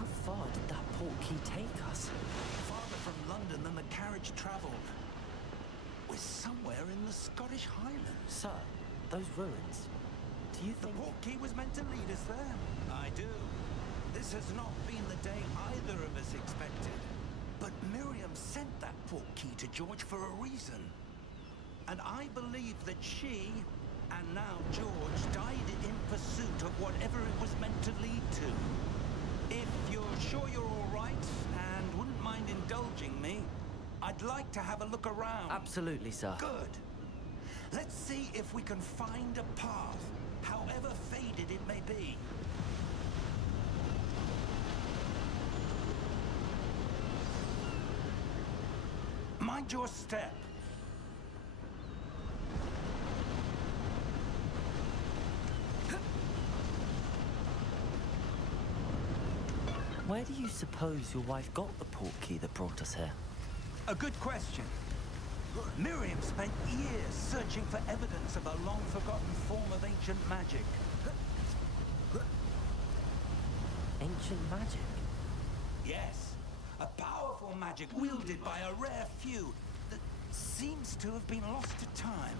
How far did that portkey take us? Farther from London than the carriage travelled. We're somewhere in the Scottish Highlands. Sir, those ruins. Do you think... The portkey was meant to lead us there? I do. This has not been the day either of us expected. But Miriam sent that portkey to George for a reason. And I believe that she, and now George, died in pursuit of whatever it was meant to lead to. If you're sure you're all right and wouldn't mind indulging me, I'd like to have a look around. Absolutely, sir. Good. Let's see if we can find a path, however faded it may be. Mind your step. Where do you suppose your wife got the portkey that brought us here? A good question. Miriam spent years searching for evidence of a long-forgotten form of ancient magic. Ancient magic? Yes, a powerful magic wielded by a rare few that seems to have been lost to time.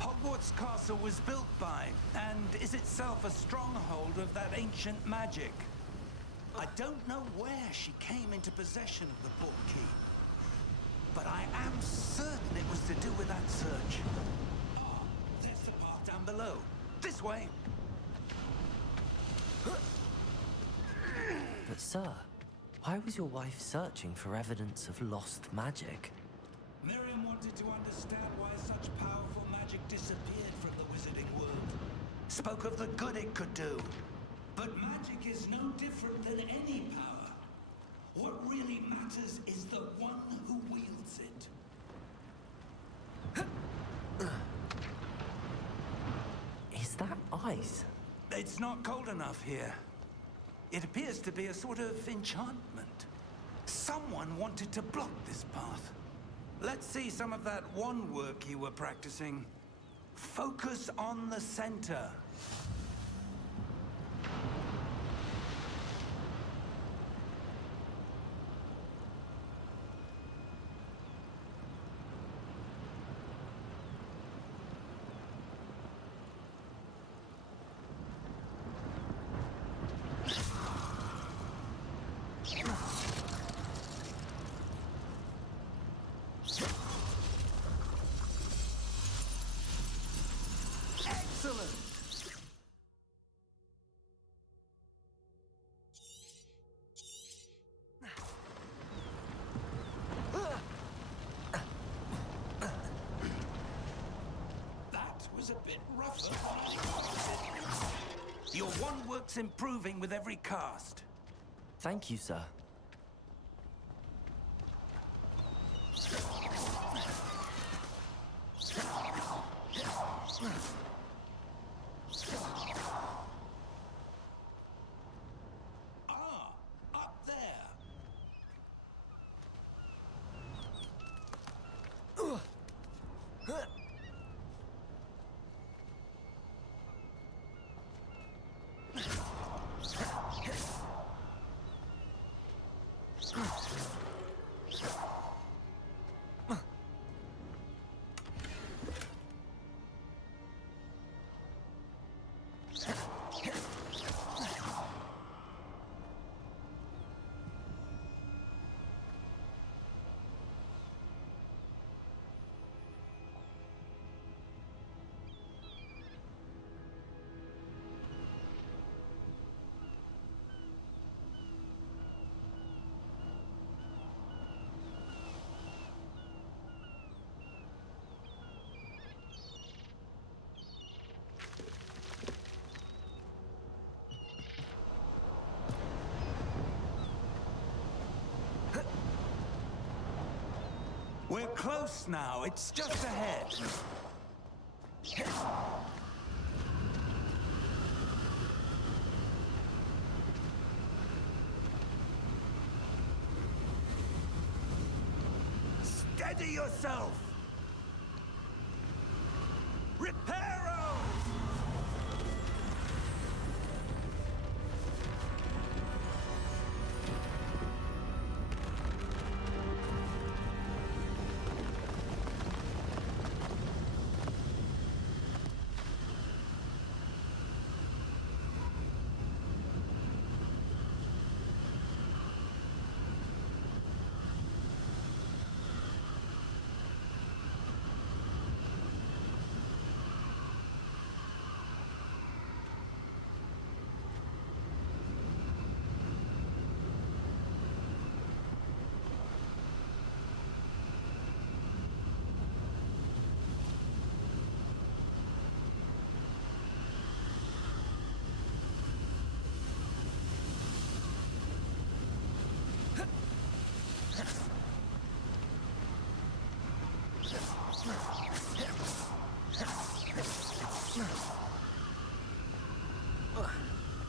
Hogwarts Castle was built by, and is itself a stronghold of that ancient magic. I don't know where she came into possession of the portkey, but I am certain it was to do with that search. Ah, there's the path down below. This way! But sir, why was your wife searching for evidence of lost magic? Miriam wanted to understand why such powerful magic disappeared from the wizarding world. Spoke of the good it could do. But magic is no different than any power. What really matters is the one who wields it. Is that ice? It's not cold enough here. It appears to be a sort of enchantment. Someone wanted to block this path. Let's see some of that wand work you were practicing. Focus on the center. Excellent! That was a bit rougher than I expected. Your wand work's improving with every cast. Thank you, sir. Ah, up there. We're close now. It's just ahead. Steady yourself! Reparo!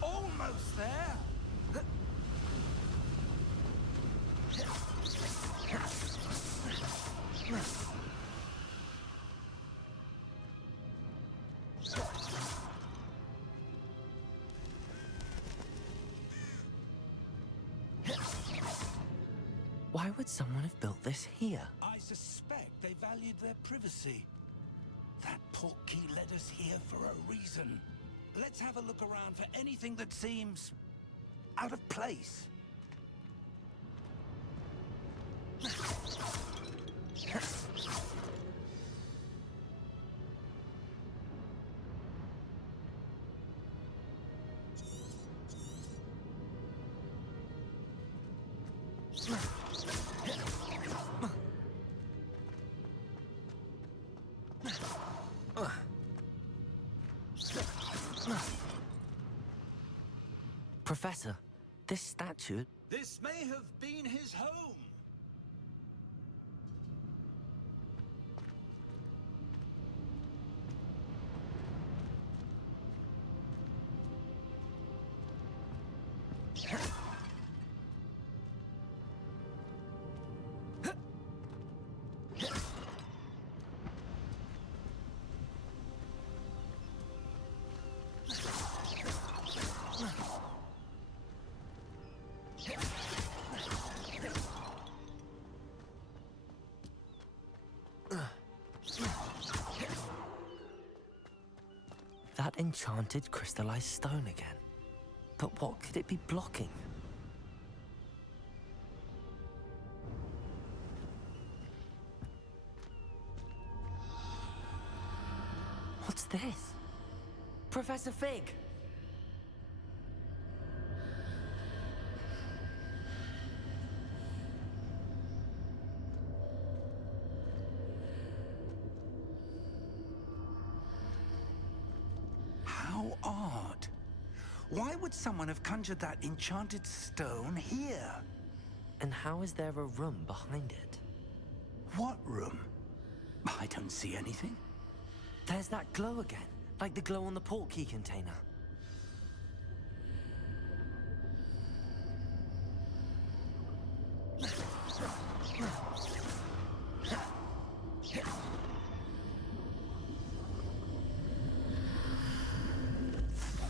Almost there. Why would someone have built this here? I suspect they valued their privacy. That portkey led us here for a reason. Let's have a look around for anything that seems out of place. Professor, this statue... This may have been his home. That enchanted crystallized stone again. But what could it be blocking? What's this? Professor Fig! How odd. Why would someone have conjured that enchanted stone here? And how is there a room behind it? What room? I don't see anything. There's that glow again, like the glow on the portkey container.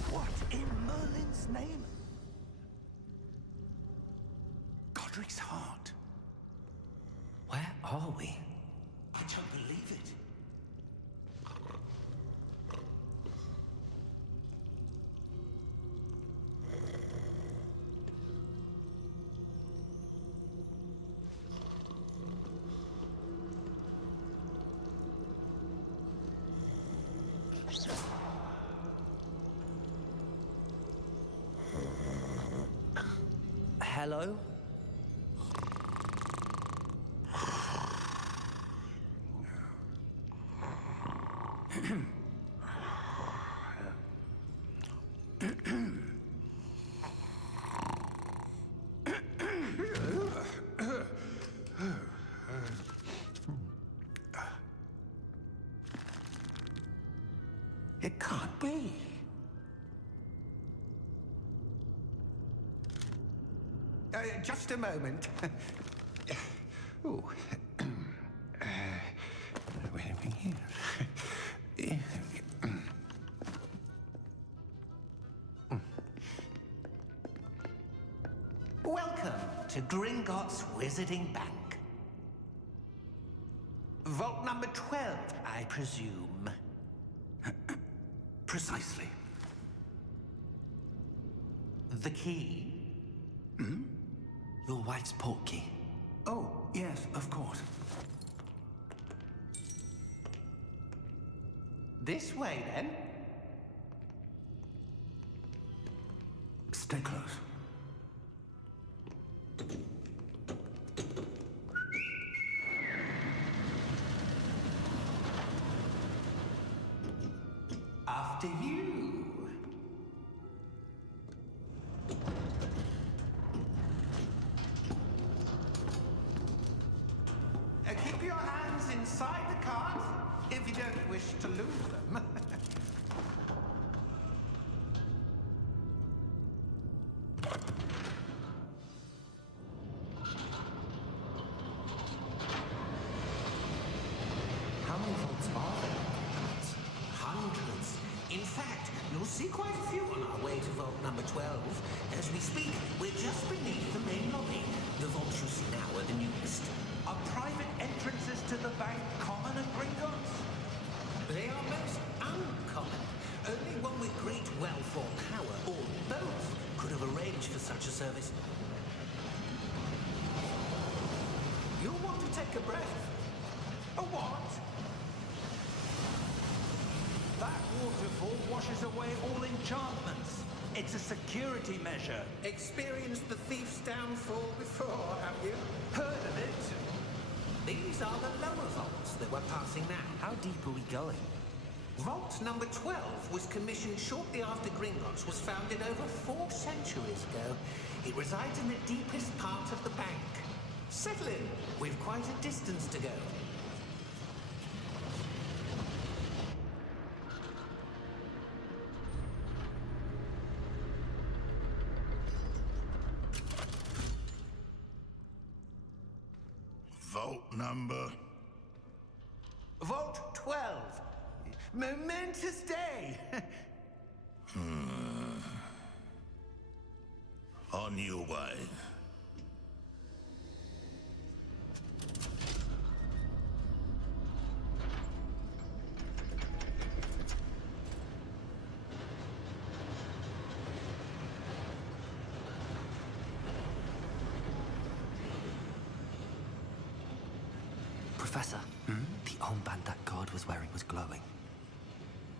What in Merlin's name? Godric's heart. Where are we? I don't believe it. Hello? It can't be. Just a moment. Ooh. Wait a minute here. Welcome to Gringotts Wizarding Bank. Vault number 12, I presume. Precisely. The key? Your wife's portkey. Oh, yes, of course. This way, then. Stay close. After you. Keep your hands inside the cart if you don't wish to lose them. How many vaults are there? Hundreds. In fact, you'll see quite a few on our way to vault number 12. As we speak, we're just beneath the main lobby. The vaults you see now are the newest. Are private entrances to the bank common at Gringotts? They are most uncommon. Only one with great wealth or power, or both, could have arranged for such a service. You'll want to take a breath. A what? That waterfall washes away all enchantments. It's a security measure. Experienced the thief's downfall before, have you? Heard of it? These are the lower vaults that we're passing now. How deep are we going? Vault number 12 was commissioned shortly after Gringotts was founded over 4 centuries ago. It resides in the deepest part of the bank. Settle in. We've quite a distance to go. Vault number? Vault 12. Momentous day. On your way. Professor, the armband that guard was wearing was glowing.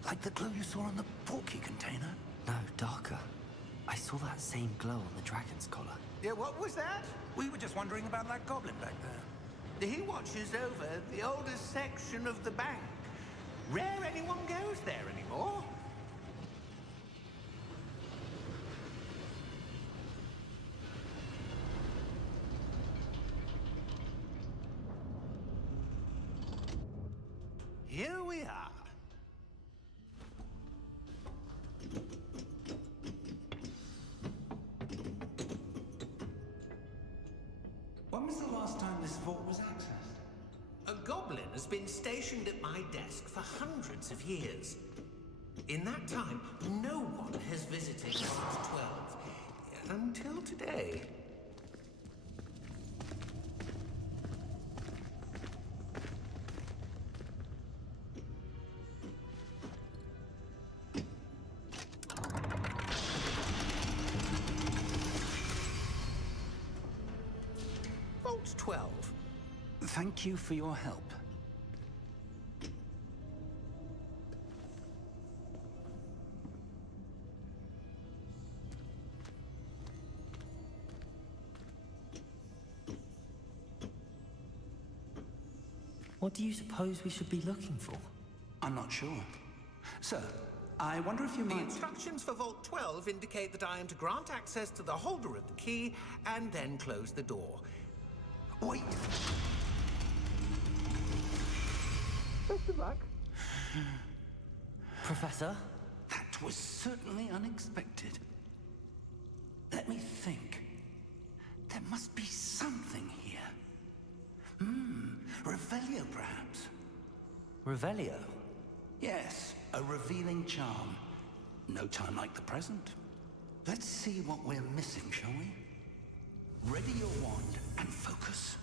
Like the glow you saw on the portkey container? No, darker. I saw that same glow on the dragon's collar. Yeah, what was that? We were just wondering about that goblin back there. He watches over the oldest section of the bank. Rare anyone goes there anymore. Here we are. When was the last time this vault was accessed? A goblin has been stationed at my desk for hundreds of years. In that time, no one has visited Vault 12. Until today. Vault 12. Thank you for your help. What do you suppose we should be looking for? I'm not sure. Sir, I wonder if you The might... instructions for Vault 12 indicate that I am to grant access to the holder of the key and then close the door. Wait! Best of luck. Professor? That was certainly unexpected. Let me think. There must be something here. Revelio, perhaps. Revelio? Yes, a revealing charm. No time like the present. Let's see what we're missing, shall we? Ready your wand and focus.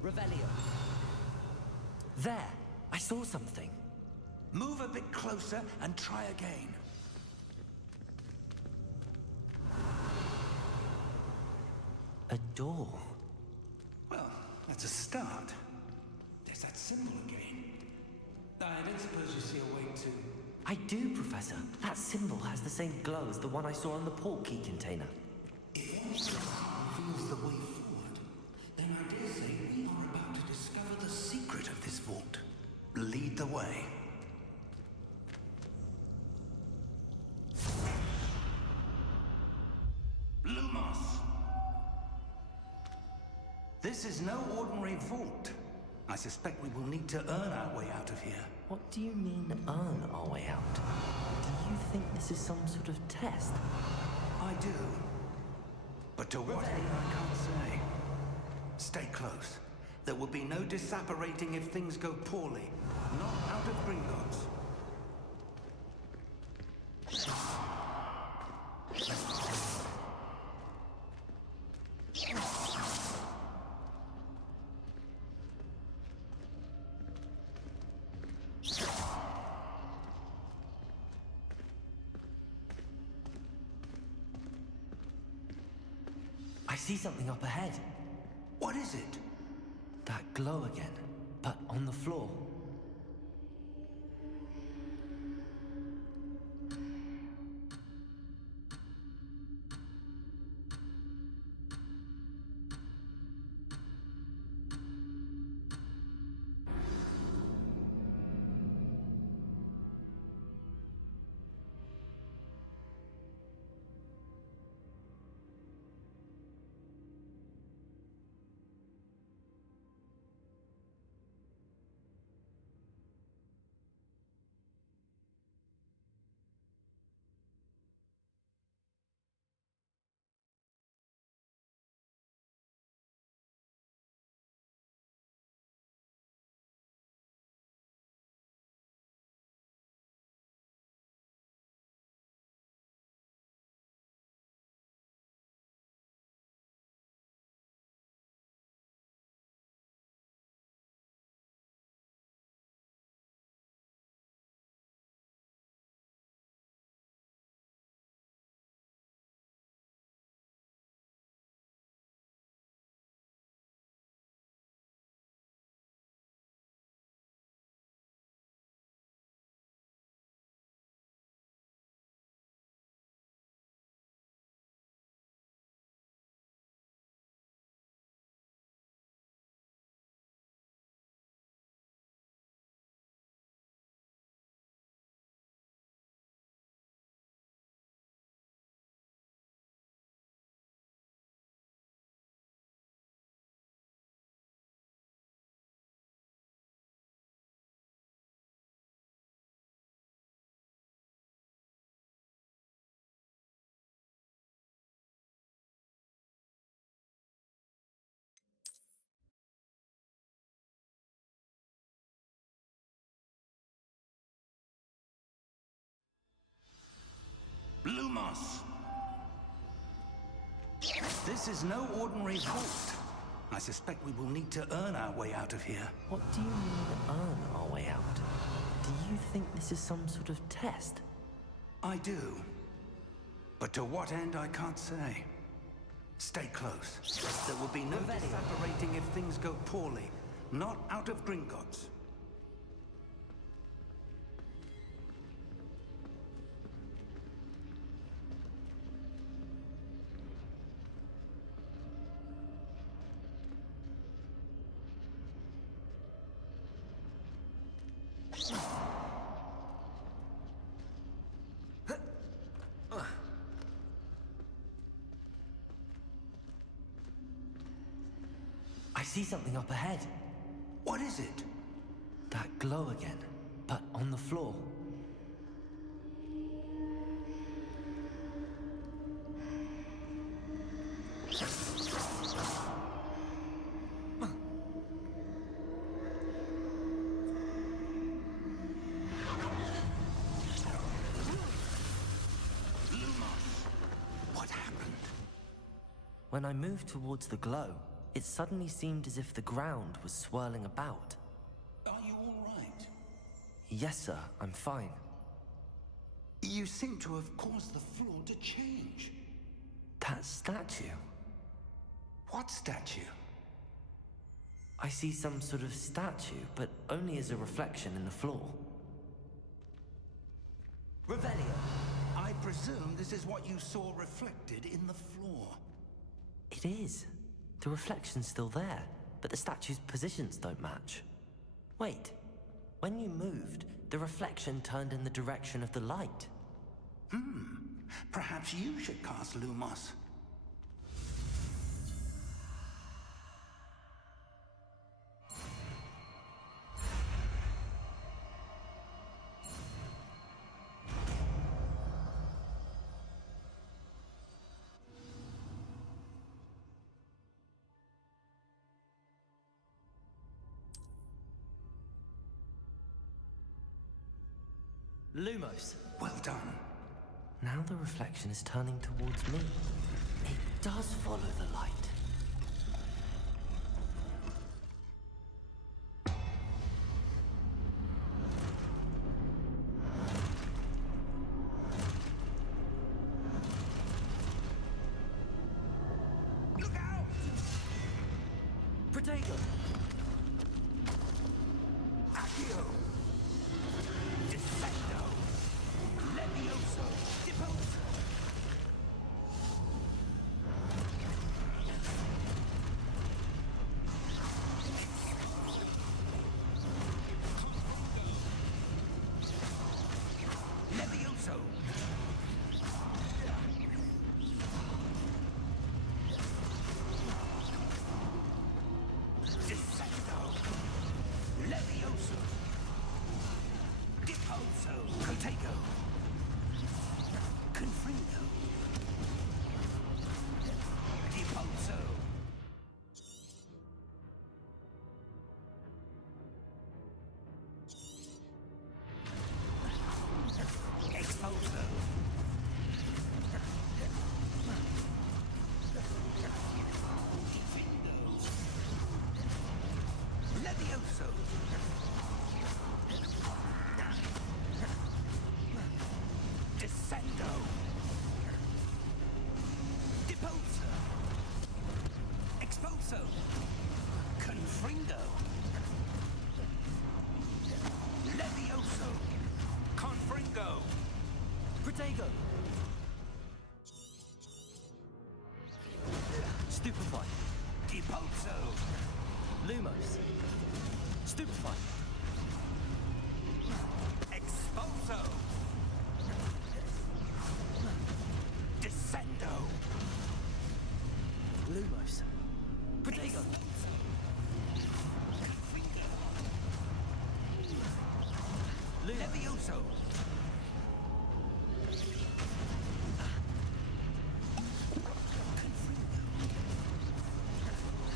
Revelio. There! I saw something. Move a bit closer and try again. A door. Well, that's a start. There's that symbol again. I don't suppose you see a way to... I do, Professor. That symbol has the same glow as the one I saw on the portkey container. If reveals the way forward, then I dare say we are about to discover the secret of this vault. Lead the way. Lumos! This is no ordinary vault. I suspect we will need to earn our way out of here. What do you mean, earn our way out? Do you think this is some sort of test? I do. But to what end, I can't say. Stay close. There will be no disapparating if things go poorly. Not out of Gringotts. I see something up ahead. What is it? That glow again, but on the floor. Lumos! This is no ordinary vault. I suspect we will need to earn our way out of here. What do you mean, earn our way out? Do you think this is some sort of test? I do. But to what end, I can't say. Stay close. There will be no disapparating if things go poorly. Not out of Gringotts. I see something up ahead. What is it? That glow again, but on the floor. What happened? When I moved towards the glow, it suddenly seemed as if the ground was swirling about. Are you all right? Yes, sir, I'm fine. You seem to have caused the floor to change. That statue. What statue? I see some sort of statue, but only as a reflection in the floor. Revelio! I presume this is what you saw reflected in the floor. It is. The reflection's still there, but the statue's positions don't match. Wait, when you moved, the reflection turned in the direction of the light. Perhaps you should cast Lumos. Lumos! Well done. Now the reflection is turning towards me. It does follow the light. Look out! Protego! Accio! Descendo! Levioso! Deposo! Levioso! Descendo! Levioso! Deposo! Protego! Confringo! Deposo! Exposo! Defendo! Levioso! Descendo! Deposo! Exposo! Confringo! Levioso! Confringo! Protego! Stupefy! Deposo! Lumos! Stupefy! Exposo! Descendo! Lumos! Protego! Confringo! Lumos! Levioso!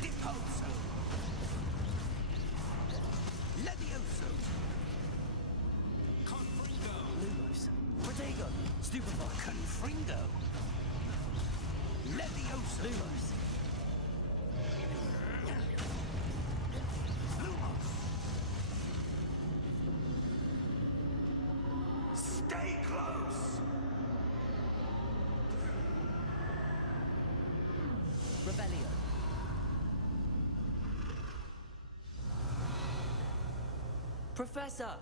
Deposo! Levioso! Confringo! Lumos! Protego! Stupefy! Confringo! Levioso! Lumos! Lumos! Stay close! Revelio! Professor!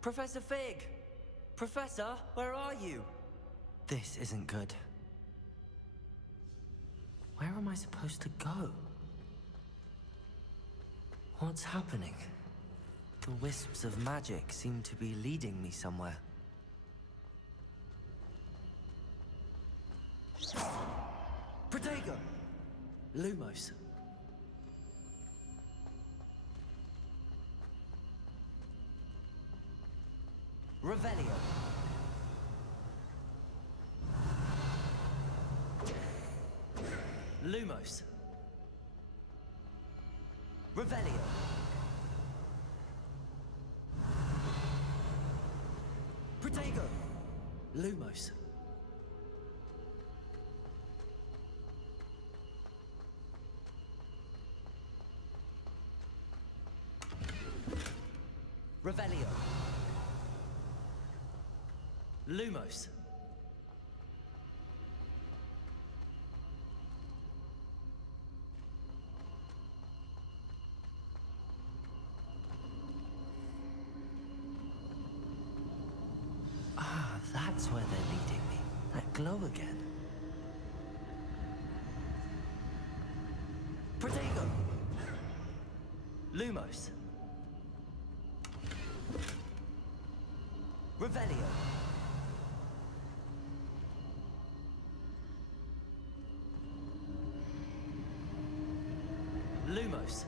Professor Fig! Professor, where are you? This isn't good. Where am I supposed to go? What's happening? The wisps of magic seem to be leading me somewhere. Protego! Lumos. Revelio. Lumos. Revelio. Protego. Lumos. Revelio. Lumos. Ah, that's where they're leading me. That glow again. Protego. Lumos. Revelio. Lumos.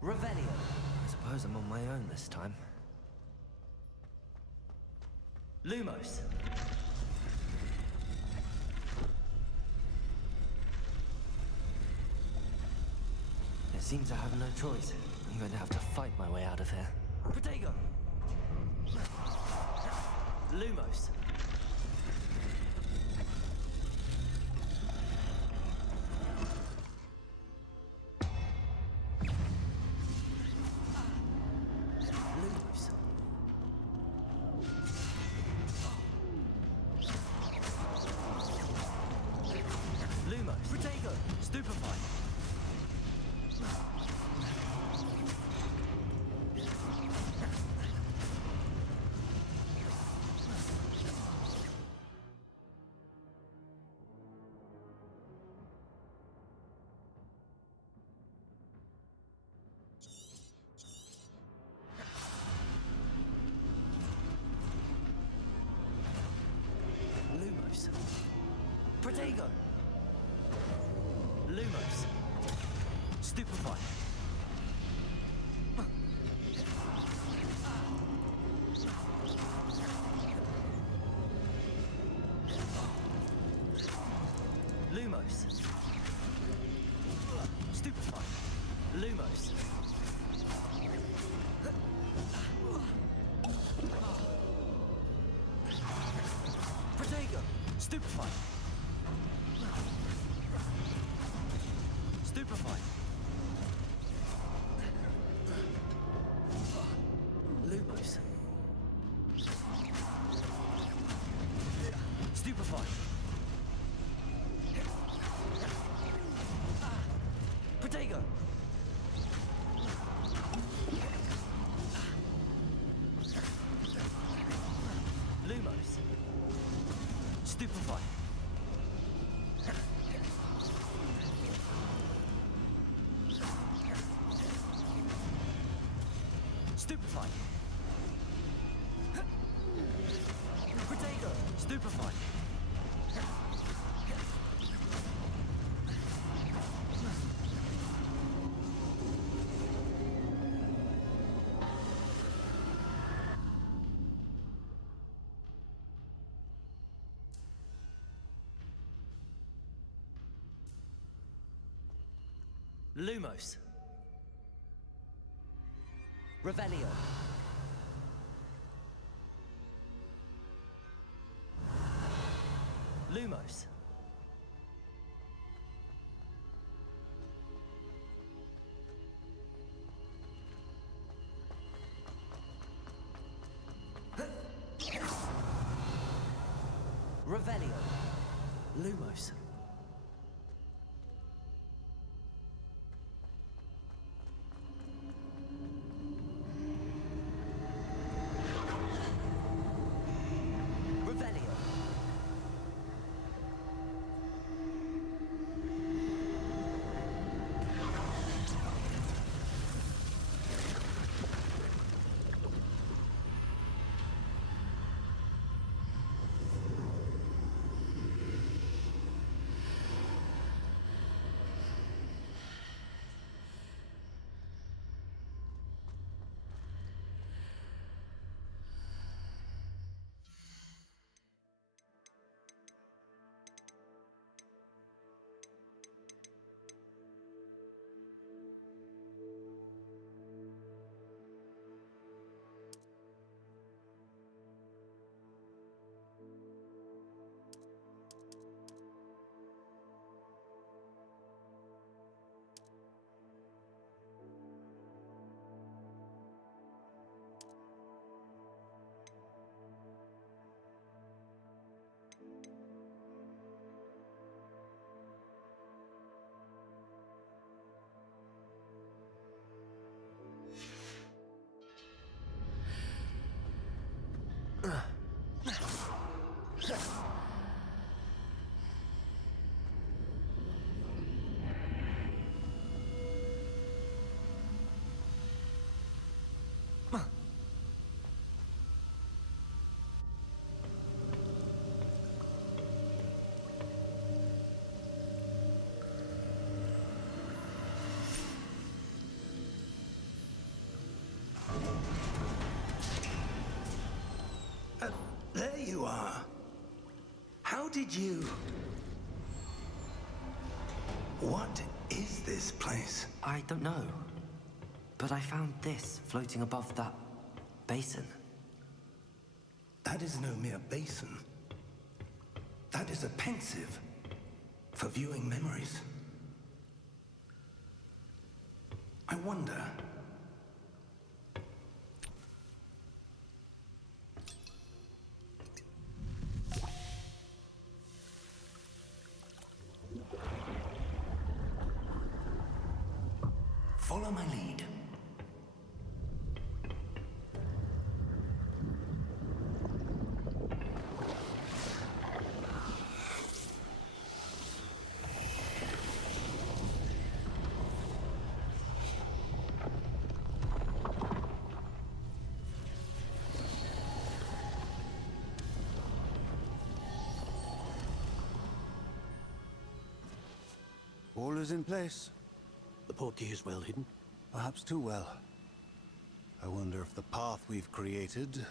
Revelio. I suppose I'm on my own this time. Lumos. It seems I have no choice. I'm going to have to fight my way out of here. Protego! Lumos. Lumos. Lumos. Protego! Stupefy. Lumos. Protego! Lumos. Stupefy. Lumos. Stupefy. Lumos. Protego! Stupefy. Stupefy. Lumos. Stupefy. Protego! Lumos. Stupefy. Stupefy. Protego! Stupefy. Lumos. Revelio. Lumos. Revelio. Lumos. There you are. How did you... What is this place? I don't know. But I found this floating above that basin. That is no mere basin. That is a pensive for viewing memories. I wonder... Follow my lead. All is in place. The portkey is well hidden. Perhaps too well. I wonder if the path we've created...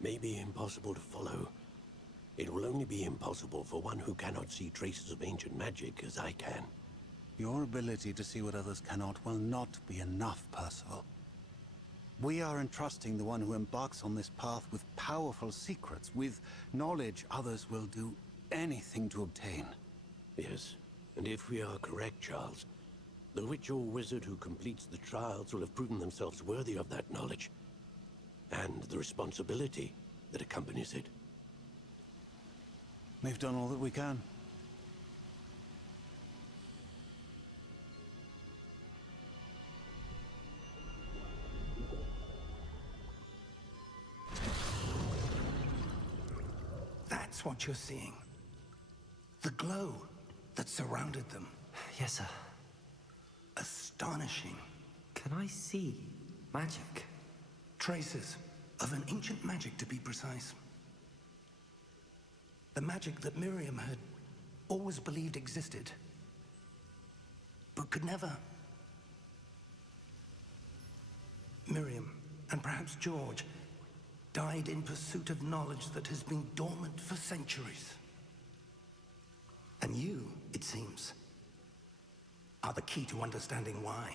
May be impossible to follow. It will only be impossible for one who cannot see traces of ancient magic as I can. Your ability to see what others cannot will not be enough, Percival. We are entrusting the one who embarks on this path with powerful secrets, with knowledge others will do anything to obtain. Yes, and if we are correct, Charles, the witch or wizard who completes the trials will have proven themselves worthy of that knowledge, and the responsibility that accompanies it. We've done all that we can. That's what you're seeing. The glow that surrounded them. Yes, sir. Astonishing. Can I see magic? Traces of an ancient magic, to be precise. The magic that Miriam had always believed existed, but could never. Miriam, and perhaps George, died in pursuit of knowledge that has been dormant for centuries. And you, it seems, are the key to understanding why.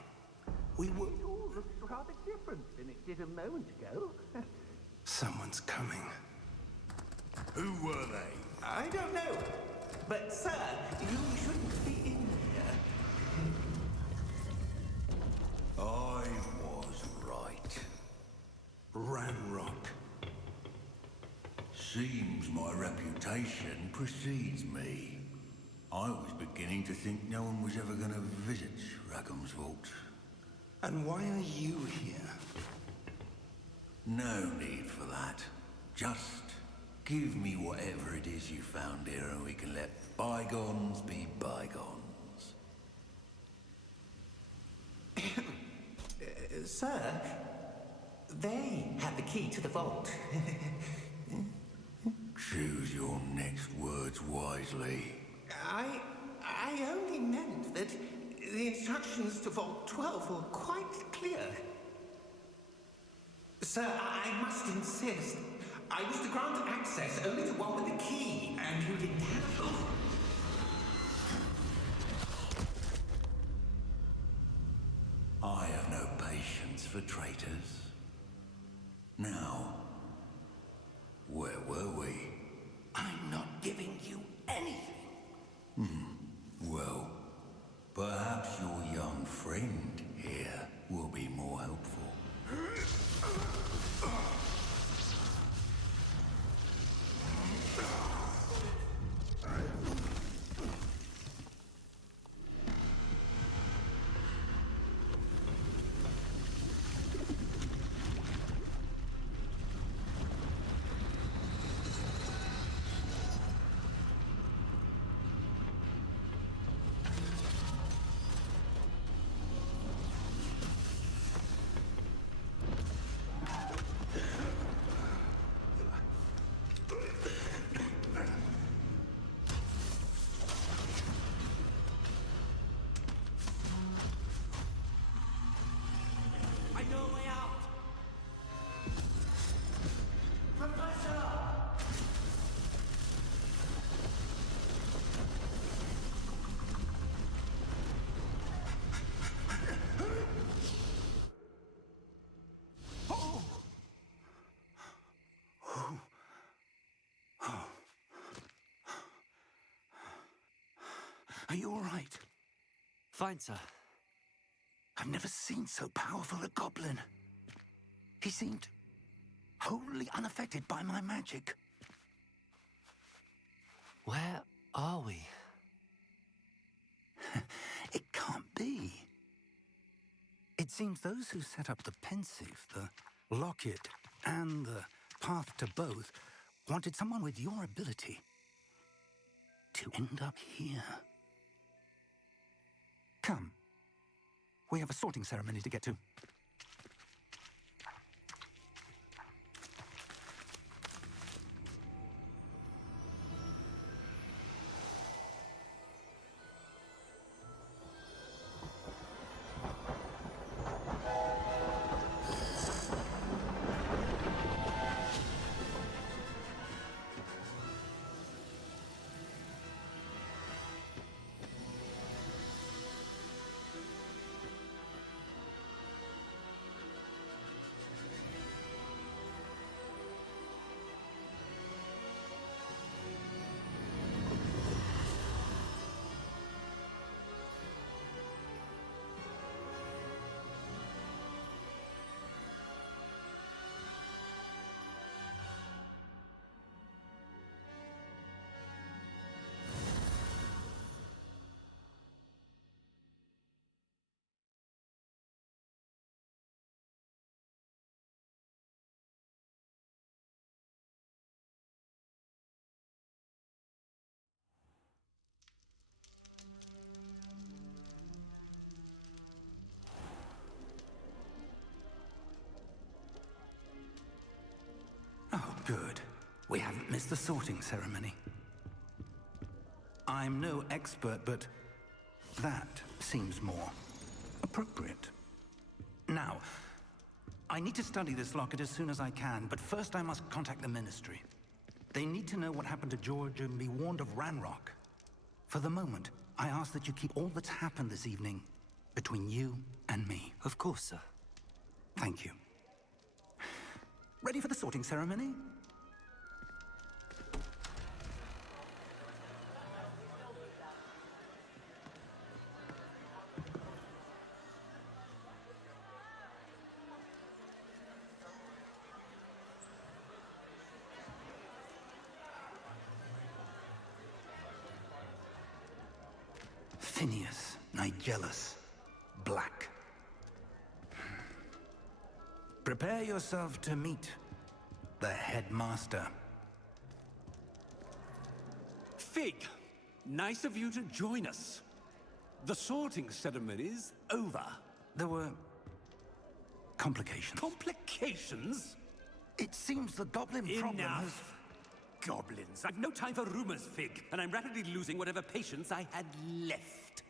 We were... It all looks rather different than it did a moment ago. Someone's coming. Who were they? I don't know. But, sir, you shouldn't be in here. I was right. Ranrock. Seems my reputation precedes me. I was beginning to think no one was ever going to visit Rackham's vault. And why are you here? No need for that. Just give me whatever it is you found here and we can let bygones be bygones. Sir, they have the key to the vault. Choose your next words wisely. I only meant that the instructions to Vault 12 were quite clear. Sir, I must insist. I was to grant access only to one with the key, and you didn't have it. I have no patience for traitors. Now, where were we? I'm not giving you anything. Well, perhaps your young friend here will be more helpful. Are you all right? Fine, sir. I've never seen so powerful a goblin. He seemed wholly unaffected by my magic. Where are we? It can't be. It seems those who set up the pensive, the locket, and the path to both wanted someone with your ability to end up here. Come. We have a sorting ceremony to get to. Oh, good. We haven't missed the sorting ceremony. I'm no expert, but that seems more appropriate. Now, I need to study this locket as soon as I can, but first I must contact the Ministry. They need to know what happened to George and be warned of Ranrock. For the moment, I ask that you keep all that's happened this evening between you and me. Of course, sir. Thank you. Ready for the sorting ceremony? Phineas, Nigellus, Black. Prepare yourself to meet the headmaster. Fig, nice of you to join us. The sorting ceremony's over. There were complications. Complications? It seems the goblin problem has... Enough! Goblins. I've no time for rumors, Fig, and I'm rapidly losing whatever patience I had left.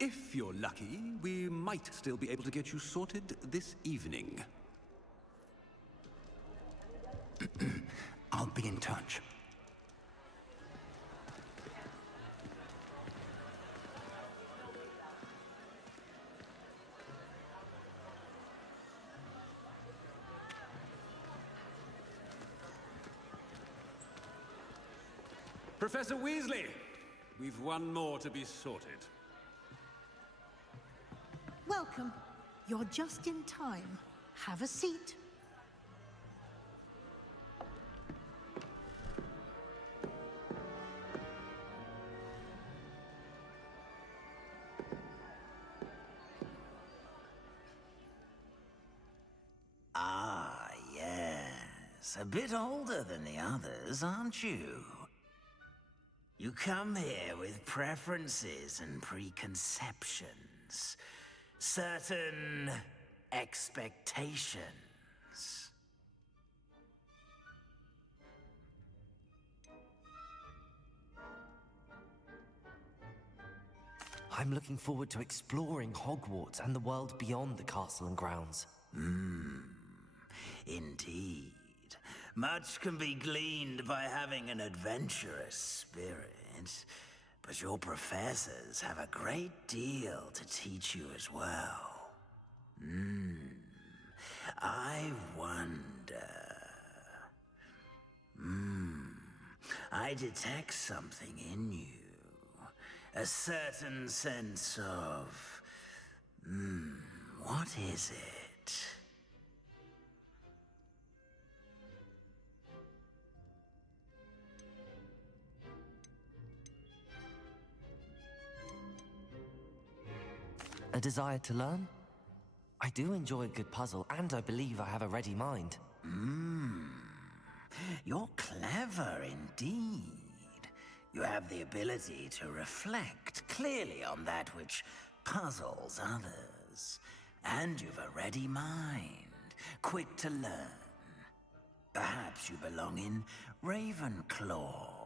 If you're lucky, we might still be able to get you sorted this evening. I'll be in touch. Professor Weasley, we've one more to be sorted. Welcome. You're just in time. Have a seat. Ah, yes. A bit older than the others, aren't you? You come here with preferences and preconceptions. Certain expectations. I'm looking forward to exploring Hogwarts and the world beyond the castle and grounds. Indeed. Much can be gleaned by having an adventurous spirit, but your professors have a great deal to teach you as well. I wonder... I detect something in you. A certain sense of... what is it? A desire to learn? I do enjoy a good puzzle, and I believe I have a ready mind. You're clever indeed. You have the ability to reflect clearly on that which puzzles others. And you've a ready mind, quick to learn. Perhaps you belong in Ravenclaw.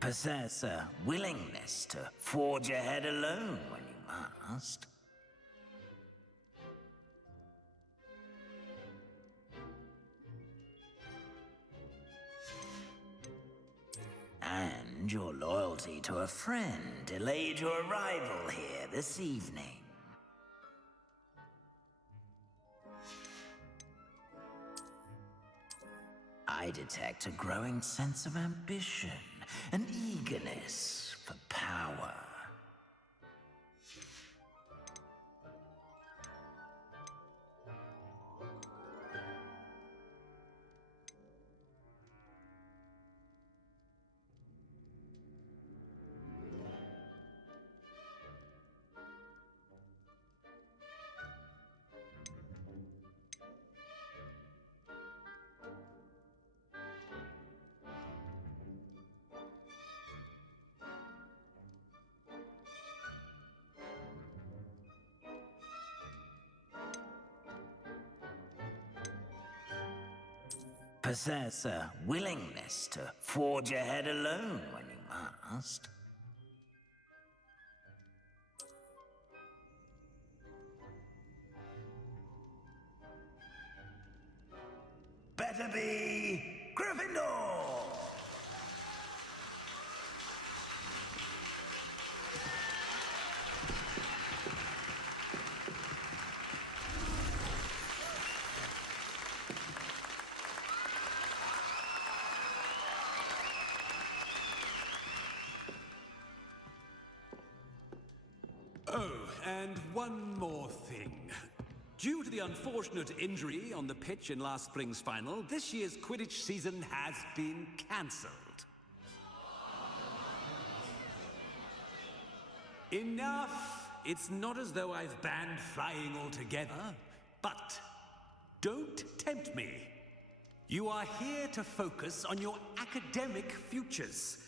Possess a willingness to forge ahead alone when you must. And your loyalty to a friend delayed your arrival here this evening. I detect a growing sense of ambition, an eagerness for power. Possess a willingness to forge ahead alone when you must. Better be Gryffindor! Oh, and one more thing. Due to the unfortunate injury on the pitch in last spring's final, this year's Quidditch season has been cancelled. Enough! It's not as though I've banned flying altogether, but don't tempt me. You are here to focus on your academic futures.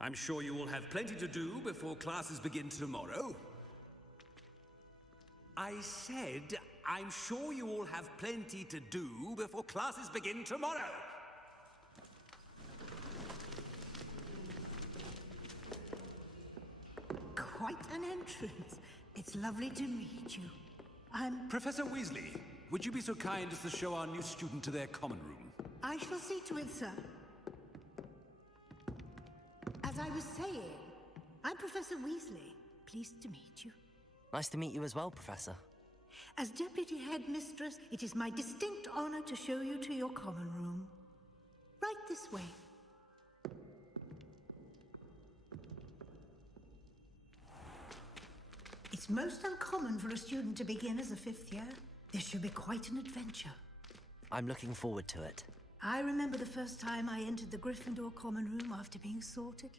I'm sure you will have plenty to do before classes begin tomorrow. I said, I'm sure you all have plenty to do before classes begin tomorrow. Quite an entrance. It's lovely to meet you. I'm... Professor Weasley, would you be so kind as to show our new student to their common room? I shall see to it, sir. As I was saying, I'm Professor Weasley. Pleased to meet you. Nice to meet you as well, Professor. As Deputy Headmistress, it is my distinct honor to show you to your common room. Right this way. It's most uncommon for a student to begin as a fifth year. This should be quite an adventure. I'm looking forward to it. I remember the first time I entered the Gryffindor common room after being sorted.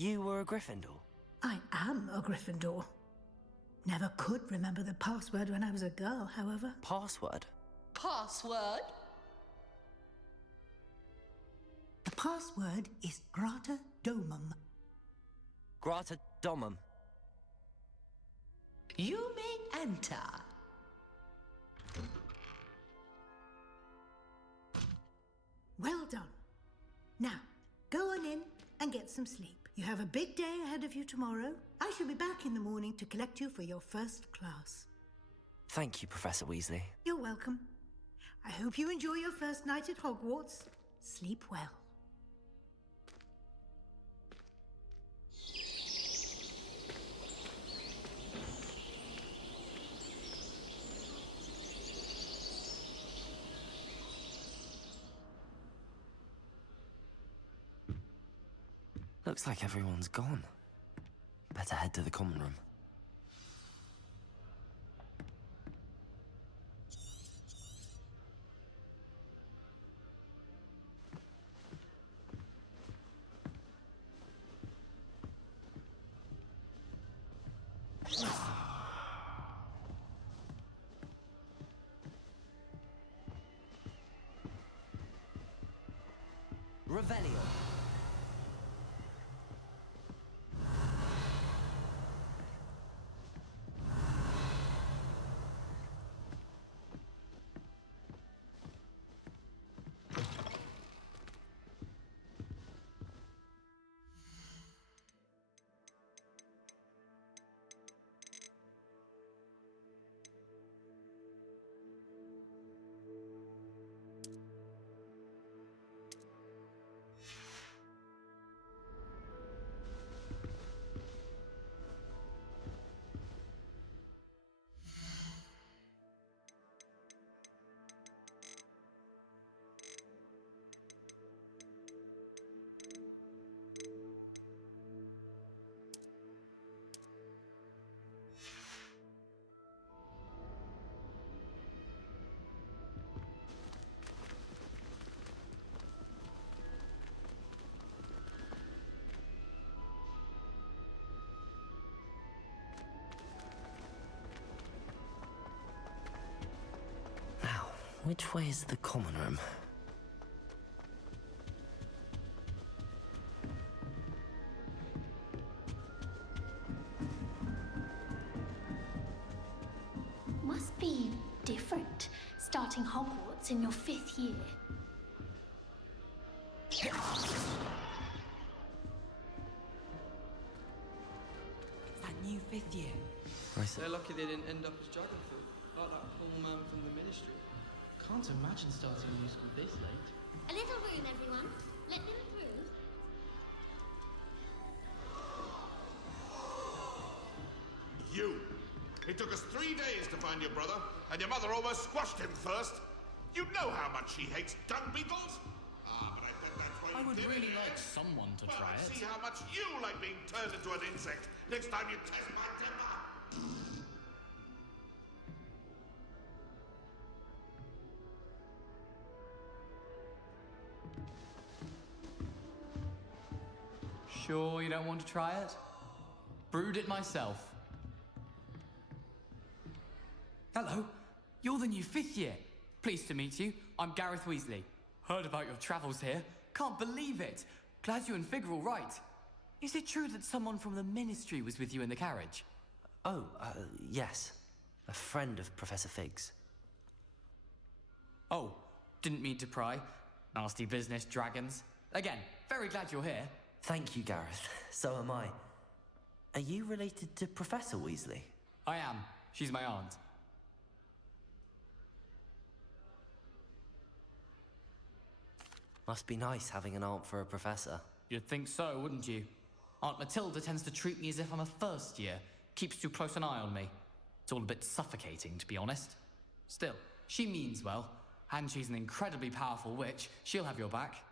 You were a Gryffindor? I am a Gryffindor. Never could remember the password when I was a girl, however. Password? Password? The password is Grata Domum. Grata Domum. You may enter. Well done. Now, go on in and get some sleep. You have a big day ahead of you tomorrow. I shall be back in the morning to collect you for your first class. Thank you, Professor Weasley. You're welcome. I hope you enjoy your first night at Hogwarts. Sleep well. Looks like everyone's gone. Better head to the common room. Revelio. Which way is the common room? Must be different, starting Hogwarts in your 5th year. That new 5th year. They're lucky they didn't end up as Dragonfield, like that poor man from the Ministry. Can't imagine starting a new school this late. A little room, everyone. Let them through. You! It took us 3 days to find your brother, and your mother almost squashed him first. You know how much she hates dung beetles? Ah, but I bet that's why I you would did really it, like eh? someone to Well, try let's it. see how much you like being turned into an insect next time you test my temper. Sure you don't want to try it? Brewed it myself. Hello, you're the new 5th year. Pleased to meet you. I'm Gareth Weasley. Heard about your travels here. Can't believe it. Glad you and Fig are all right. Is it true that someone from the Ministry was with you in the carriage? Oh, yes. A friend of Professor Fig's. Oh, didn't mean to pry. Nasty business, dragons. Again, very glad you're here. Thank you, Gareth. So am I. Are you related to Professor Weasley? I am. She's my aunt. Must be nice having an aunt for a professor. You'd think so, wouldn't you? Aunt Matilda tends to treat me as if I'm a first year. Keeps too close an eye on me. It's all a bit suffocating, to be honest. Still, she means well. And she's an incredibly powerful witch. She'll have your back.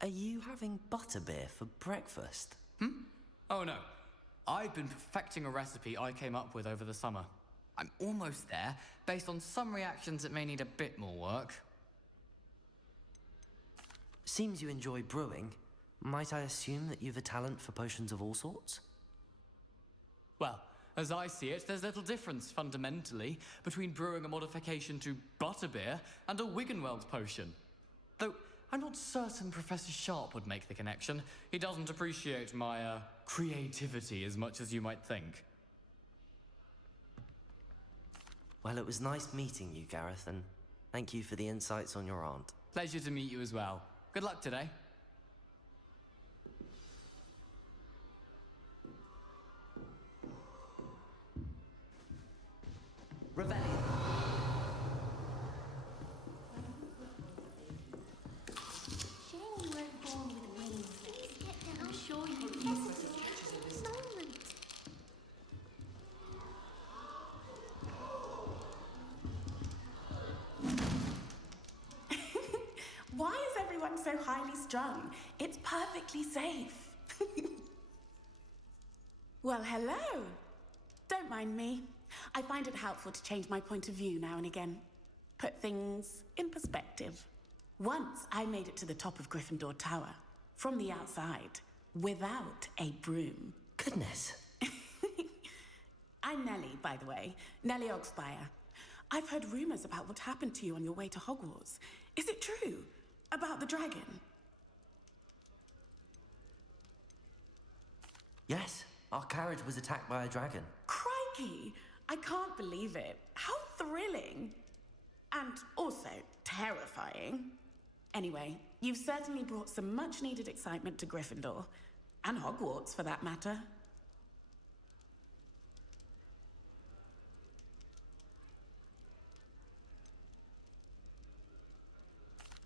Are you having butterbeer for breakfast? Oh no. I've been perfecting a recipe I came up with over the summer. I'm almost there. Based on some reactions, it may need a bit more work. Seems you enjoy brewing. Might I assume that you've a talent for potions of all sorts? Well, as I see it, there's little difference, fundamentally, between brewing a modification to butterbeer and a Wiggenweld potion. Though, I'm not certain Professor Sharp would make the connection. He doesn't appreciate my, creativity as much as you might think. Well, it was nice meeting you, Gareth, and thank you for the insights on your aunt. Pleasure to meet you as well. Good luck today. Revelio. Shame you weren't born with wings. Please get down. I'm sure you can. Yes, it's a moment. Why is everyone so highly strung? It's perfectly safe. Well, hello. Don't mind me. I find it helpful to change my point of view now and again. Put things in perspective. Once I made it to the top of Gryffindor Tower, from the outside, without a broom. Goodness. I'm Nellie, by the way. Nellie Oxfire. I've heard rumors about what happened to you on your way to Hogwarts. Is it true? About the dragon? Yes, our carriage was attacked by a dragon. Crikey! I can't believe it. How thrilling! And also terrifying. Anyway, you've certainly brought some much-needed excitement to Gryffindor. And Hogwarts, for that matter.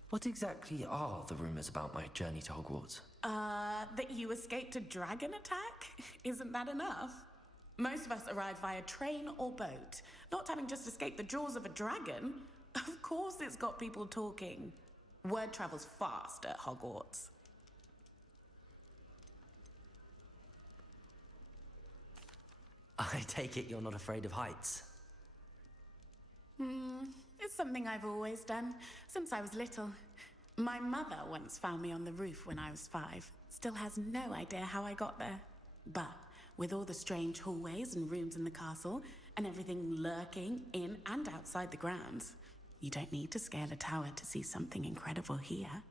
What exactly are the rumors about my journey to Hogwarts? That you escaped a dragon attack? Isn't that enough? Most of us arrive via train or boat, not having just escaped the jaws of a dragon. Of course it's got people talking. Word travels fast at Hogwarts. I take it you're not afraid of heights. It's something I've always done, since I was little. My mother once found me on the roof when I was 5. Still has no idea how I got there. But with all the strange hallways and rooms in the castle, and everything lurking in and outside the grounds, you don't need to scale a tower to see something incredible here.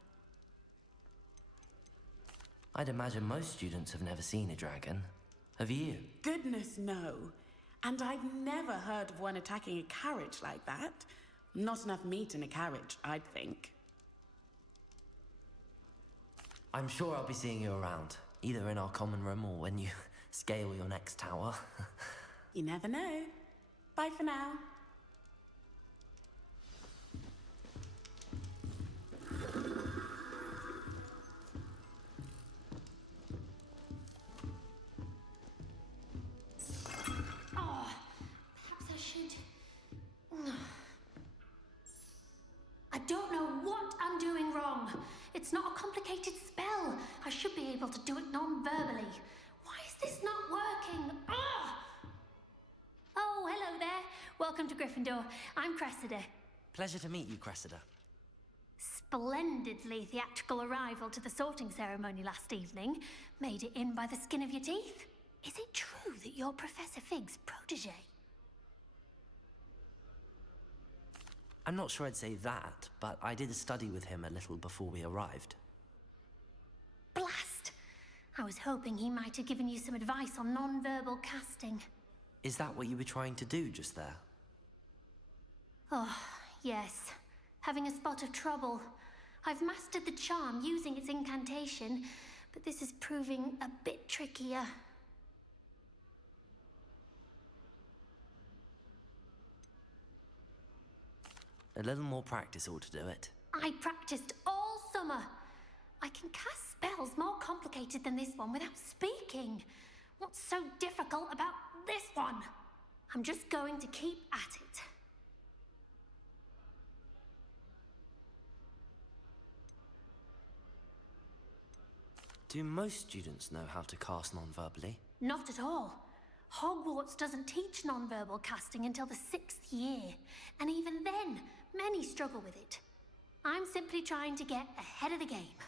I'd imagine most students have never seen a dragon. Have you? Goodness, no. And I've never heard of one attacking a carriage like that. Not enough meat in a carriage, I'd think. I'm sure I'll be seeing you around, either in our common room or when you scale your next tower. You never know. Bye for now. Oh, perhaps I should. I don't know what I'm doing wrong. It's not a complicated spell. I should be able to do it non-verbally. Why is this not working? Ah! Oh, hello there. Welcome to Gryffindor. I'm Cressida. Pleasure to meet you, Cressida. Splendidly theatrical arrival to the sorting ceremony last evening. Made it in by the skin of your teeth. Is it true that you're Professor Fig's protege? I'm not sure I'd say that, but I did study with him a little before we arrived. Blast! I was hoping he might have given you some advice on non-verbal casting. Is that what you were trying to do just there? Oh, yes. Having a spot of trouble. I've mastered the charm using its incantation, but this is proving a bit trickier. A little more practice ought to do it. I practiced all summer. I can cast spells more complicated than this one without speaking. What's so difficult about this one? I'm just going to keep at it. Do most students know how to cast non-verbally? Not at all. Hogwarts doesn't teach nonverbal casting until the 6th year, and even then, many struggle with it. I'm simply trying to get ahead of the game.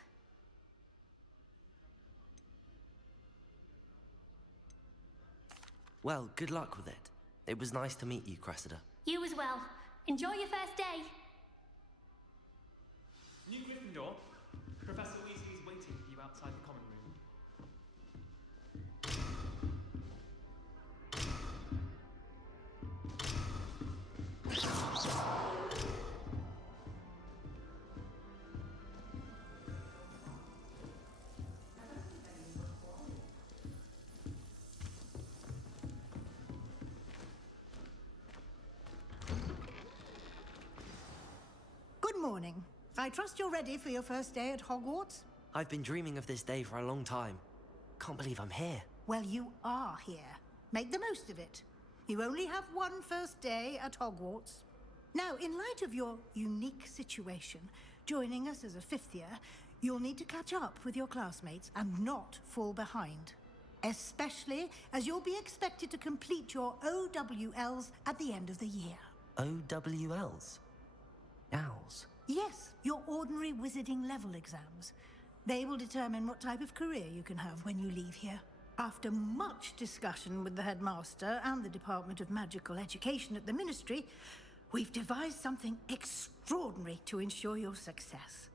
Well, good luck with it. It was nice to meet you, Cressida. You as well. Enjoy your first day. New Gryffindor. Professor Weasley is waiting for you outside the common room. Good morning. I trust you're ready for your first day at Hogwarts? I've been dreaming of this day for a long time. Can't believe I'm here. Well, you are here. Make the most of it. You only have one first day at Hogwarts. Now, in light of your unique situation, joining us as a 5th year, you'll need to catch up with your classmates and not fall behind. Especially as you'll be expected to complete your OWLs at the end of the year. OWLs? Owls? Yes, your ordinary wizarding level exams. They will determine what type of career you can have when you leave here. After much discussion with the headmaster and the Department of Magical Education at the Ministry, we've devised something extraordinary to ensure your success.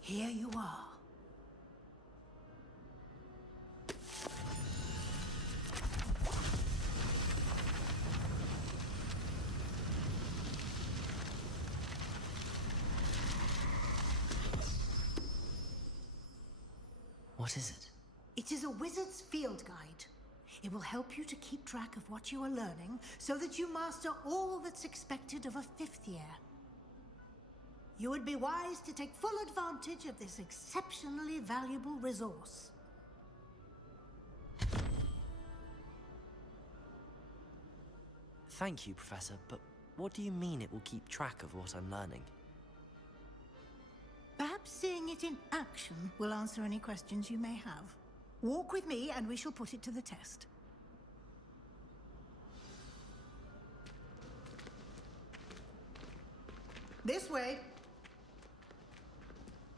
Here you are. What is it? It is a wizard's field guide. It will help you to keep track of what you are learning so that you master all that's expected of a 5th year. You would be wise to take full advantage of this exceptionally valuable resource. Thank you, Professor, but what do you mean it will keep track of what I'm learning? Perhaps seeing it in action will answer any questions you may have. Walk with me and we shall put it to the test. This way.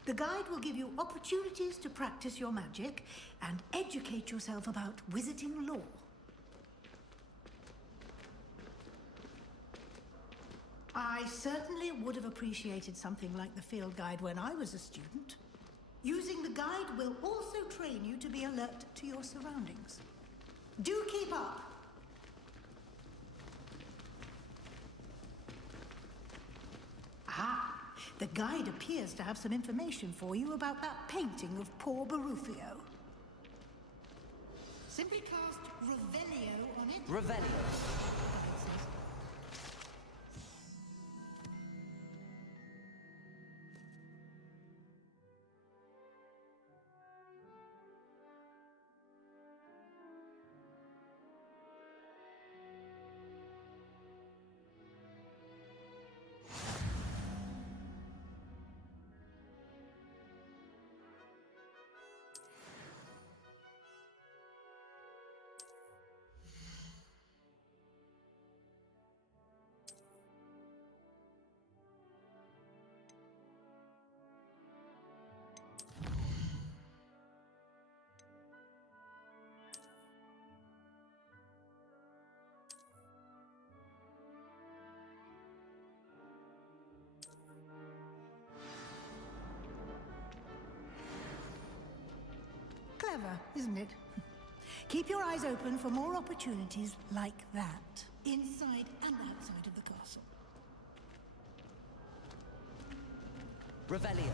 The guide will give you opportunities to practice your magic and educate yourself about wizarding lore. I certainly would have appreciated something like the field guide when I was a student. Using the guide will also train you to be alert to your surroundings. Do keep up! Ah, the guide appears to have some information for you about that painting of poor Barufio. Simply cast Revelio on it. Revelio. Clever, isn't it? Keep your eyes open for more opportunities like that, inside and outside of the castle. Revelio.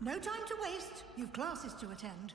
No time to waste. You've classes to attend.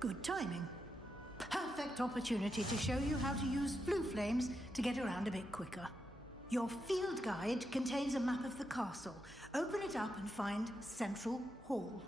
Good timing. Perfect opportunity to show you how to use flue flames to get around a bit quicker. Your field guide contains a map of the castle. Open it up and find Central Hall.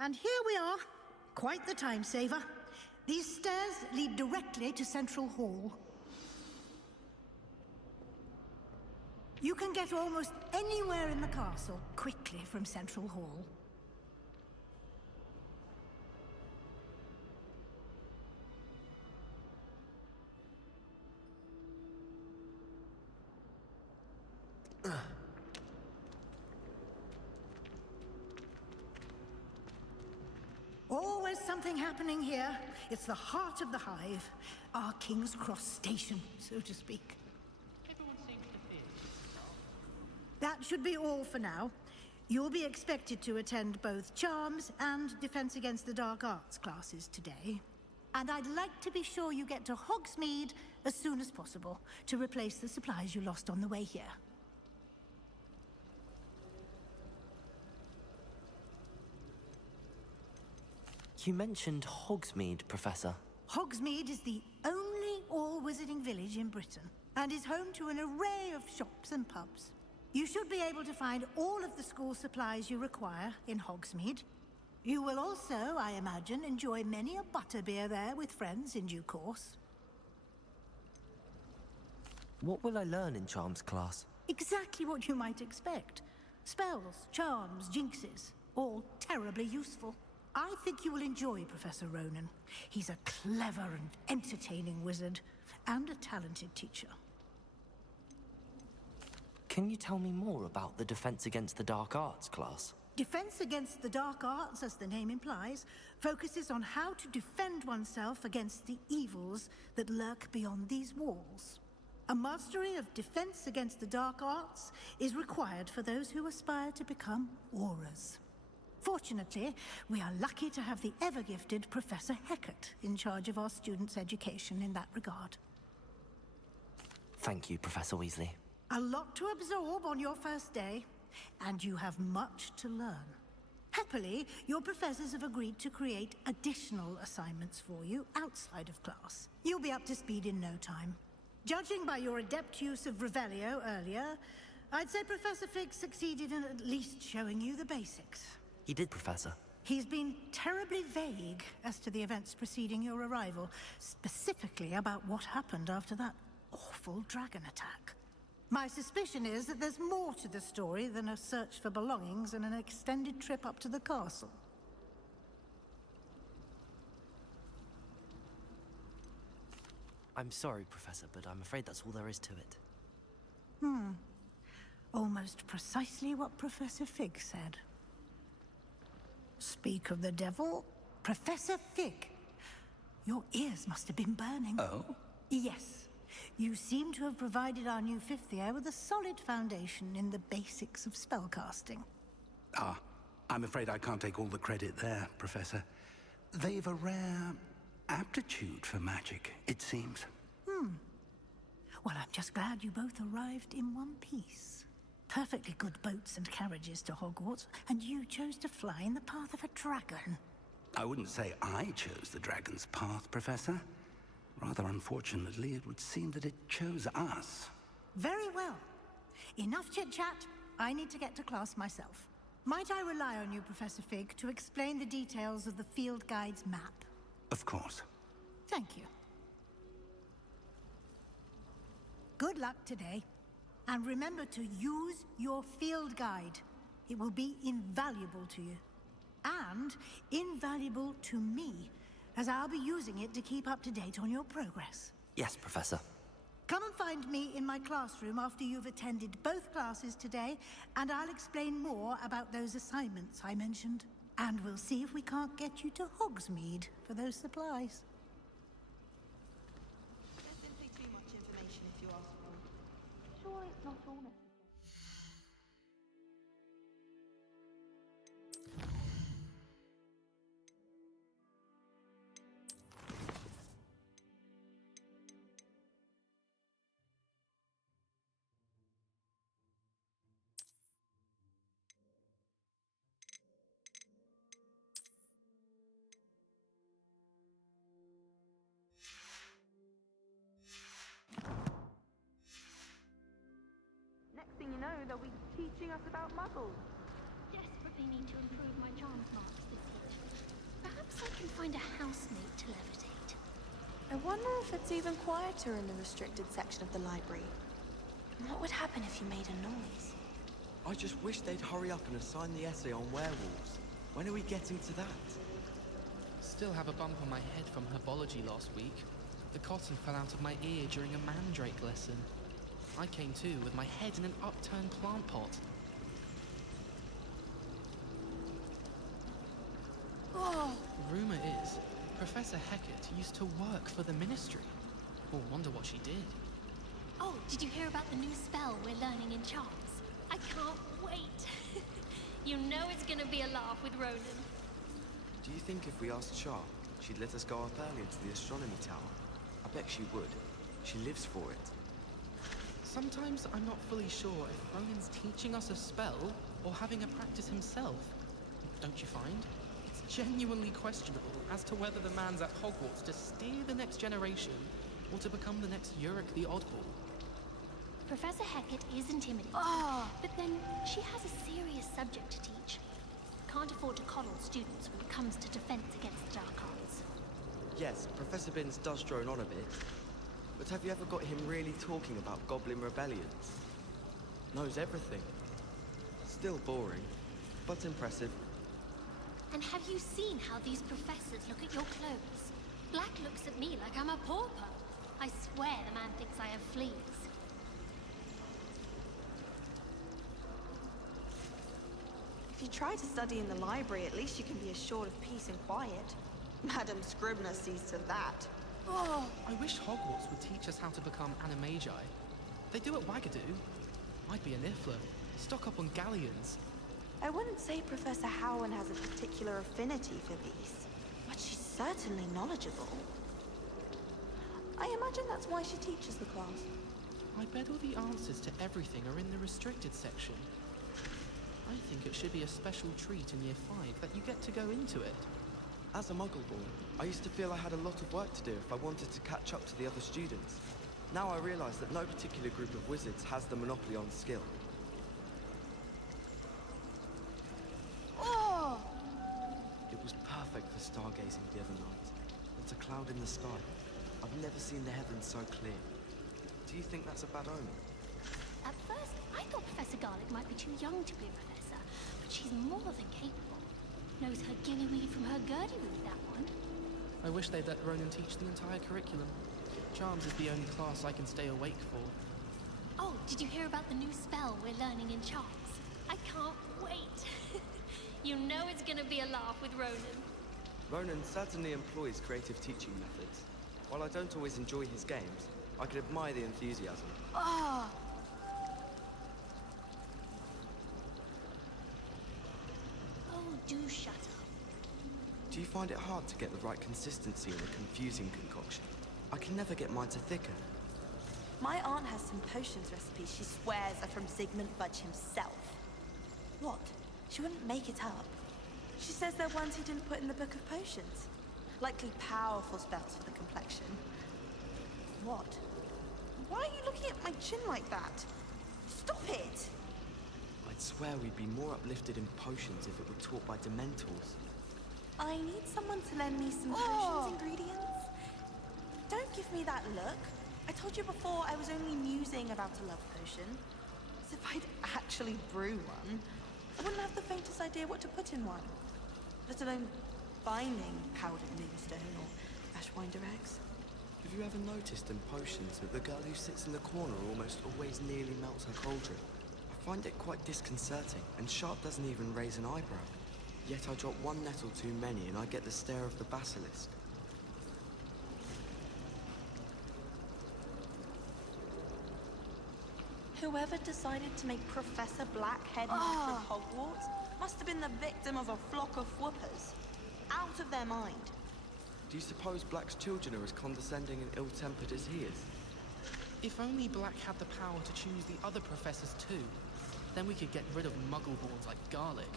And here we are. Quite the time saver. These stairs lead directly to Central Hall. You can get almost anywhere in the castle quickly from Central Hall. Always something happening here. It's the heart of the hive. Our King's Cross station, so to speak. Everyone seems to fear it. That should be all for now. You'll be expected to attend both Charms and Defense Against the Dark Arts classes today. And I'd like to be sure you get to Hogsmeade as soon as possible to replace the supplies you lost on the way here. You mentioned Hogsmeade, Professor. Hogsmeade is the only all-wizarding village in Britain and is home to an array of shops and pubs. You should be able to find all of the school supplies you require in Hogsmeade. You will also, I imagine, enjoy many a butterbeer there with friends in due course. What will I learn in Charms class? Exactly what you might expect. Spells, charms, jinxes, all terribly useful. I think you will enjoy Professor Ronan. He's a clever and entertaining wizard, and a talented teacher. Can you tell me more about the Defense Against the Dark Arts class? Defense Against the Dark Arts, as the name implies, focuses on how to defend oneself against the evils that lurk beyond these walls. A mastery of Defense Against the Dark Arts is required for those who aspire to become Aurors. Fortunately, we are lucky to have the ever-gifted Professor Hecat in charge of our students' education in that regard. Thank you, Professor Weasley. A lot to absorb on your first day, and you have much to learn. Happily, your professors have agreed to create additional assignments for you outside of class. You'll be up to speed in no time. Judging by your adept use of Revelio earlier, I'd say Professor Fig succeeded in at least showing you the basics. He did, Professor. He's been terribly vague as to the events preceding your arrival, specifically about what happened after that awful dragon attack. My suspicion is that there's more to the story than a search for belongings and an extended trip up to the castle. I'm sorry, Professor, but I'm afraid that's all there is to it. Almost precisely what Professor Fig said. Speak of the devil, Professor Fig. Your ears must have been burning. Oh? Yes. You seem to have provided our new fifth year with a solid foundation in the basics of spellcasting. Ah, I'm afraid I can't take all the credit there, Professor. They've a rare aptitude for magic, it seems. Well, I'm just glad you both arrived in one piece. Perfectly good boats and carriages to Hogwarts, and you chose to fly in the path of a dragon. I wouldn't say I chose the dragon's path, Professor. Rather unfortunately, it would seem that it chose us. Very well. Enough chit-chat. I need to get to class myself. Might I rely on you, Professor Fig, to explain the details of the field guide's map? Of course. Thank you. Good luck today. And remember to use your field guide. It will be invaluable to you. And invaluable to me, as I'll be using it to keep up to date on your progress. Yes, Professor. Come and find me in my classroom after you've attended both classes today, and I'll explain more about those assignments I mentioned. And we'll see if we can't get you to Hogsmeade for those supplies. There's simply too much information if you ask me. Sure, it's not all necessary. Next thing you know, they'll be teaching us about muggles. Desperately need to improve my charms marks this year. Perhaps I can find a housemate to levitate. I wonder if it's even quieter in the restricted section of the library. What would happen if you made a noise? I just wish they'd hurry up and assign the essay on werewolves. When are we getting to that? Still have a bump on my head from herbology last week. The cotton fell out of my ear during a mandrake lesson. I came to with my head in an upturned plant pot. Oh! Rumor is, Professor Hecat used to work for the Ministry. Or wonder what she did. Oh, did you hear about the new spell we're learning in charms? I can't wait. You know it's gonna be a laugh with Ronan. Do you think if we asked Sharp, she'd let us go up early into the astronomy tower? I bet she would. She lives for it. Sometimes I'm not fully sure if Ronan's teaching us a spell or having a practice himself. Don't you find? It's genuinely questionable as to whether the man's at Hogwarts to steer the next generation or to become the next Yurik the Oddball. Professor Hecat is intimidating, but then she has a serious subject to teach. Can't afford to coddle students when it comes to defense against the dark arts. Yes, Professor Binns does drone on a bit. But have you ever got him really talking about goblin rebellions? Knows everything. Still boring, but impressive. And have you seen how these professors look at your clothes? Black looks at me like I'm a pauper. I swear the man thinks I have fleas. If you try to study in the library, at least you can be assured of peace and quiet. Madam Scribner sees to that. Oh! I wish Hogwarts would teach us how to become animagi. They do at Wagadoo. I'd be a Niffler. Stock up on galleons. I wouldn't say Professor Howen has a particular affinity for these, but she's certainly knowledgeable. I imagine that's why she teaches the class. I bet all the answers to everything are in the restricted section. I think it should be a special treat in Year 5 that you get to go into it. As a Muggleborn, I used to feel I had a lot of work to do if I wanted to catch up to the other students. Now I realise that no particular group of wizards has the monopoly on skill. Oh! It was perfect for stargazing the other night. Not a cloud in the sky. I've never seen the heavens so clear. Do you think that's a bad omen? At first, I thought Professor Garlick might be too young to be a professor, but she's more than capable. Knows her gillyweed from her gurdyweed, that one. I wish they'd let Ronan teach the entire curriculum. Charms is the only class I can stay awake for. Oh, did you hear about the new spell we're learning in charms? I can't wait. You know it's gonna be a laugh with Ronan. Ronan certainly employs creative teaching methods. While I don't always enjoy his games, I can admire the enthusiasm. Ah! Oh, do shut up. Do you find it hard to get the right consistency in a confusing concoction? I can never get mine to thicken. My aunt has some potions recipes she swears are from Sigmund Budge himself. What? She wouldn't make it up. She says they're ones he didn't put in the Book of Potions. Likely powerful spells for the complexion. What? Why are you looking at my chin like that? Stop it! I'd swear we'd be more uplifted in potions if it were taught by Dementors. I need someone to lend me some potions ingredients. Don't give me that look. I told you before I was only musing about a love potion. As if I'd actually brew one. I wouldn't have the faintest idea what to put in one. Let alone finding powdered moonstone or ashwinder eggs. Have you ever noticed in potions that the girl who sits in the corner almost always nearly melts her cauldron? I find it quite disconcerting, and Sharp doesn't even raise an eyebrow. Yet I drop one nettle too many and I get the stare of the basilisk. Whoever decided to make Professor Black headmaster of Hogwarts must have been the victim of a flock of whoopers. Out of their mind. Do you suppose Black's children are as condescending and ill-tempered as he is? If only Black had the power to choose the other professors too, then we could get rid of muggleborns like garlic.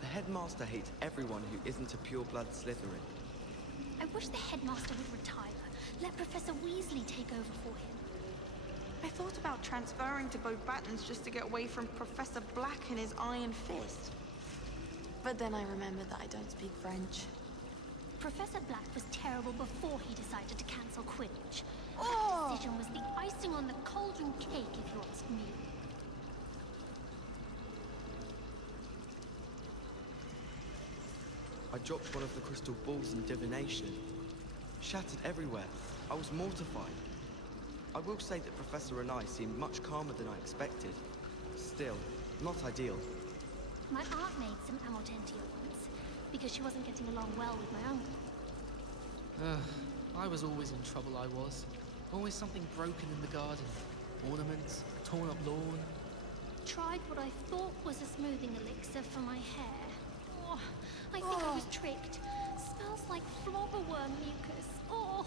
The headmaster hates everyone who isn't a pure-blood Slytherin. I wish the headmaster would retire. Let Professor Weasley take over for him. I thought about transferring to Beauxbatons just to get away from Professor Black and his iron fist. But then I remembered that I don't speak French. Professor Black was terrible before he decided to cancel Quidditch. That decision was the icing on the cauldron cake, if you ask me. I dropped one of the crystal balls in divination. Shattered everywhere. I was mortified. I will say that Professor and I seemed much calmer than I expected. Still, not ideal. My aunt made some Amortentia once, because she wasn't getting along well with my uncle. I was always in trouble, I was. Always something broken in the garden. Ornaments, torn up lawn. Tried what I thought was a smoothing elixir for my hair. Oh, I think I was tricked. Smells like flobberworm mucus. Oh.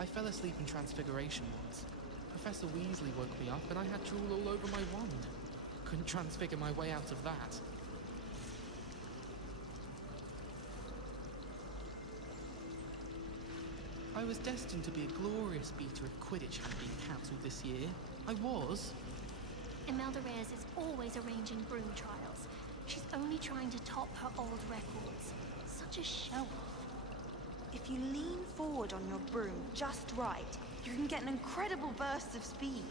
I fell asleep in Transfiguration once. Professor Weasley woke me up and I had drool all over my wand. Couldn't transfigure my way out of that. I was destined to be a glorious beater if Quidditch hadn't been cancelled this year. I was. Imelda Reyes is always arranging broom trials. She's only trying to top her old records. Such a show-off. If you lean forward on your broom just right, you can get an incredible burst of speed.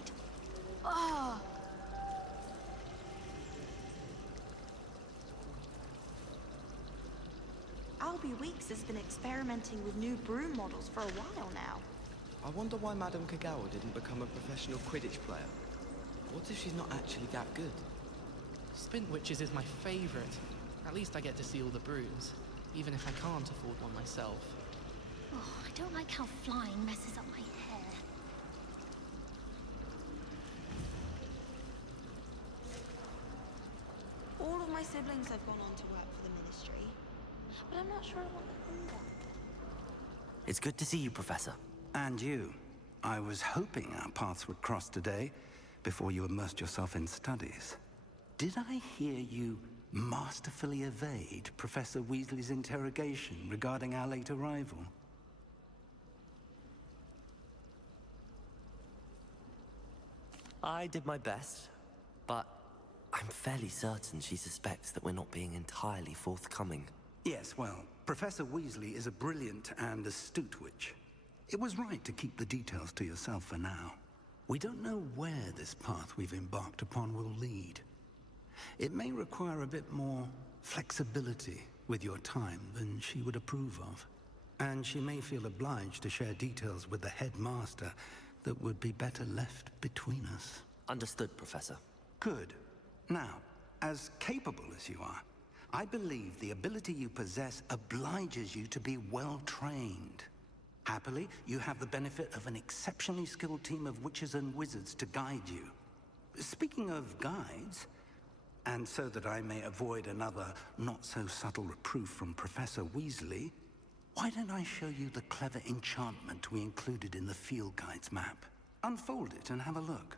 Albie Weeks has been experimenting with new broom models for a while now. I wonder why Madame Kagawa didn't become a professional Quidditch player. What if she's not actually that good? Spintwitches is my favorite. At least I get to see all the brooms, even if I can't afford one myself. Oh, I don't like how flying messes up my hair. All of my siblings have gone on to work for the Ministry, but I'm not sure I want them either. It's good to see you, Professor. And you. I was hoping our paths would cross today, before you immersed yourself in studies. Did I hear you masterfully evade Professor Weasley's interrogation regarding our late arrival? I did my best, but I'm fairly certain she suspects that we're not being entirely forthcoming. Yes, well, Professor Weasley is a brilliant and astute witch. It was right to keep the details to yourself for now. We don't know where this path we've embarked upon will lead. It may require a bit more flexibility with your time than she would approve of. And she may feel obliged to share details with the headmaster that would be better left between us. Understood, Professor. Good. Now, as capable as you are, I believe the ability you possess obliges you to be well-trained. Happily, you have the benefit of an exceptionally skilled team of witches and wizards to guide you. Speaking of guides, and so that I may avoid another not-so-subtle reproof from Professor Weasley, why don't I show you the clever enchantment we included in the field guide's map? Unfold it and have a look.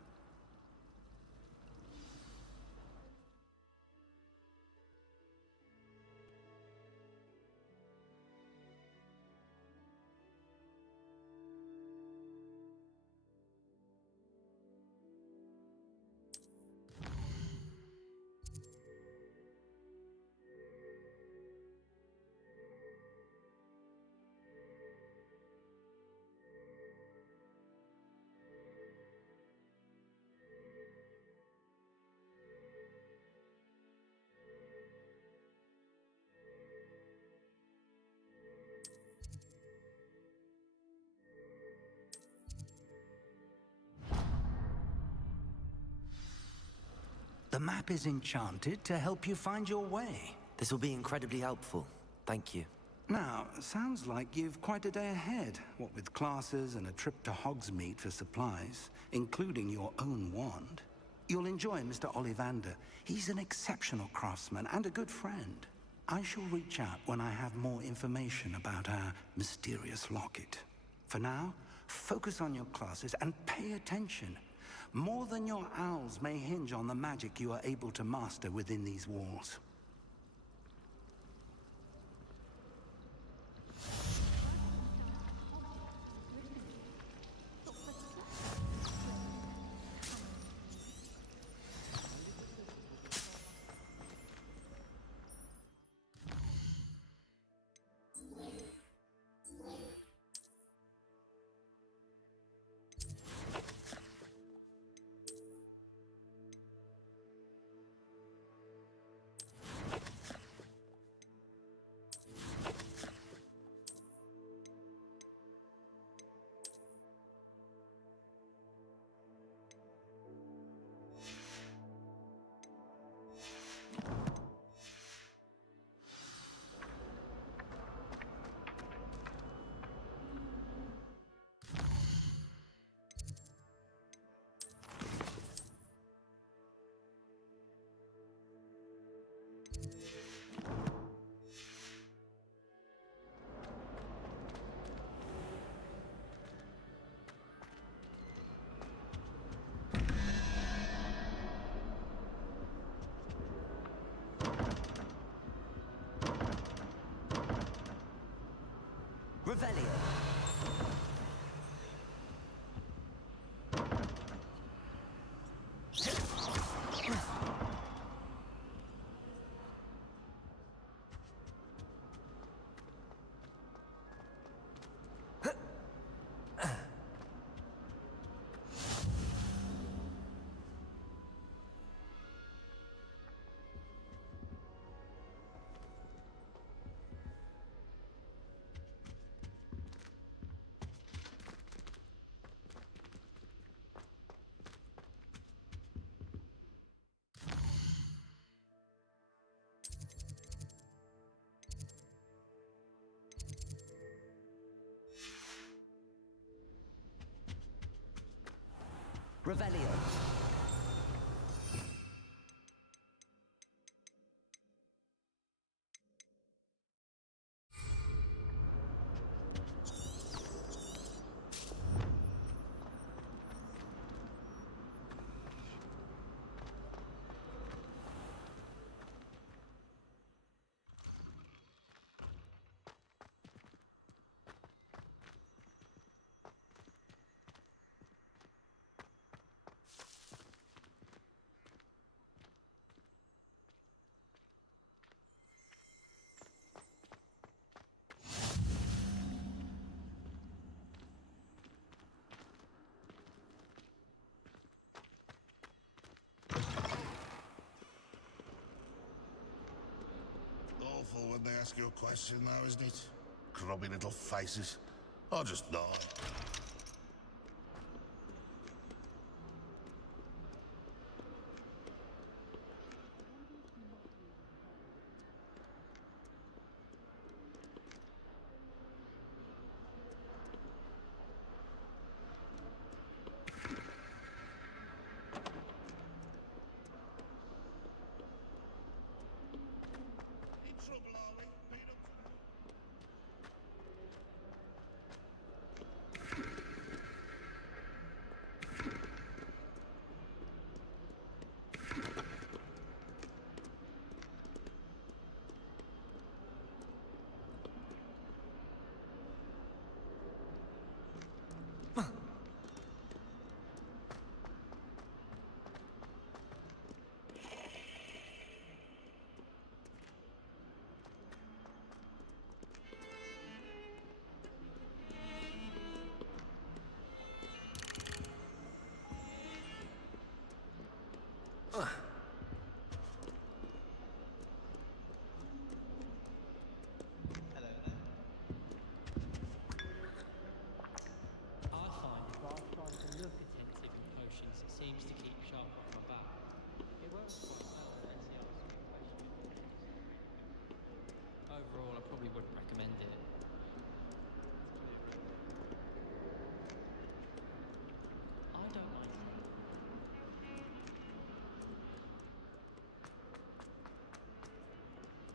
The map is enchanted to help you find your way. This will be incredibly helpful. Thank you. Now, sounds like you've quite a day ahead, what with classes and a trip to Hogsmeade for supplies, including your own wand. You'll enjoy Mr. Ollivander. He's an exceptional craftsman and a good friend. I shall reach out when I have more information about our mysterious locket. For now, focus on your classes and pay attention. More than your owls may hinge on the magic you are able to master within these walls. Revelio. Revelio. Awful when they ask you a question now, isn't it? Grubby little faces. I'll just nod.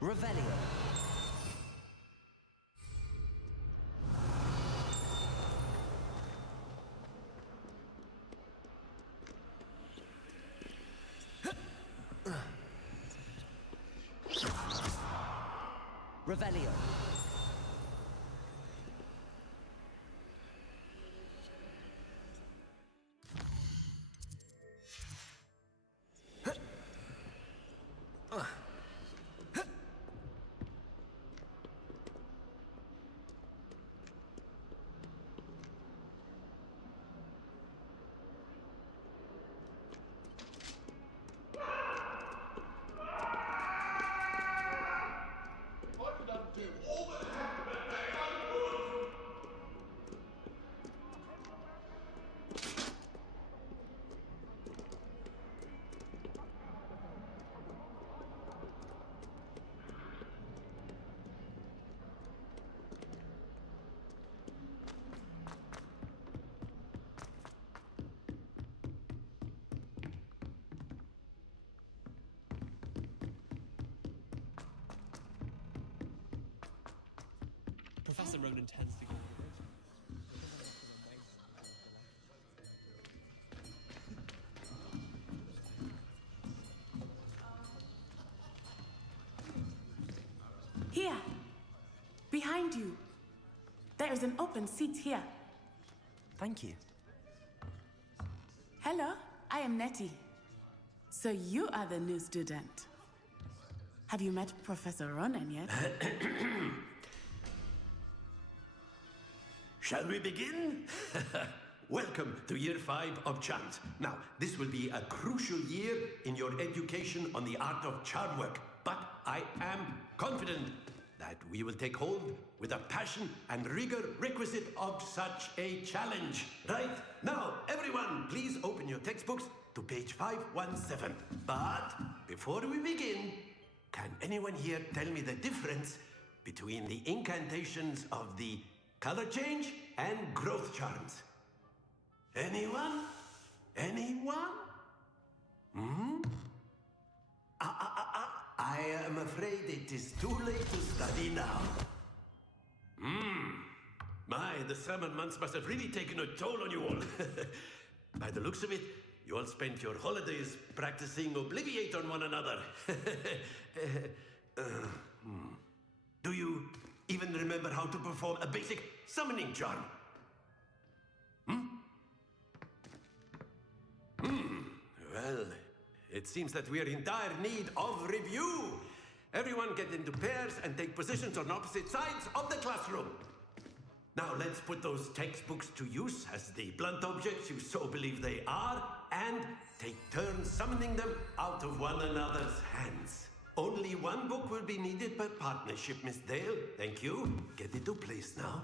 Revelio. Revelio. Professor Ronan tends to go. Here. Behind you. There is an open seat here. Thank you. Hello, I am Nettie. So you are the new student. Have you met Professor Ronan yet? Shall we begin? Welcome to Year 5 of Charms. Now, this will be a crucial year in your education on the art of charm work, but I am confident that we will take hold with the passion and rigor requisite of such a challenge. Right? Now, everyone, please open your textbooks to page 517. But before we begin, can anyone here tell me the difference between the incantations of the color change and growth charms? Anyone? Anyone? I am afraid it is too late to study now. My, the summer months must have really taken a toll on you all. By the looks of it, you all spent your holidays practicing Obliviate on one another. Do you even remember how to perform a basic summoning charm? Well, it seems that we are in dire need of review. Everyone get into pairs and take positions on opposite sides of the classroom. Now let's put those textbooks to use as the blunt objects you so believe they are, and take turns summoning them out of one another's hands. Only one book will be needed per partnership, Miss Dale. Thank you. Get into place now.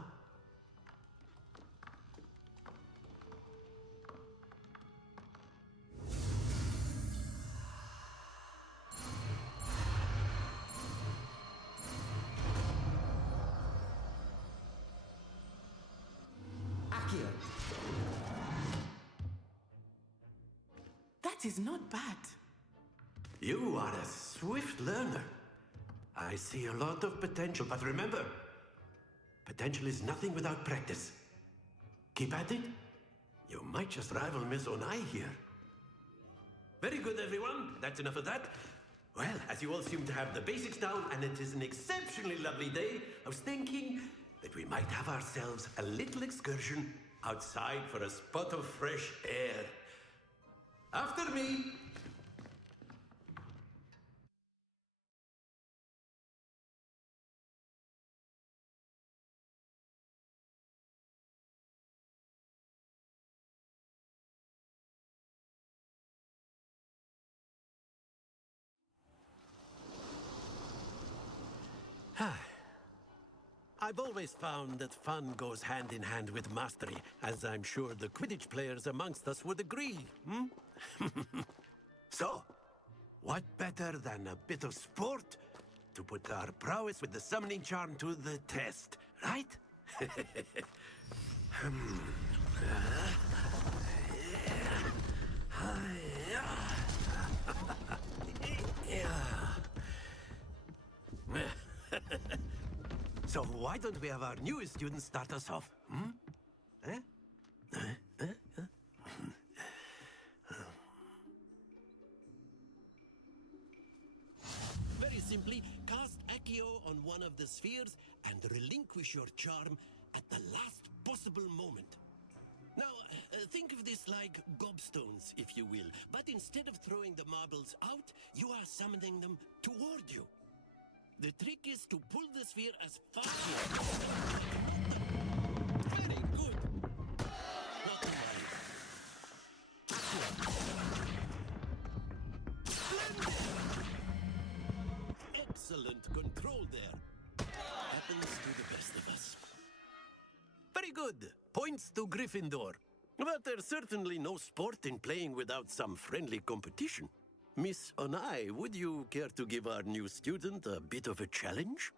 Accio. That is not bad. You are a swift learner. I see a lot of potential, but remember, potential is nothing without practice. Keep at it. You might just rival Miss Onai here. Very good, everyone. That's enough of that. Well, as you all seem to have the basics down, and it is an exceptionally lovely day, I was thinking that we might have ourselves a little excursion outside for a spot of fresh air. After me. I've always found that fun goes hand in hand with mastery, as I'm sure the Quidditch players amongst us would agree, So, what better than a bit of sport to put our prowess with the summoning charm to the test, right? Well, So why don't we have our newest student start us off? Hmm? Eh? Very simply, cast Accio on one of the spheres and relinquish your charm at the last possible moment. Now, think of this like gobstones, if you will, but instead of throwing the marbles out, you are summoning them toward you. The trick is to pull the sphere as far as Very good. Not to worry. Splendid! Excellent control there. Happens to the best of us. Very good. Points to Gryffindor. But there's certainly no sport in playing without some friendly competition. Miss Onai, would you care to give our new student a bit of a challenge?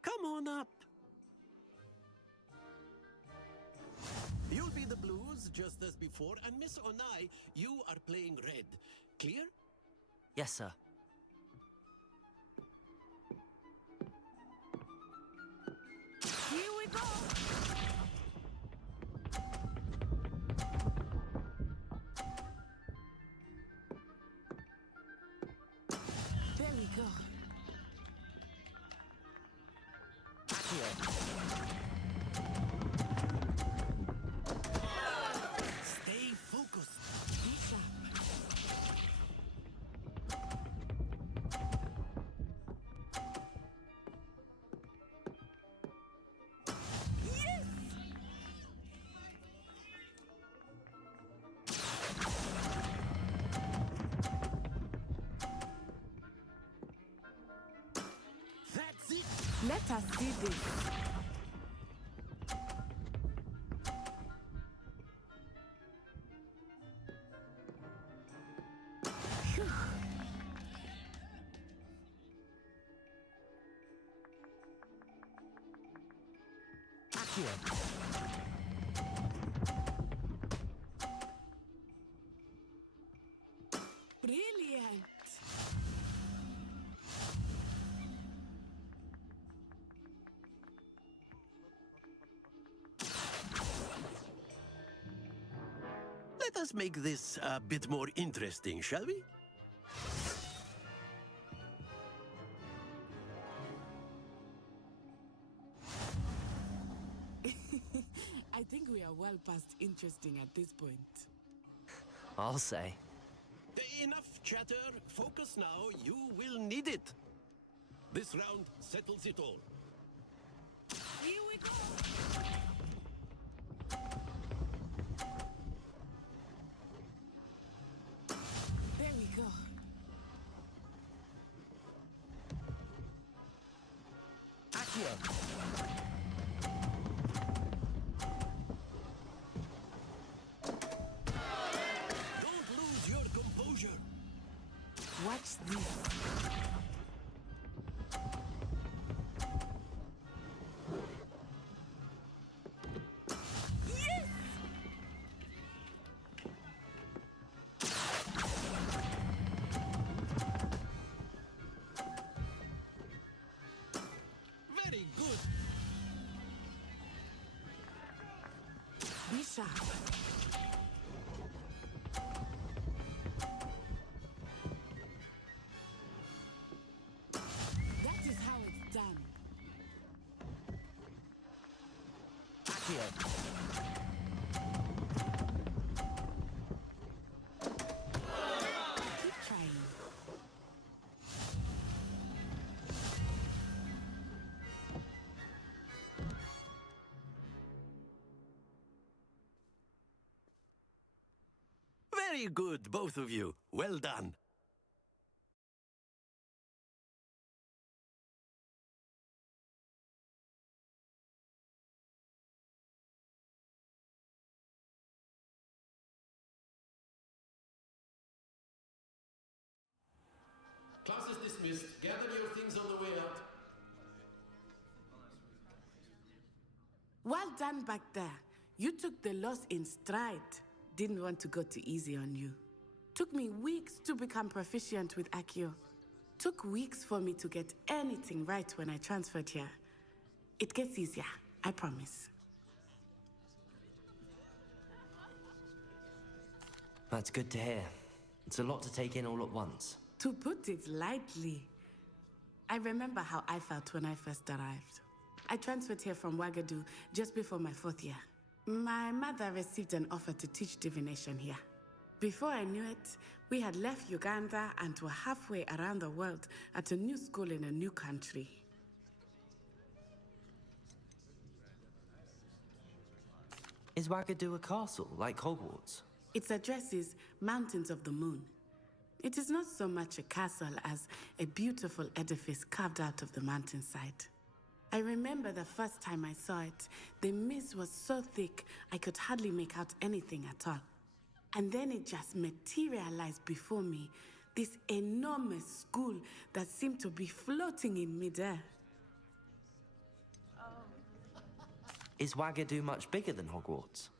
Come on up. You'll be the blues, just as before, and Miss Onai, you are playing red. Clear? Yes, sir. Here we go! There we go. Stay focused. Be sharp. Yes! That's it. Let us see this. Phew. Brilliant. Let us make this a bit more interesting, shall we? I think we are well past interesting at this point. I'll say. Enough chatter. Focus now. You will need it. This round settles it all. Here we go! There we go. Don't lose your composure. Watch this. Yes! Very good. Be sharp. That is how it's done. Keep trying. Very good, both of you. Well done. Class is dismissed. Gather your things on the way out. Well done back there. You took the loss in stride. Didn't want to go too easy on you. Took me weeks to become proficient with Accio. Took weeks for me to get anything right when I transferred here. It gets easier, I promise. That's good to hear. It's a lot to take in all at once. To put it lightly, I remember how I felt when I first arrived. I transferred here from Wagadu just before my 4th year. My mother received an offer to teach divination here. Before I knew it, we had left Uganda and were halfway around the world at a new school in a new country. Is Wagadu a castle, like Hogwarts? Its address is Mountains of the Moon. It is not so much a castle as a beautiful edifice carved out of the mountainside. I remember the first time I saw it, the mist was so thick I could hardly make out anything at all. And then it just materialized before me, this enormous school that seemed to be floating in midair. Is Wagadu much bigger than Hogwarts?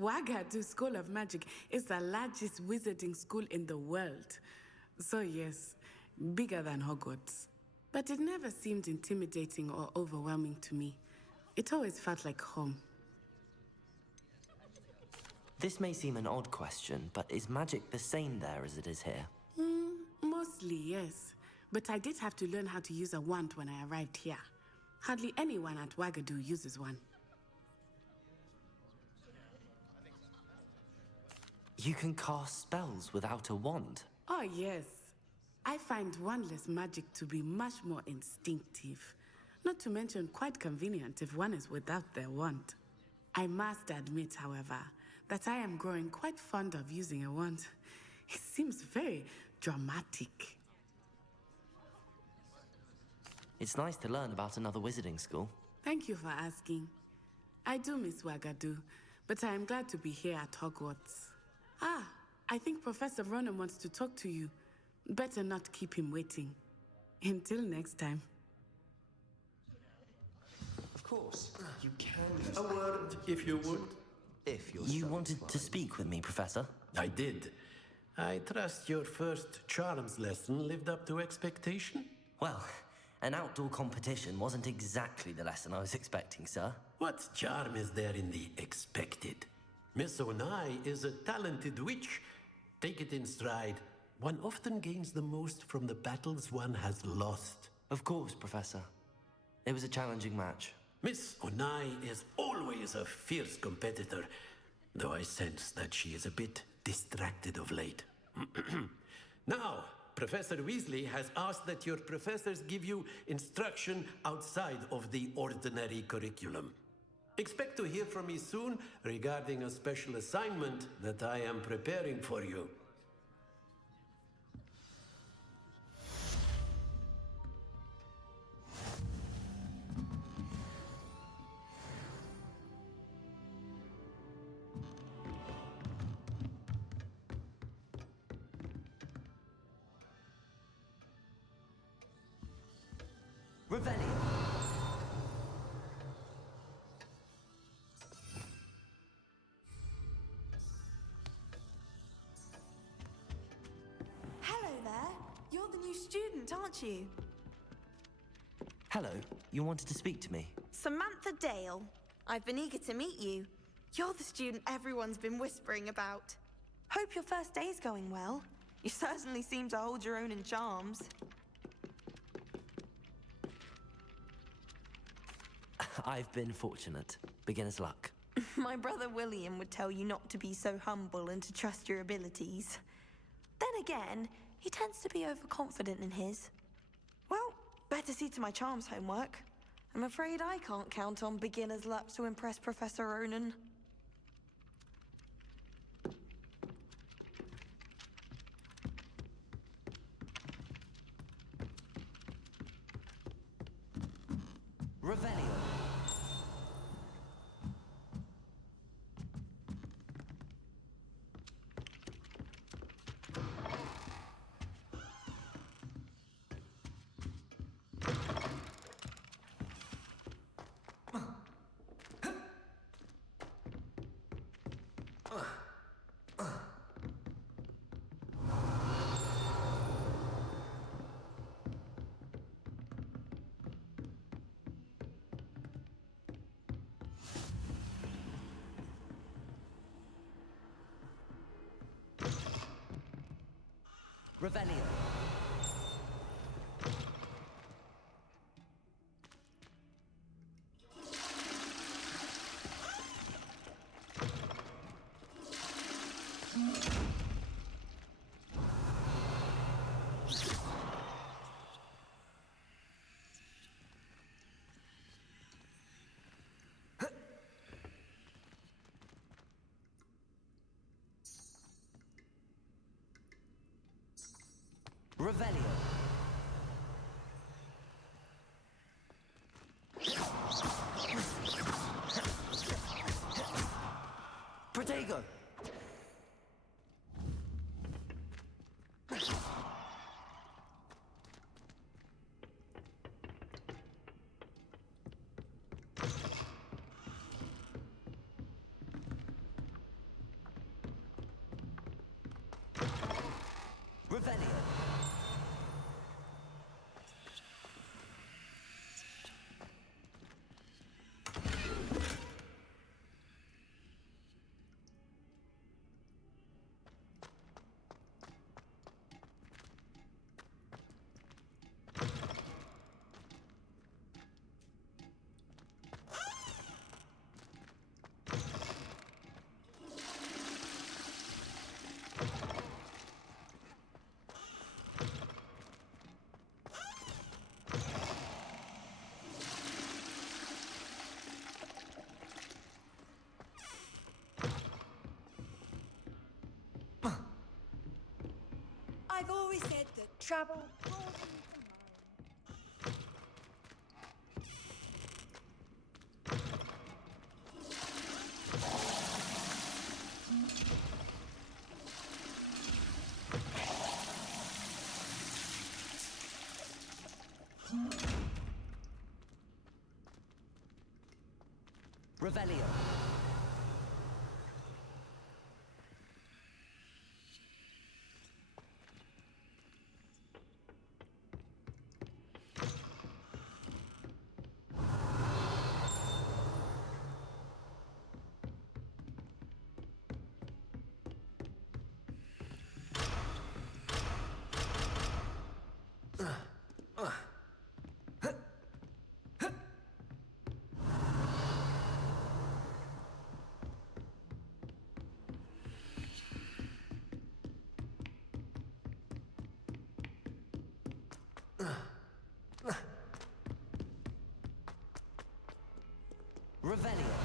Wagadu School of Magic is the largest wizarding school in the world. So yes, bigger than Hogwarts. But it never seemed intimidating or overwhelming to me. It always felt like home. This may seem an odd question, but is magic the same there as it is here? Mostly, yes. But I did have to learn how to use a wand when I arrived here. Hardly anyone at Wagadu uses one. You can cast spells without a wand? Oh, yes. I find wandless magic to be much more instinctive. Not to mention quite convenient if one is without their wand. I must admit, however, that I am growing quite fond of using a wand. It seems very dramatic. It's nice to learn about another wizarding school. Thank you for asking. I do miss Wagadu, but I am glad to be here at Hogwarts. Ah, I think Professor Ronan wants to talk to you. Better not keep him waiting. Until next time. Of course, you can... A word, if you would. If you're You wanted to speak with me, Professor? I did. I trust your first charms lesson lived up to expectation? Well, an outdoor competition wasn't exactly the lesson I was expecting, sir. What charm is there in the expected? Miss Onai is a talented witch. Take it in stride. One often gains the most from the battles one has lost. Of course, Professor. It was a challenging match. Miss Onai is always a fierce competitor, though I sense that she is a bit distracted of late. Now, Professor Weasley has asked that your professors give you instruction outside of the ordinary curriculum. Expect to hear from me soon regarding a special assignment that I am preparing for you. Revelio. Hello there. You're the new student, aren't you? Hello, you wanted to speak to me? Samantha Dale. I've been eager to meet you. You're the student everyone's been whispering about. Hope your first day's going well. You certainly seem to hold your own in charms. I've been fortunate. Beginner's luck. My brother William would tell you not to be so humble and to trust your abilities. Then again, he tends to be overconfident in his. Well, better see to my charms homework. I'm afraid I can't count on beginner's luck to impress Professor Ronan. Revelio. Revelio. Revelio. Protego. Revelio. I've always said that trouble broadens the mind. Revelio. Revelio.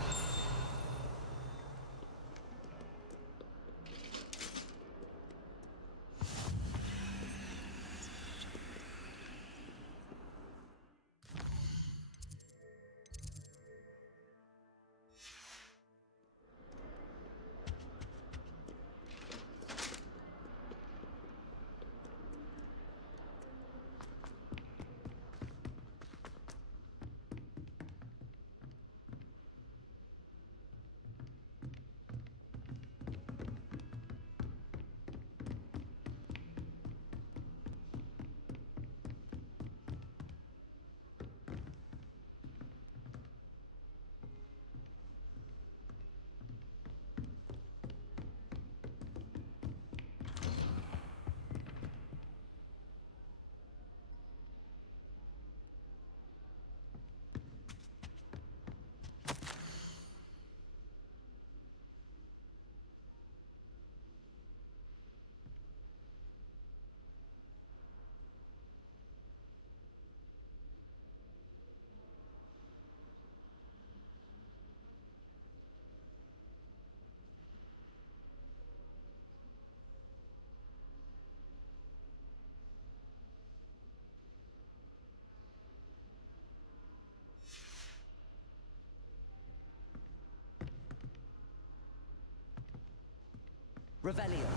Revelio.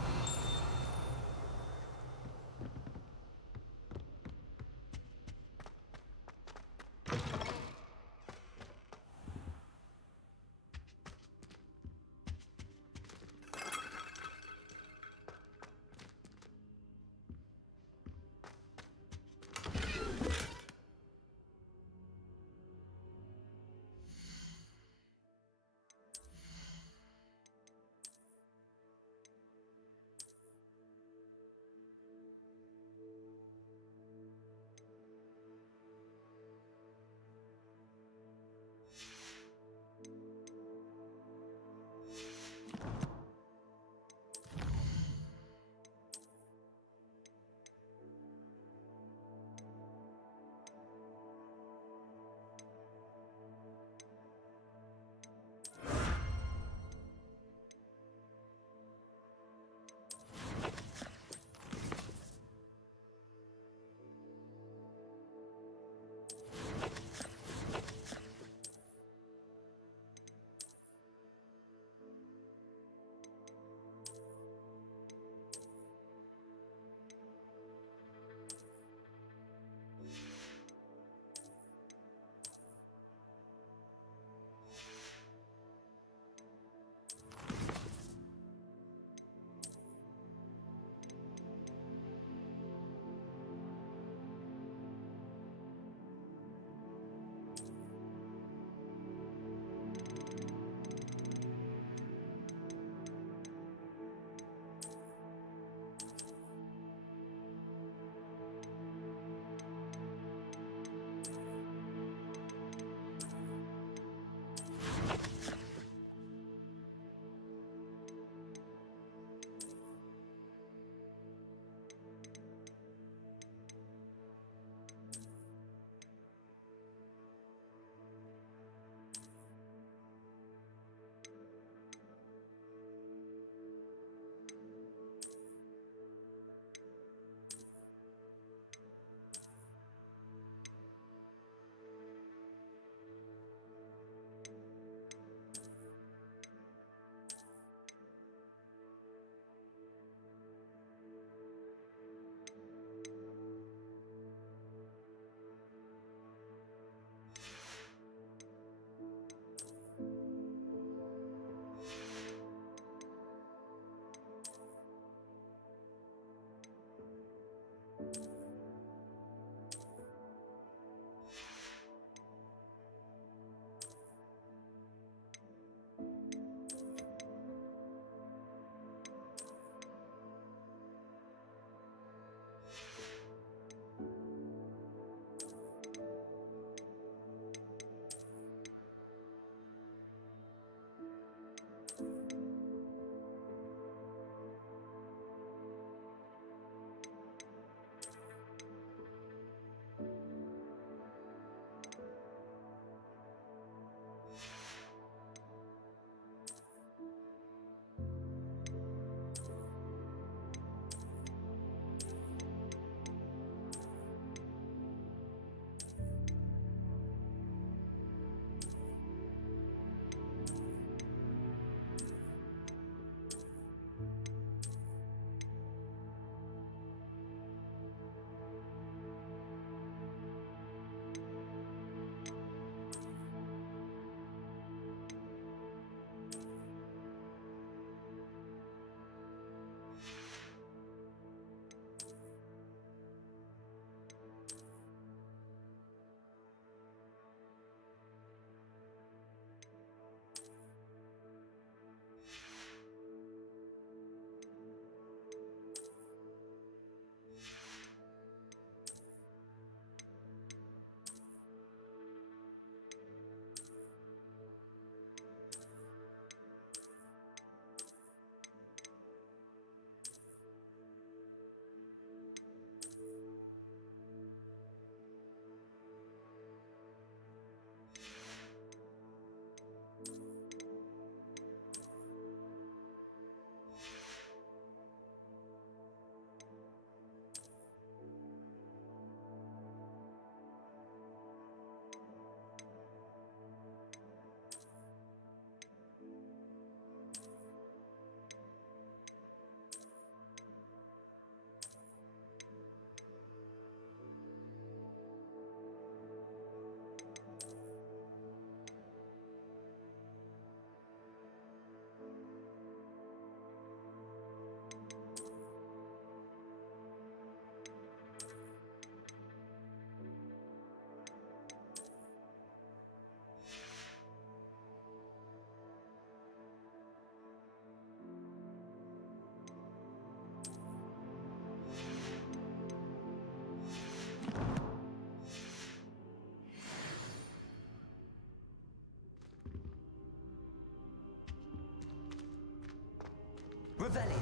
Revelio.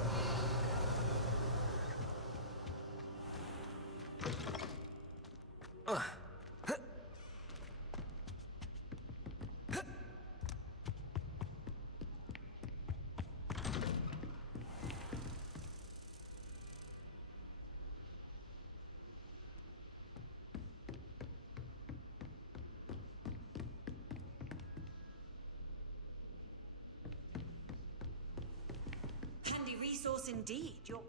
Handy resource indeed. You're...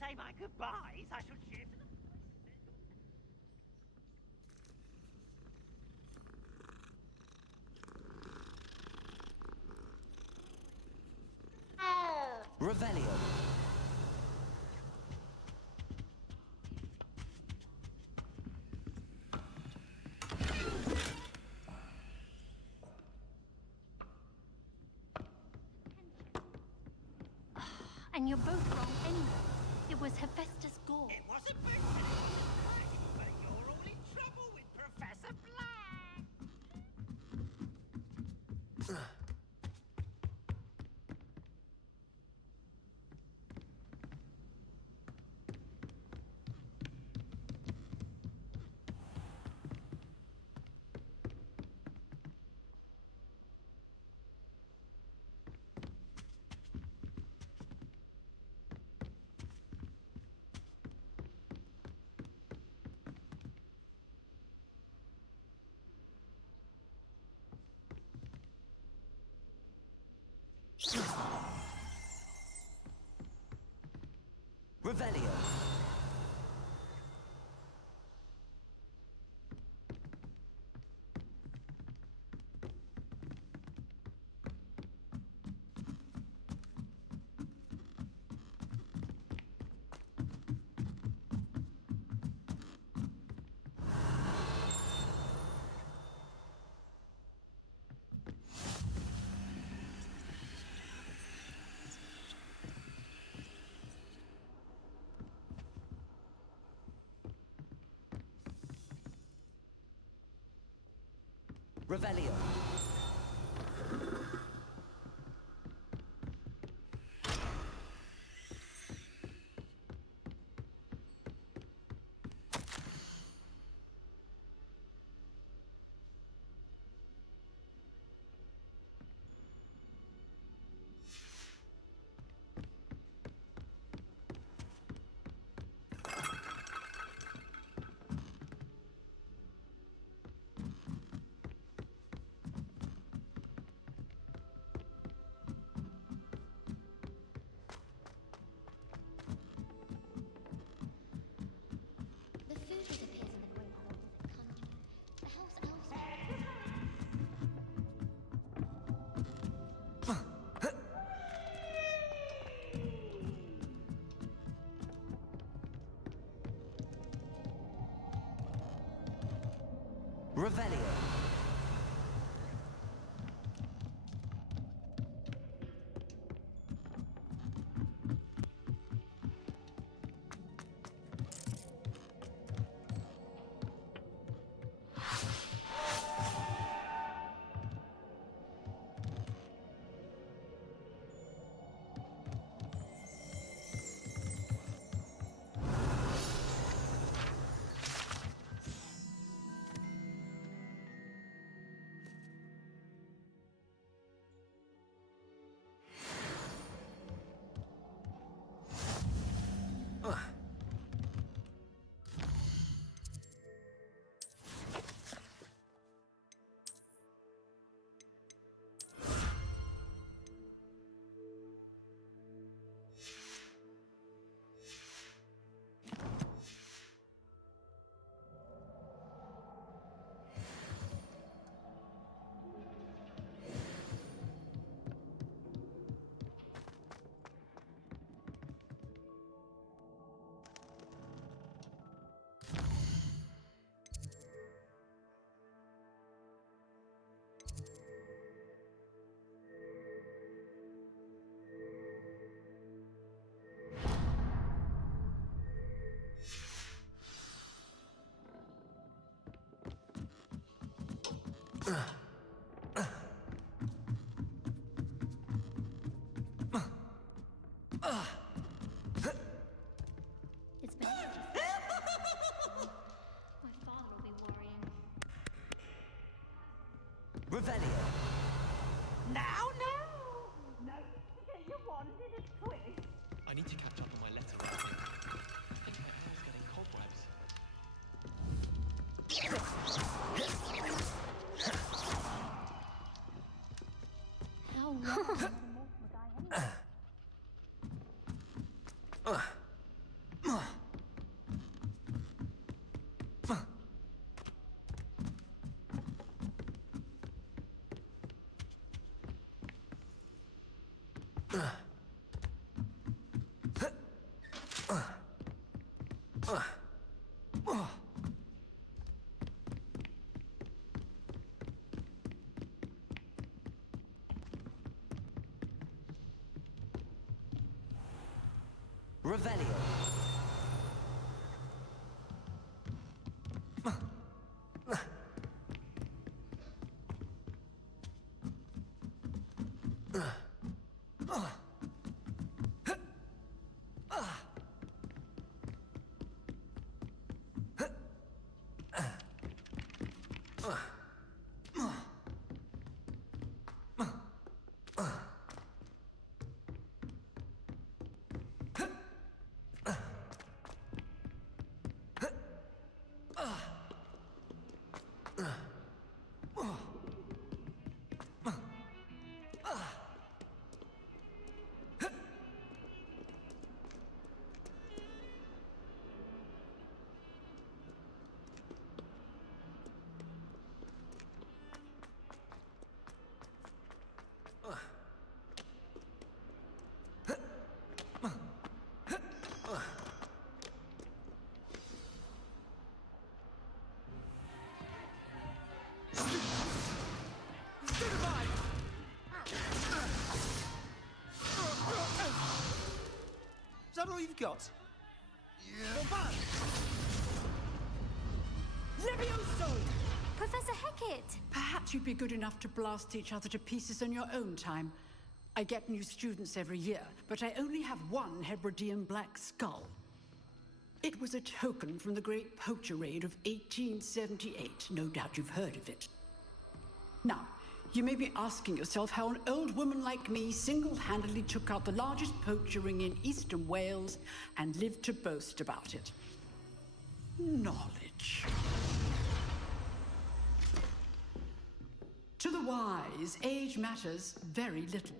Say my goodbyes. I shall shift. Revelio. And you're both wrong anyway. It was Hephaestus Gore. It wasn't meant to, but you're all in trouble with Professor Black. Revelio. Revelio. The food that appears in the great halls of the country. The house elsewhere. Revelio. It's been My father will be worrying. Revelio. Now, no! No, because you wanted a twist. I need to catch up on my letter writing. My hair's getting cobwebs. How long? Not a mortal guy anyway. Revelio. Is that all you've got? Yeah. Levioso! Professor Hecat! Perhaps you'd be good enough to blast each other to pieces in your own time. I get new students every year, but I only have one Hebridean black skull. It was a token from the Great Poacher Raid of 1878. No doubt you've heard of it. Now, you may be asking yourself how an old woman like me single-handedly took out the largest poacher ring in eastern Wales and lived to boast about it. Knowledge. To the wise, age matters very little.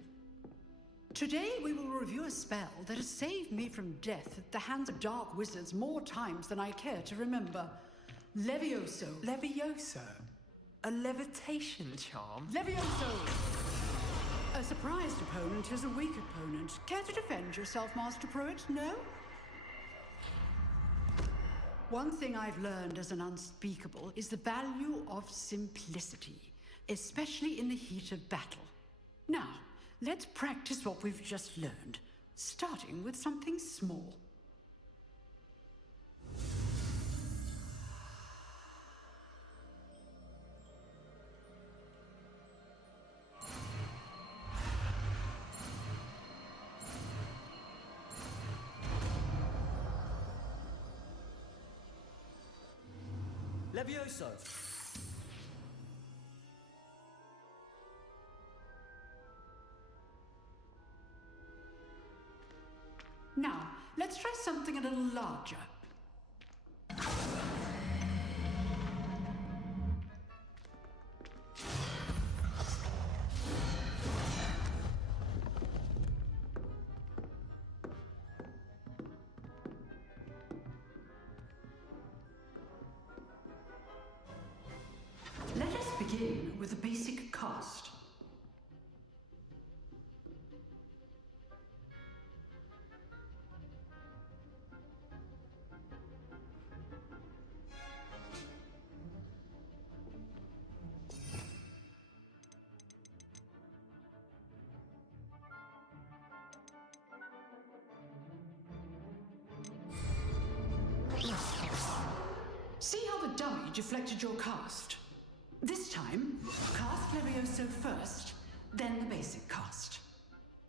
Today we will review a spell that has saved me from death at the hands of dark wizards more times than I care to remember. Levioso. Levioso? A levitation charm? Levioso! A surprised opponent is a weak opponent. Care to defend yourself, Master Pruitt? No? One thing I've learned as an unspeakable is the value of simplicity, especially in the heat of battle. Now, let's practice what we've just learned, starting with something small. Levioso. Now, let's try something a little larger. Let us begin with a basic cast. See how the dummy deflected your cast? This time, cast Levioso first, then the basic cast.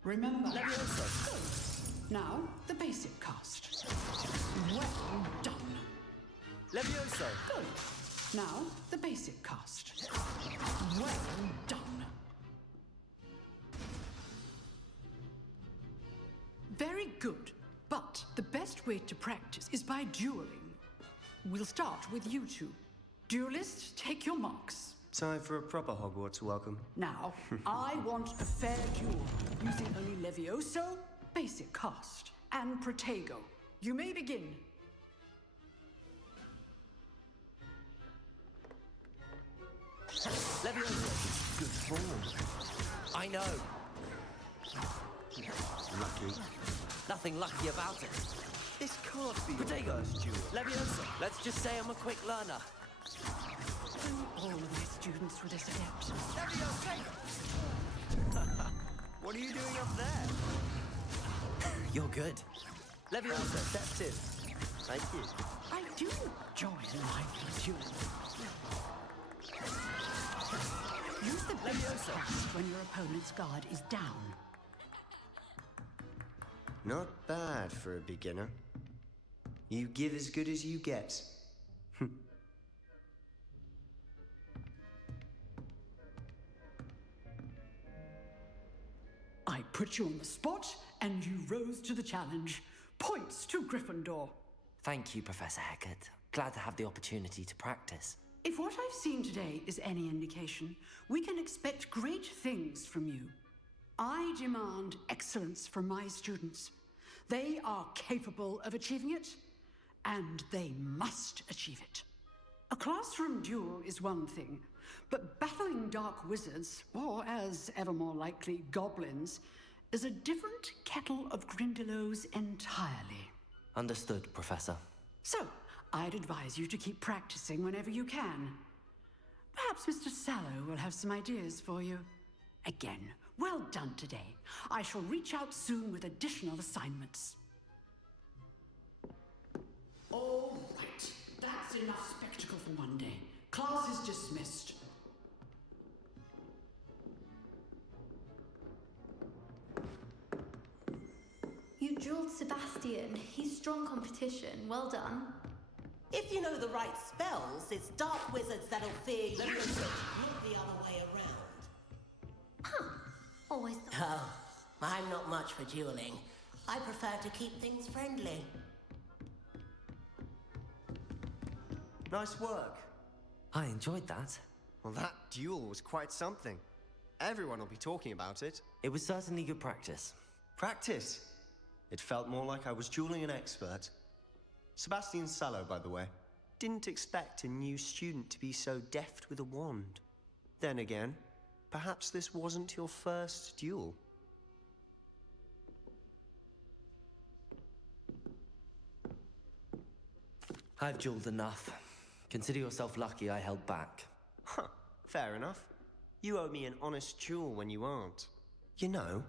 Remember... Levioso! Good. Now, the basic cast. Well done. Levioso! Good. Now, the basic cast. Well done. Very good. But the best way to practice is by dueling. We'll start with you two. Duelists, take your marks. Time for a proper Hogwarts welcome. Now, I want a fair duel, using only Levioso, basic cast, and Protego. You may begin. Levioso! Good form. I know. Lucky. Nothing lucky about it. This can't be Protego. duel. Levioso. Let's just say I'm a quick learner. All of my students were this adept. What are you doing up there? You're good. Leviosa, steps in. Thank you. I do enjoy a lively duel. Use the Leviosa when your opponent's guard is down. Not bad for a beginner. You give as good as you get. I put you on the spot, and you rose to the challenge. Points to Gryffindor. Thank you, Professor Hecat. Glad to have the opportunity to practice. If what I've seen today is any indication, we can expect great things from you. I demand excellence from my students. They are capable of achieving it, and they must achieve it. A classroom duel is one thing, but battling dark wizards, or as ever more likely, goblins, is a different kettle of Grindylows entirely. Understood, Professor. So, I'd advise you to keep practicing whenever you can. Perhaps Mr. Sallow will have some ideas for you. Again, well done today. I shall reach out soon with additional assignments. All right, that's enough spectacle for one day. Class is dismissed. You dueled Sebastian. He's strong competition. Well done. If you know the right spells, it's dark wizards that'll fear you, not the other way around. Huh. Always the... Oh, I'm not much for dueling. I prefer to keep things friendly. Nice work. I enjoyed that. Well, that duel was quite something. Everyone will be talking about it. It was certainly good practice. Practice? It felt more like I was dueling an expert. Sebastian Sallow, by the way. Didn't expect a new student to be so deft with a wand. Then again, perhaps this wasn't your first duel. I've dueled enough. Consider yourself lucky I held back. Huh, fair enough. You owe me an honest duel when you aren't. You know,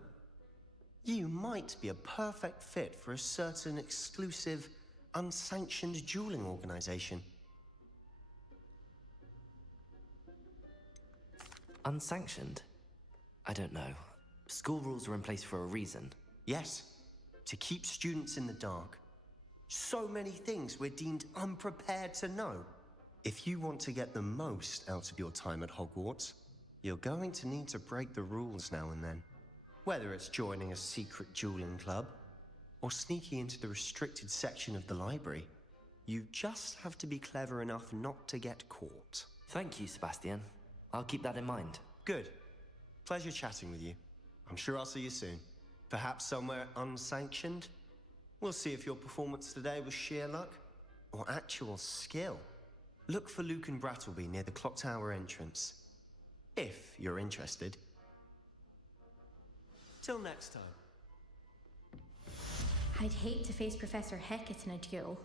you might be a perfect fit for a certain exclusive, unsanctioned dueling organization. Unsanctioned? I don't know. School rules are in place for a reason. Yes, to keep students in the dark. So many things we're deemed unprepared to know. If you want to get the most out of your time at Hogwarts, you're going to need to break the rules now and then. Whether it's joining a secret dueling club, or sneaking into the restricted section of the library, you just have to be clever enough not to get caught. Thank you, Sebastian. I'll keep that in mind. Good. Pleasure chatting with you. I'm sure I'll see you soon. Perhaps somewhere unsanctioned? We'll see if your performance today was sheer luck, or actual skill. Look for Luke and Brattleby near the clock tower entrance. If you're interested. Till next time. I'd hate to face Professor Hecat in a duel.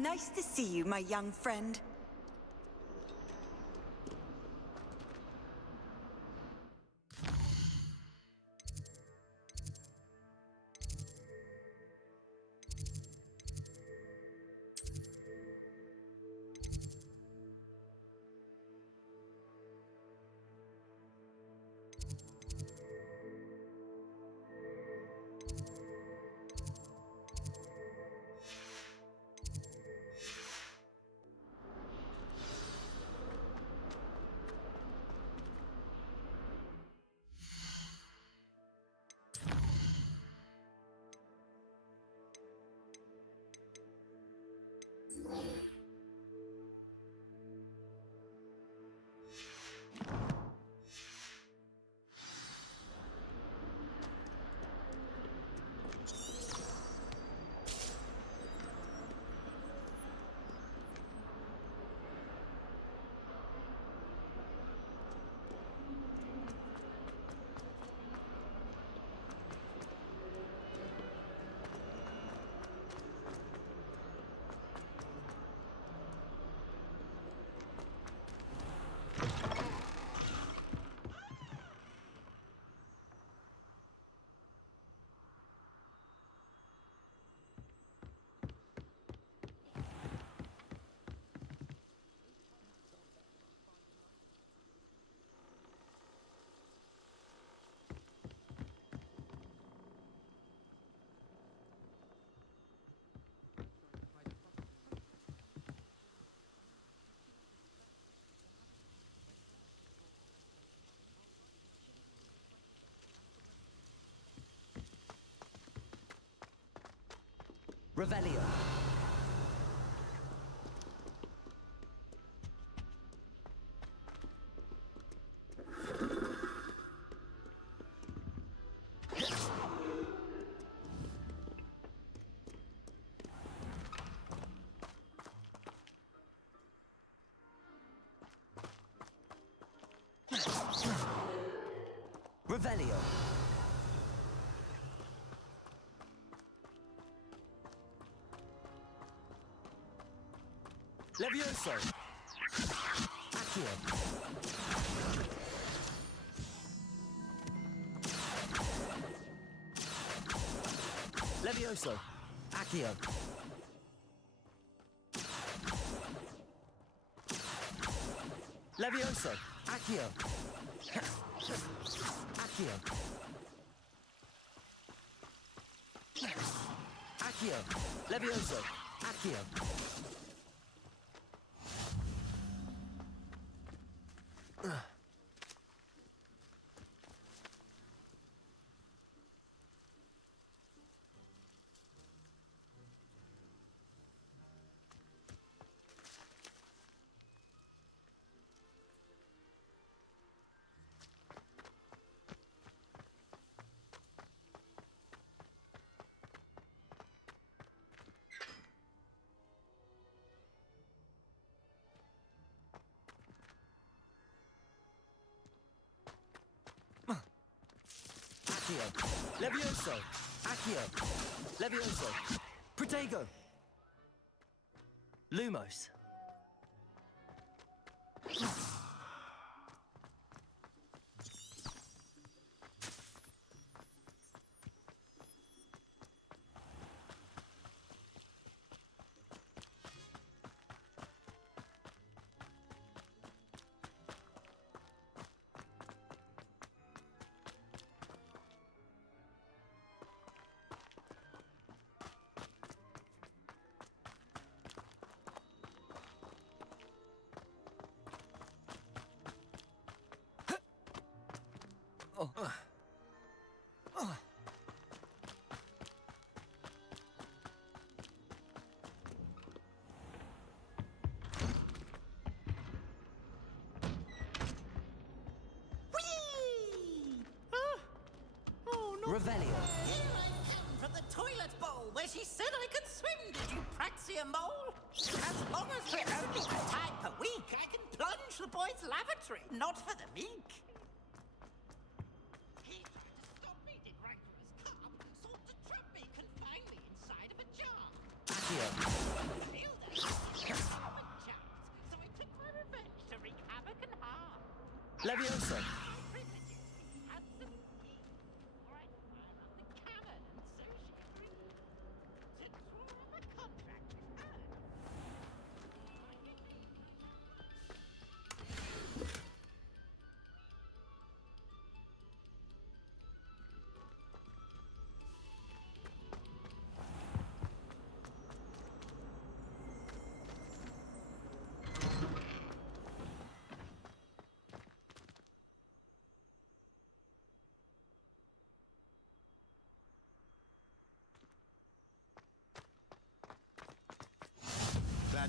Nice to see you, my young friend. Revelio. Revelio. Levioso! Accio! Levioso! Accio! Levioso! Accio! Accio! Accio! Levioso! Accio! Accio! Levioso! Accio! Levioso! Protego! Lumos! Revelio. Here I've come from the toilet bowl where she said I could swim, did you praxia mole? As long as we're only one time per week, I can plunge the boys' lavatory, not for the meek. He tried to stop me, did right from his carb, sought to trap me, confine me inside of a jar. Accio! Failed at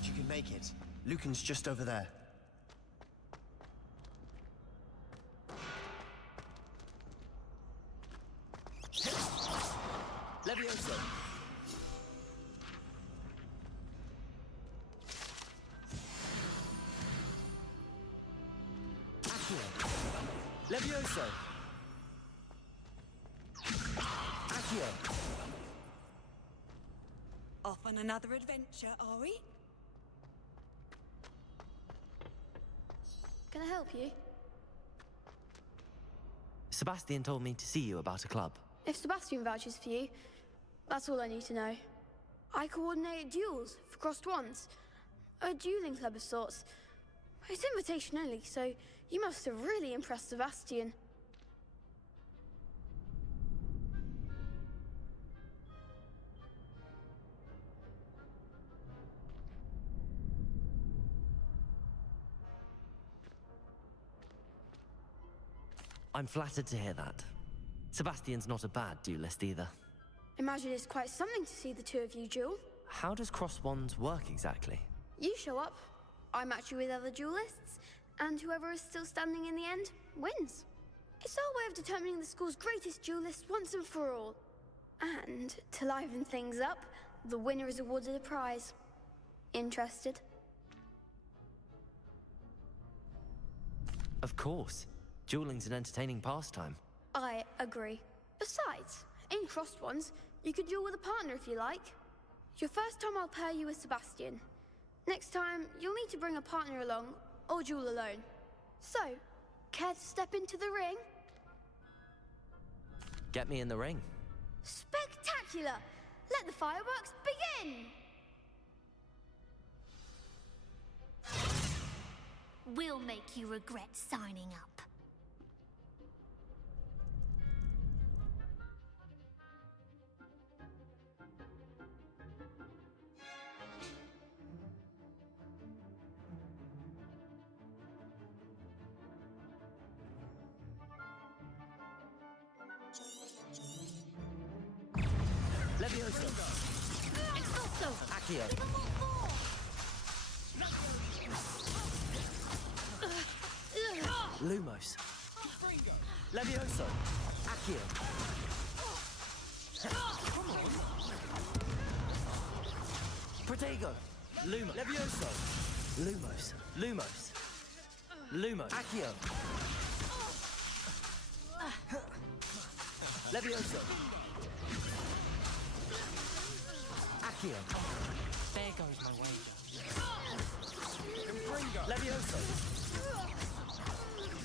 doubt you can make it. Lucan's just over there. Levioso! Accio! Levioso! Accio! Off on another adventure, are we? Can I help you? Sebastian told me to see you about a club. If Sebastian vouches for you, that's all I need to know. I coordinate duels for crossed wands. A dueling club of sorts. It's invitation only, so you must have really impressed Sebastian. I'm flattered to hear that. Sebastian's not a bad duelist either. Imagine it's quite something to see the two of you duel. How does cross wands work exactly? You show up, I match you with other duelists, and whoever is still standing in the end wins. It's our way of determining the school's greatest duelist once and for all. And to liven things up, the winner is awarded a prize. Interested? Of course. Dueling's an entertaining pastime. I agree. Besides, in crossed ones, you could duel with a partner if you like. Your first time I'll pair you with Sebastian. Next time, you'll need to bring a partner along, or duel alone. So, care to step into the ring? Get me in the ring. Spectacular! Let the fireworks begin! We'll make you regret signing up. Levioso! Expulso! Accio! Lumos! Levioso! Accio! Come on! Protego! Lumos! Levioso! Lumos! Lumos! Lumos! Accio! Levioso! Accio! There goes my wager. Confringo! Levioso!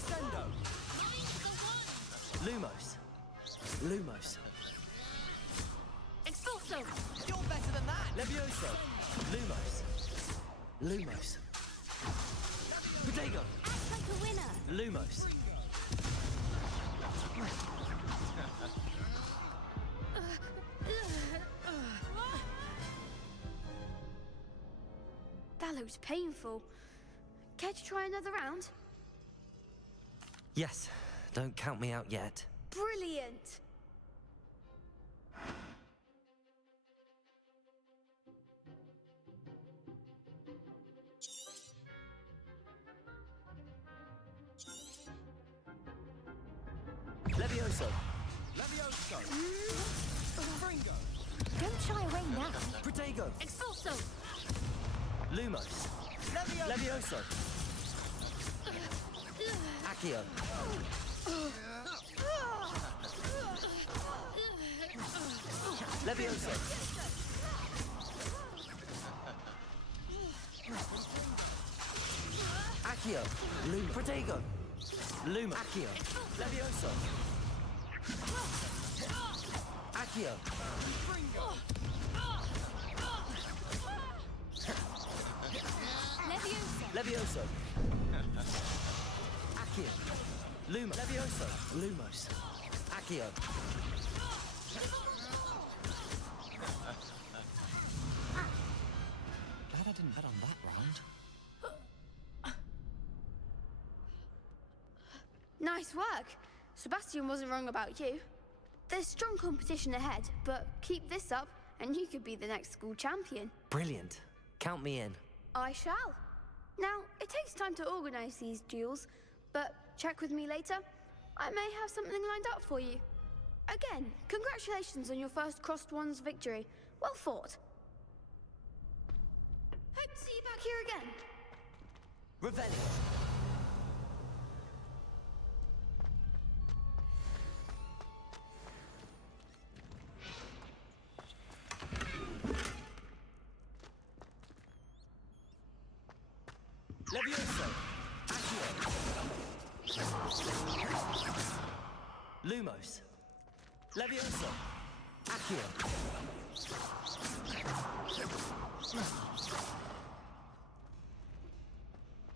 Sendo! Lumos! Lumos! Expulso! You're better than that! Levioso! Lumos! Lumos! Protego! Act like a winner! Lumos! That looks painful. Care to try another round? Yes, don't count me out yet. Brilliant! Levioso! Levioso! Fringo! Don't shy away now. Protego! Expulso! Lumos! Levioso! Levioso! Accio! Levioso! Accio! Luma! Protego! Luma! Accio! Levioso! Accio! Levioso! Accio! Luma! Levioso! Lumos! Accio! Glad I didn't bet on that round. Nice work. Sebastian wasn't wrong about you. There's strong competition ahead, but keep this up and you could be the next school champion. Brilliant. Count me in. I shall. Now, it takes time to organize these duels, but check with me later. I may have something lined up for you. Again, congratulations on your first Crossed Wands victory. Well fought. Hope to see you back here again. Revelio. Levioso. Accio. Lumos. Levioso. Accio.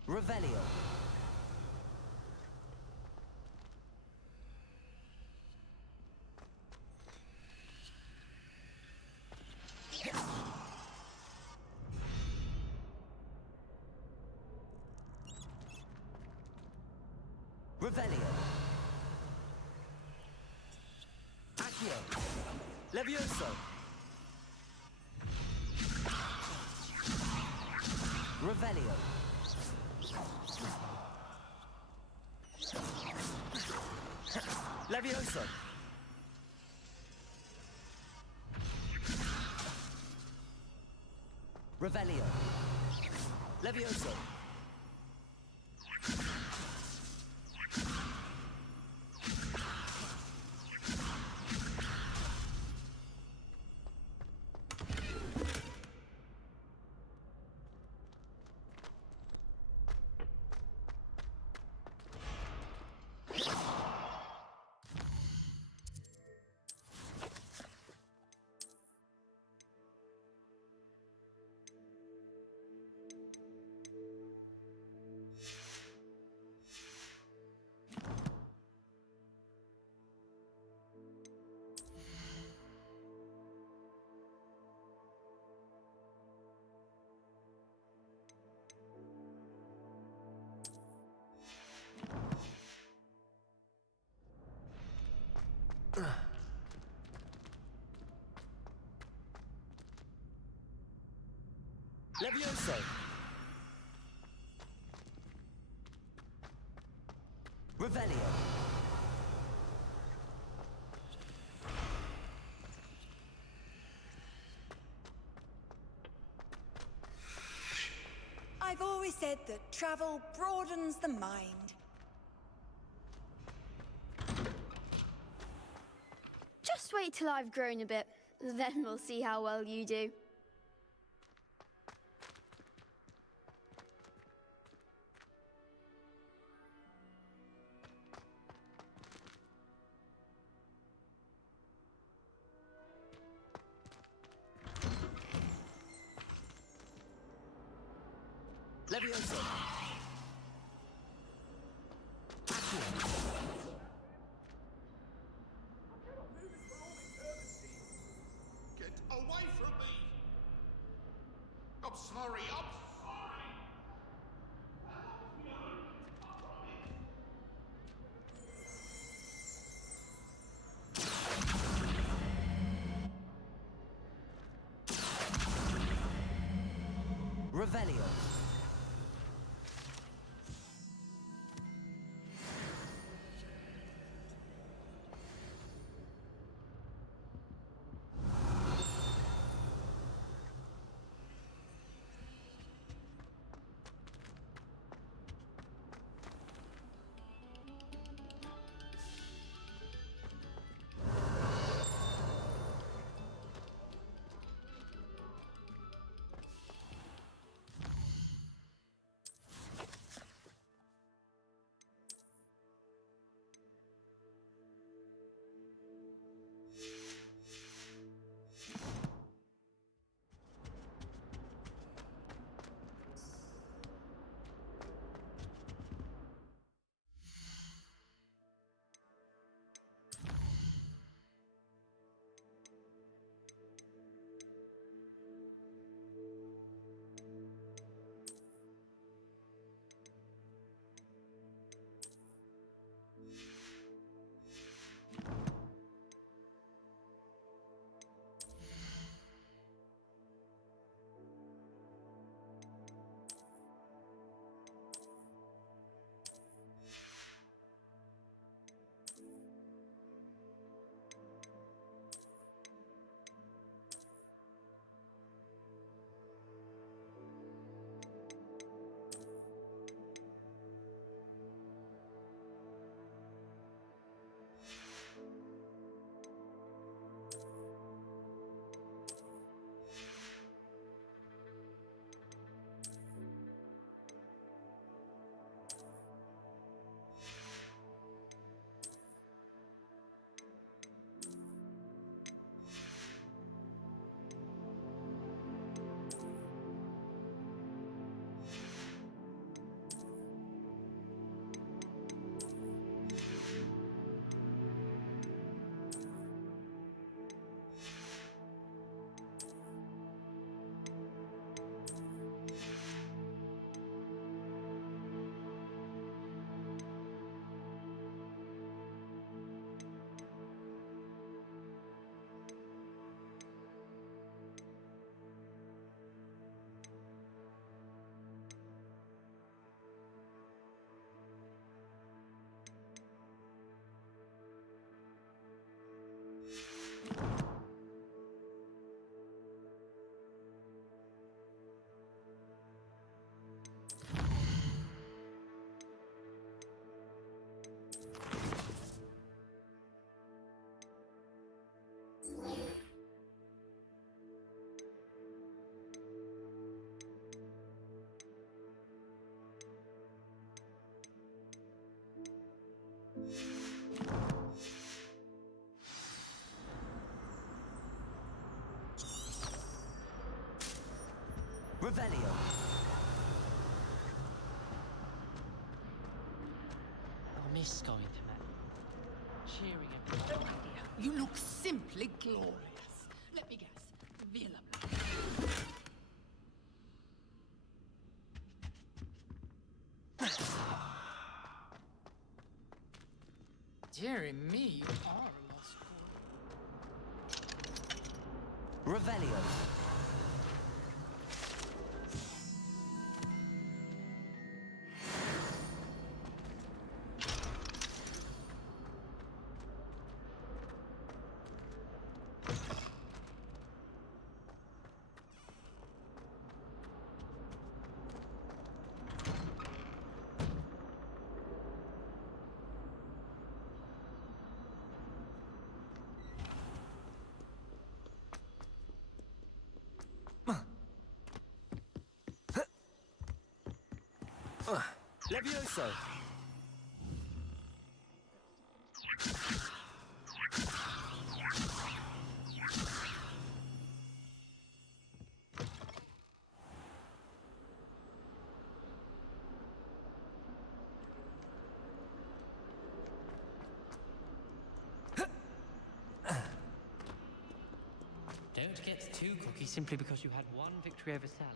Revelio. Revelio. Accio. Levioso. Revelio. Levioso. Revelio. Levioso. Levioso. Revelio. I've always said that travel broadens the mind. Just wait till I've grown a bit, then we'll see how well you do. Levioso. Get away from me! I'm sorry, I'm sorry! Revelio. Revelio. I miss going to Matt. Cheering everyone. You look simply glorious. Let me guess. Villa. Dearie me, you are a lost boy. Revelio. Levioso! Don't get too cocky simply because you had one victory over Sally.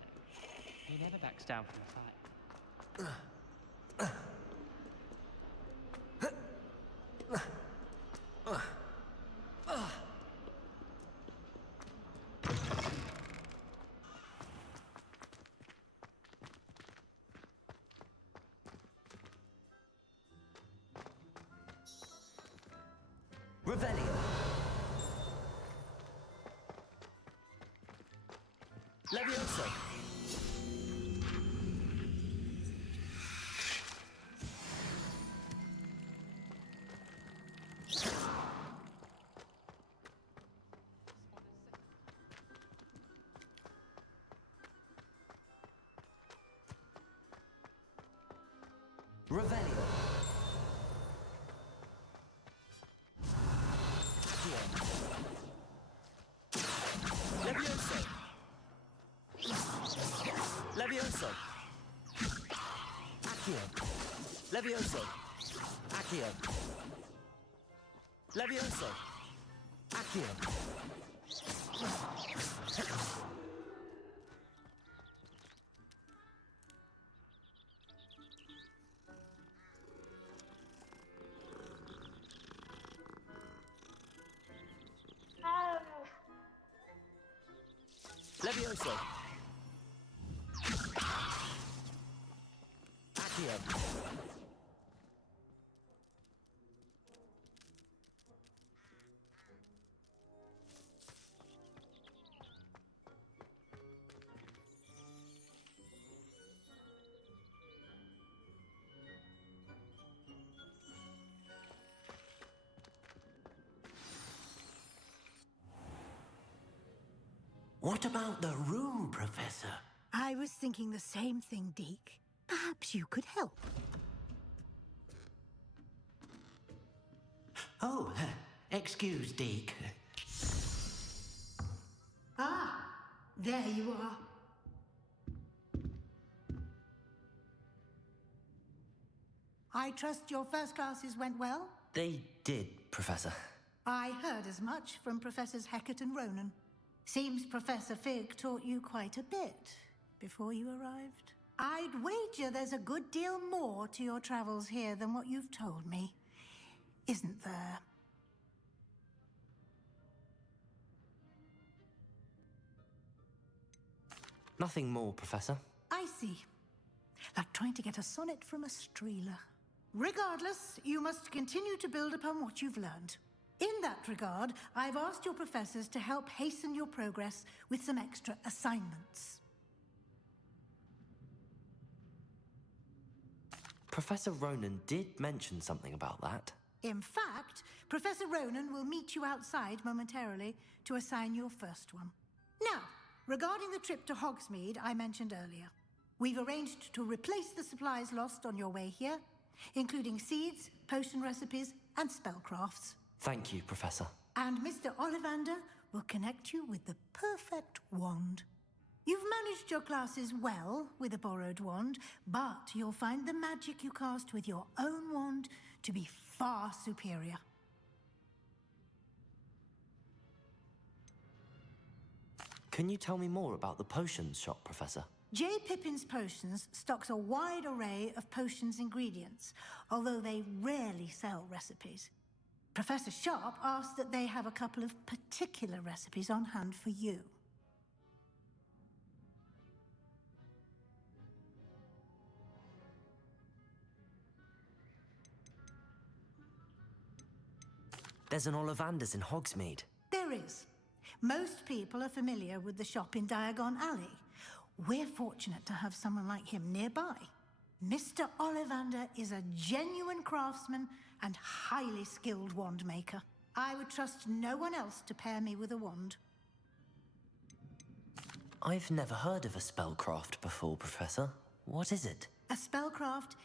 He never backs down from a fight. Revelio. Levioso. Revelio. Levioso. Levioso. Accio. Levioso. Accio. Levioso. Accio. Levioso. Accio. What about the room, Professor? I was thinking the same thing, Deke. Perhaps you could help. Oh, excuse, Deke. Ah, there you are. I trust your first classes went well? They did, Professor. I heard as much from Professors Hecat and Ronan. Seems Professor Fig taught you quite a bit before you arrived. I'd wager there's a good deal more to your travels here than what you've told me. Isn't there? Nothing more, Professor. I see. Like trying to get a sonnet from a streeler. Regardless, you must continue to build upon what you've learned. In that regard, I've asked your professors to help hasten your progress with some extra assignments. Professor Ronan did mention something about that. In fact, Professor Ronan will meet you outside momentarily to assign your first one. Now, regarding the trip to Hogsmeade I mentioned earlier, we've arranged to replace the supplies lost on your way here, including seeds, potion recipes, and spellcrafts. Thank you, Professor. And Mr. Ollivander will connect you with the perfect wand. You've managed your classes well with a borrowed wand, but you'll find the magic you cast with your own wand to be far superior. Can you tell me more about the potions shop, Professor? J. Pippin's Potions stocks a wide array of potions ingredients, although they rarely sell recipes. Professor Sharp asked that they have a couple of particular recipes on hand for you. There's an Ollivander's in Hogsmeade. There is. Most people are familiar with the shop in Diagon Alley. We're fortunate to have someone like him nearby. Mr. Ollivander is a genuine craftsman and highly skilled wand maker. I would trust no one else to pair me with a wand. I've never heard of a spellcraft before, Professor. What is it? A spellcraft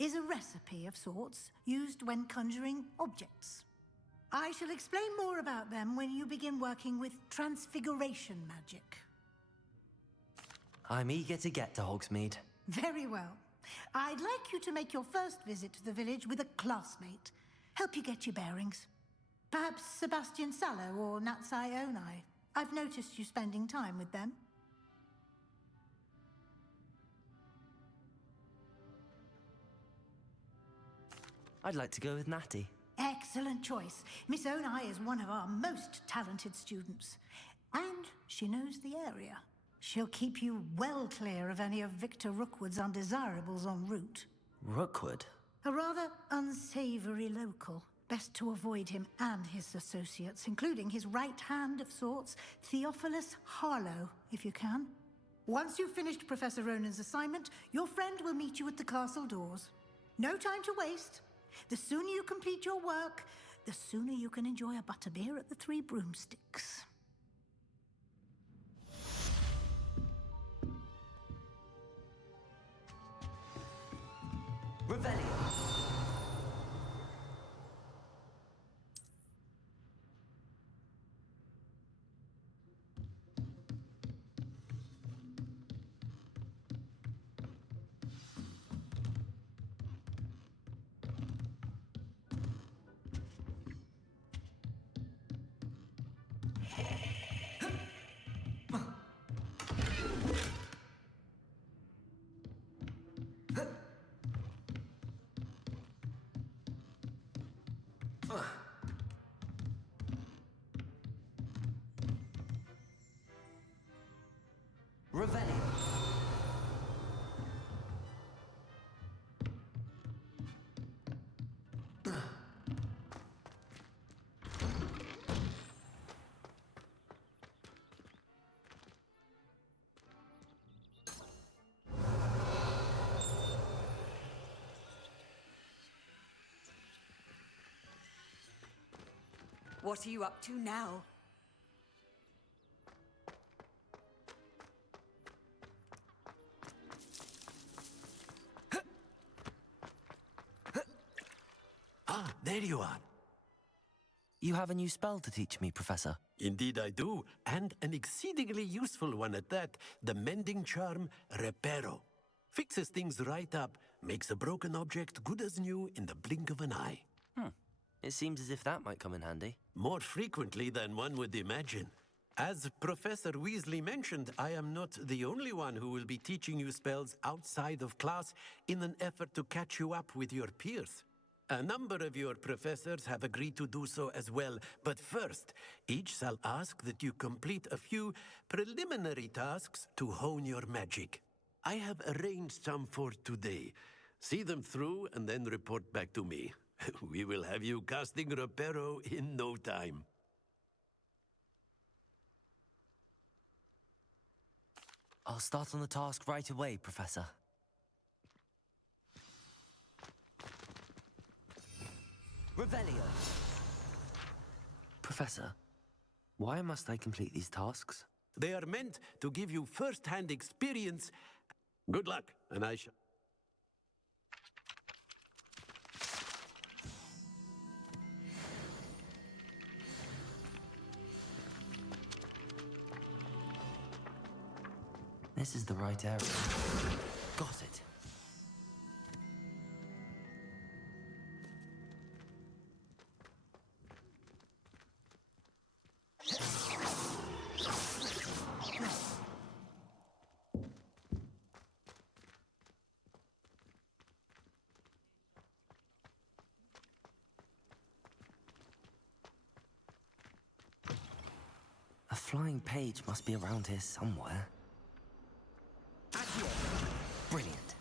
is a recipe of sorts used when conjuring objects. I shall explain more about them when you begin working with transfiguration magic. I'm eager to get to Hogsmeade. Very well. I'd like you to make your first visit to the village with a classmate. Help you get your bearings. Perhaps Sebastian Sallow or Natsai Onai. I've noticed you spending time with them. I'd like to go with Natty. Excellent choice. Miss Onai is one of our most talented students. And she knows the area. She'll keep you well clear of any of Victor Rookwood's undesirables en route. Rookwood? A rather unsavory local. Best to avoid him and his associates, including his right hand of sorts, Theophilus Harlow, if you can. Once you've finished Professor Ronan's assignment, your friend will meet you at the castle doors. No time to waste. The sooner you complete your work, the sooner you can enjoy a butterbeer at the Three Broomsticks. Revelio. Revelio. What are you up to now? Ah, there you are. You have a new spell to teach me, Professor. Indeed I do, and an exceedingly useful one at that. The mending charm, Reparo. Fixes things right up, makes a broken object good as new in the blink of an eye. It seems as if that might come in handy. More frequently than one would imagine. As Professor Weasley mentioned, I am not the only one who will be teaching you spells outside of class in an effort to catch you up with your peers. A number of your professors have agreed to do so as well, but first, each shall ask that you complete a few preliminary tasks to hone your magic. I have arranged some for today. See them through and then report back to me. We will have you casting Reparo in no time. I'll start on the task right away, Professor. Revelio. Professor, why must I complete these tasks? They are meant to give you first-hand experience. Good luck, and I shall... This is the right area. Got it. A flying page must be around here somewhere. Brilliant.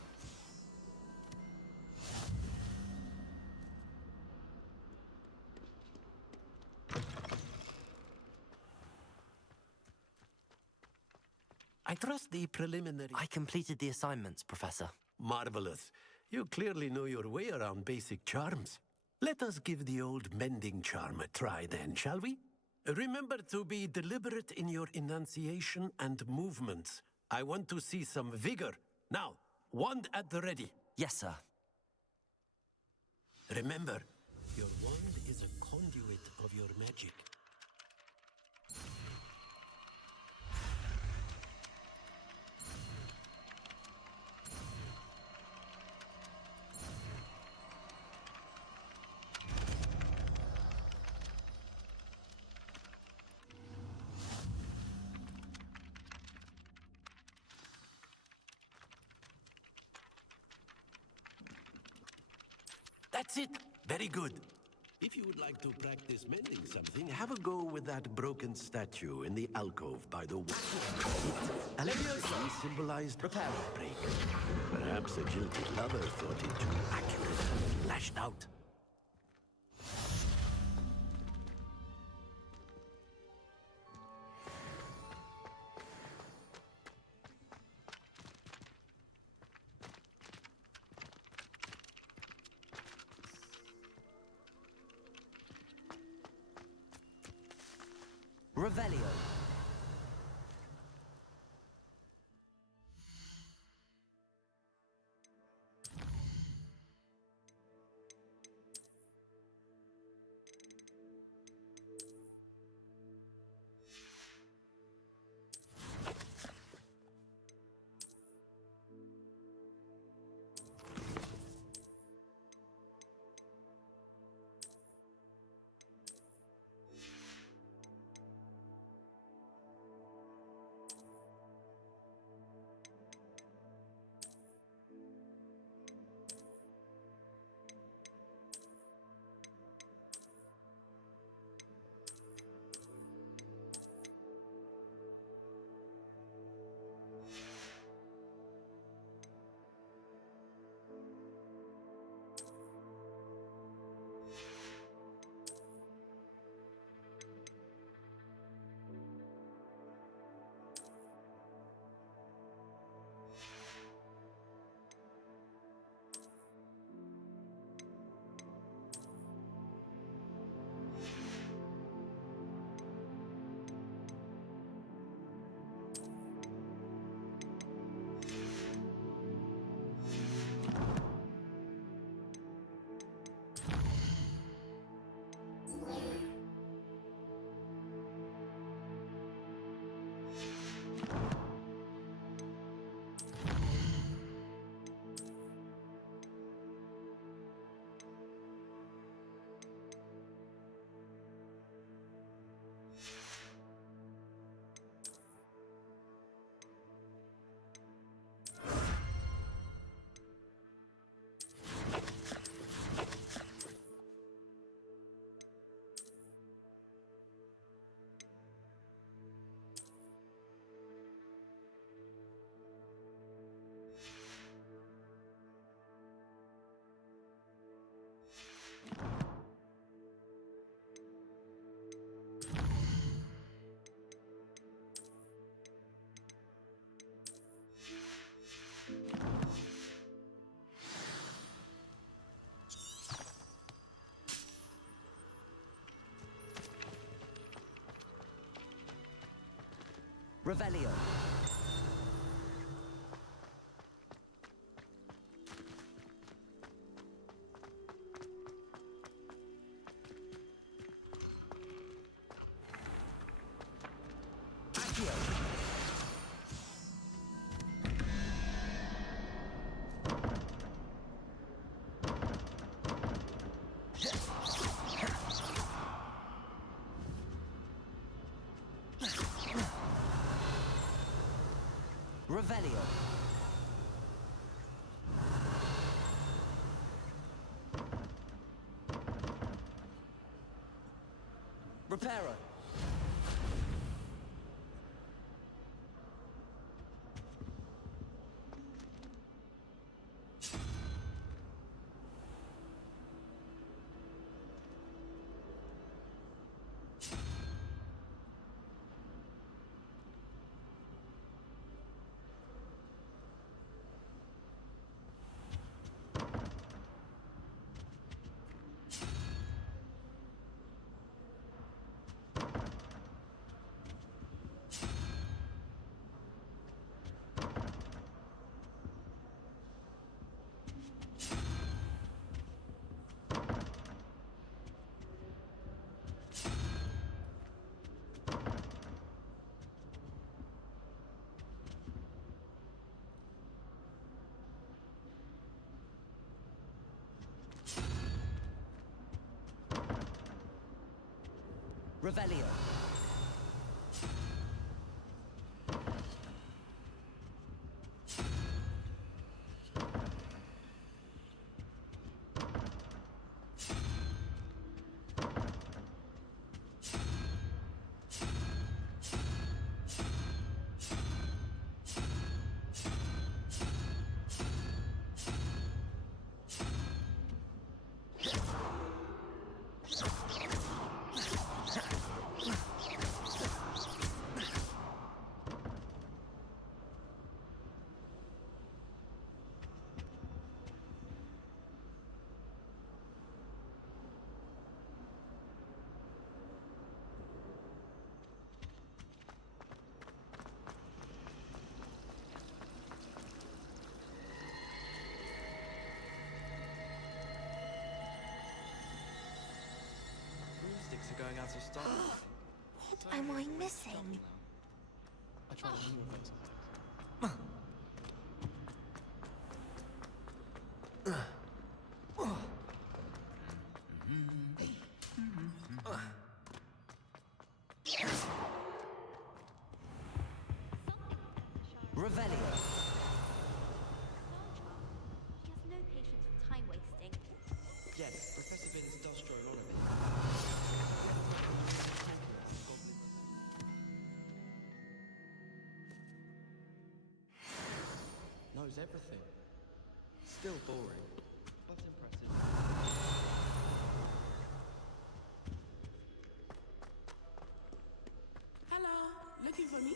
I trust the preliminary... I completed the assignments, Professor. Marvelous. You clearly know your way around basic charms. Let us give the old mending charm a try then, shall we? Remember to be deliberate in your enunciation and movements. I want to see some vigor. Now, wand at the ready. Yes, sir. Remember, your wand is a conduit of your magic. That's it. Very good. If you would like to practice mending something, have a go with that broken statue in the alcove by the wall. It allegedly symbolized heartbreak. Perhaps a jilted lover thought it too accurate and lashed out. Revelio. Revelio. Accio. Revelio. Reparo. Revelio. Broomsticks are going out of stock. What am I missing? I tried a number of those. Revelio. He has no patience for time wasting. Yes, Professor Binns does draw a lot of it. Knows everything. Still boring, but impressive. Hello, looking for me?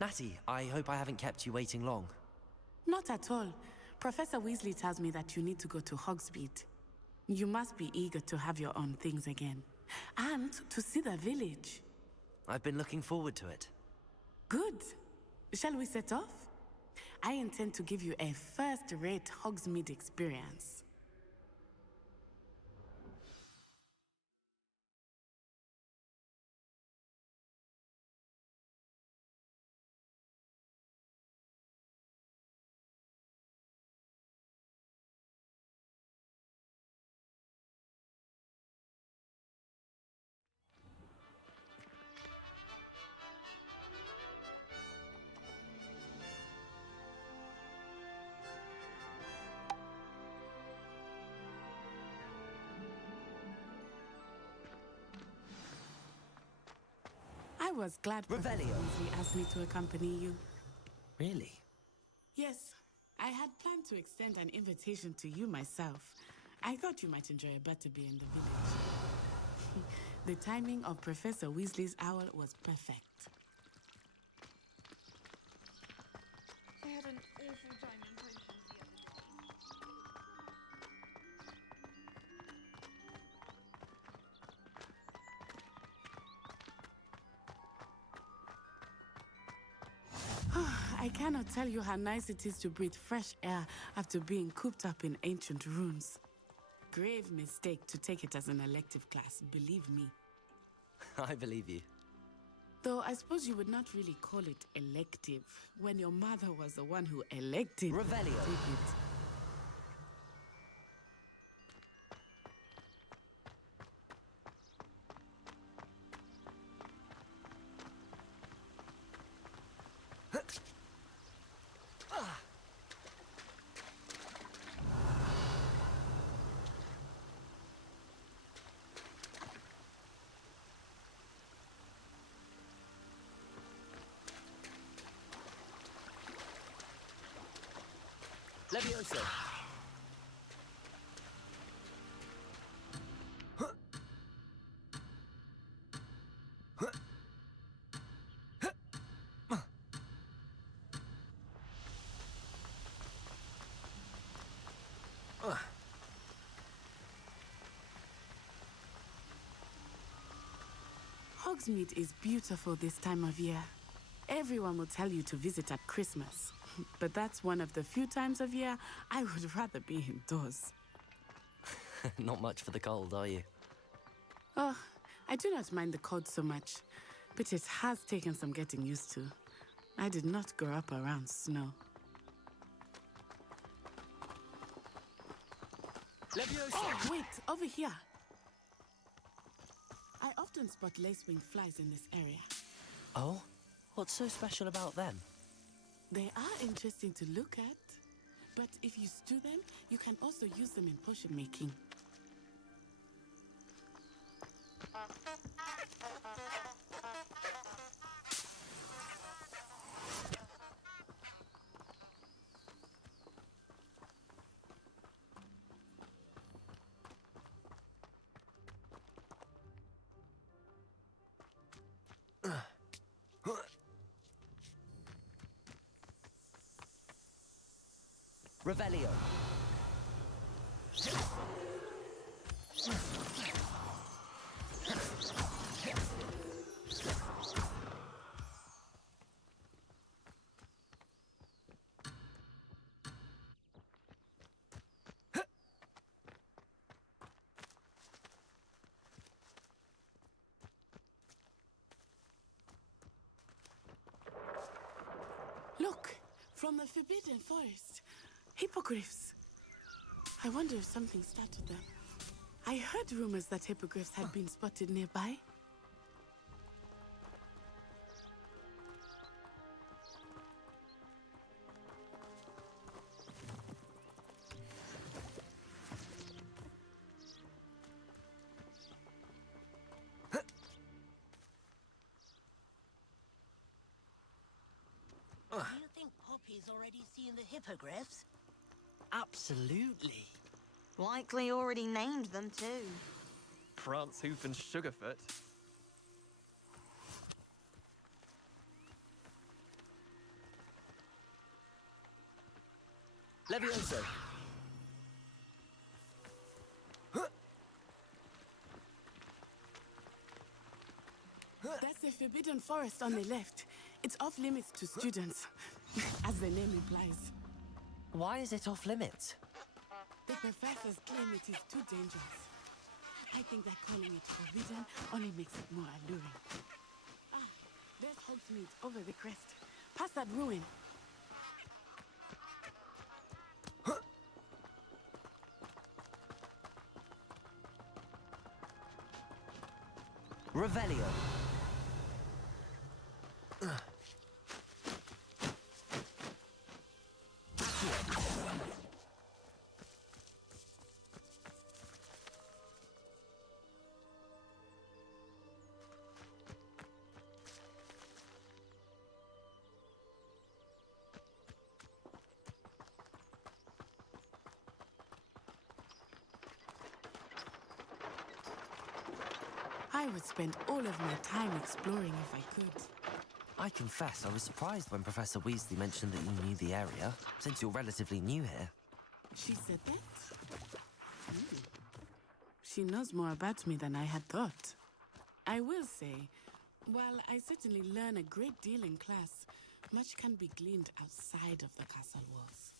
Natty, I hope I haven't kept you waiting long. Not at all. Professor Weasley tells me that you need to go to Hogsmeade. You must be eager to have your own things again. And to see the village. I've been looking forward to it. Good. Shall we set off? I intend to give you a first-rate Hogsmeade experience. I was glad Professor Weasley asked me to accompany you. Really? Yes, I had planned to extend an invitation to you myself. I thought you might enjoy a butterbeer in the village. The timing of Professor Weasley's owl was perfect. I had an awful time in potions the other day. I cannot tell you how nice it is to breathe fresh air after being cooped up in ancient rooms. Grave mistake to take it as an elective class, believe me. I believe you. Though I suppose you would not really call it elective when your mother was the one who elected Revelio. to take it. Levioso! Hogsmeade is beautiful this time of year. Everyone will tell you to visit at Christmas. But that's one of the few times of year I would rather be indoors. Not much for the cold, are you? Oh, I do not mind the cold so much, but it has taken some getting used to. I did not grow up around snow. Leviosa! Oh, wait, over here. I often spot lacewing flies in this area. Oh? What's so special about them? They are interesting to look at, but if you stew them, you can also use them in potion making. Revelio. Look, from the Forbidden Forest. Hippogriffs. I wonder if something started them. I heard rumors that hippogriffs had been spotted nearby. Do you think Poppy's already seen the hippogriffs? Absolutely. Likely already named them too. Prance, Hoof, and Sugarfoot. Levioso! That's the Forbidden Forest on the left. It's off limits to students, as the name implies. Why is it off limits? The professors claim it is too dangerous. I think that calling it forbidden only makes it more alluring. Ah, there's Hogsmeade over the crest. Past that ruin. Revelio. I would spend all of my time exploring if I could. I confess, I was surprised when Professor Weasley mentioned that you knew the area, since you're relatively new here. She said that? She knows more about me than I had thought. I will say, while I certainly learn a great deal in class, much can be gleaned outside of the castle walls.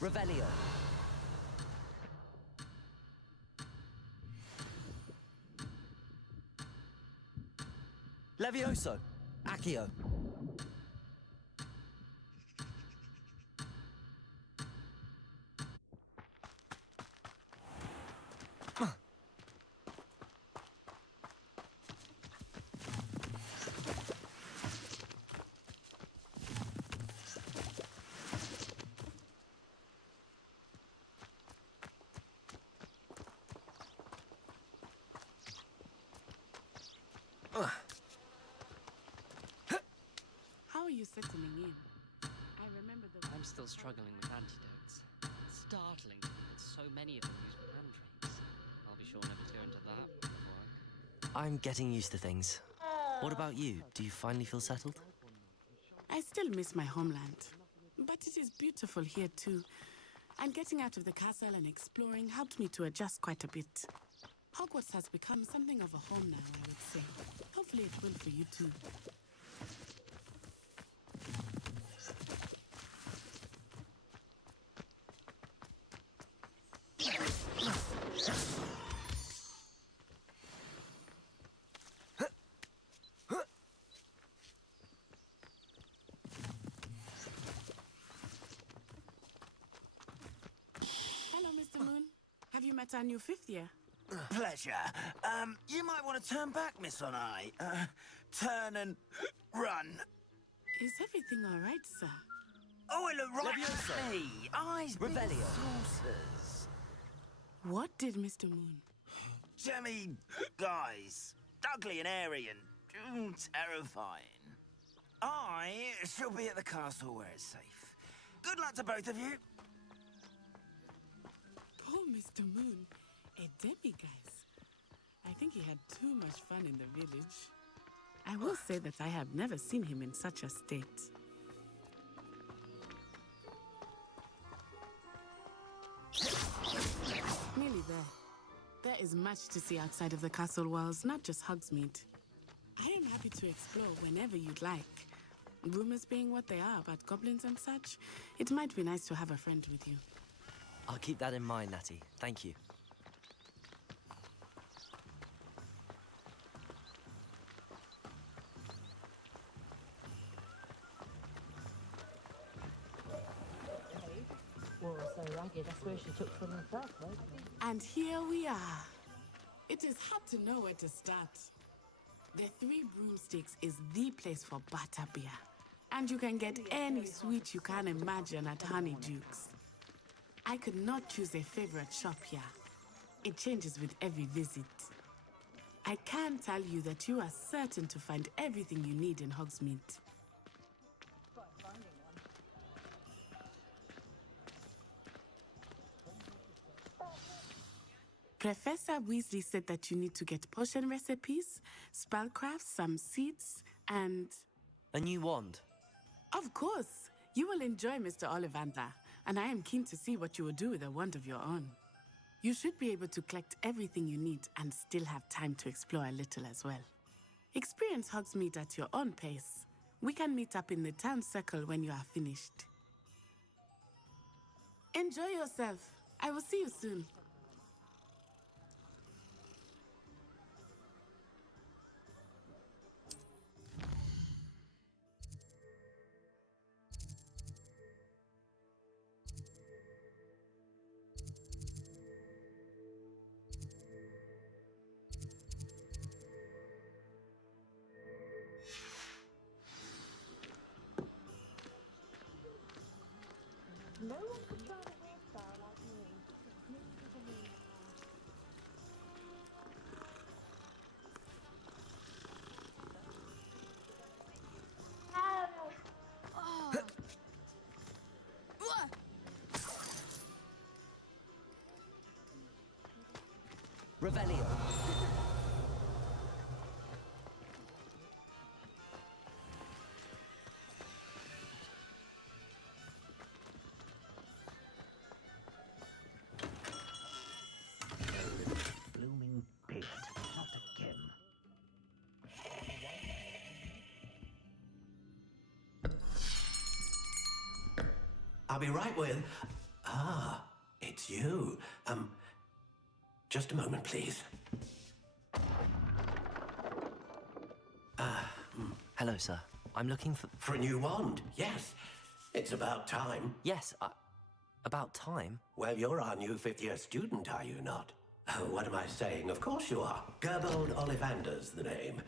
Revelio. Levioso. Accio. you settling in? I remember the... I'm still struggling with antidotes. It's startling that so many of them use mandrakes. I'll be sure never to go into that before I'm getting used to things. What about you? Do you finally feel settled? I still miss my homeland, but it is beautiful here too. And getting out of the castle and exploring helped me to adjust quite a bit. Hogwarts has become something of a home now, I would say. Hopefully it will for you too. Hello, Mr. Moon. Have you met our new fifth year? Pleasure. You might want to turn back, Miss On-Eye. Turn and run. Is everything all right, sir? Oh, it looked right Levioso. at me. Eyes, big Revelio. saucers. What did Mr. Moon? Jemmy guys. Ugly and airy and terrifying. I shall be at the castle where it's safe. Good luck to both of you. Poor Mr. Moon. A demiguise. I think he had too much fun in the village. I will say that I have never seen him in such a state. Nearly there. There is much to see outside of the castle walls, not just Hogsmeade. I am happy to explore whenever you'd like. Rumors being what they are about goblins and such, it might be nice to have a friend with you. I'll keep that in mind, Natty. Thank you. So ragged, I swear she took from herself, right? And here we are. It is hard to know where to start. The Three Broomsticks is the place for butterbeer. And you can get any sweet you can imagine at Honeyduke's. I could not choose a favorite shop here. It changes with every visit. I can tell you that you are certain to find everything you need in Hogsmeade. Professor Weasley said that you need to get potion recipes, spellcrafts, some seeds, and... A new wand. Of course! You will enjoy Mr. Ollivander, and I am keen to see what you will do with a wand of your own. You should be able to collect everything you need and still have time to explore a little as well. Experience Hogsmeade at your own pace. We can meet up in the town circle when you are finished. Enjoy yourself. I will see you soon. No one could try a hairstyle like me. Beautiful me. Revelio. Blooming pit. Not again. I'll be right with... Ah, it's you. Just a moment, please. Hello, sir. I'm looking for... For a new wand, yes. It's about time. Yes, about time? Well, you're our new fifth-year student, are you not? Oh, what am I saying? Of course you are. Gerbold Ollivander's the name.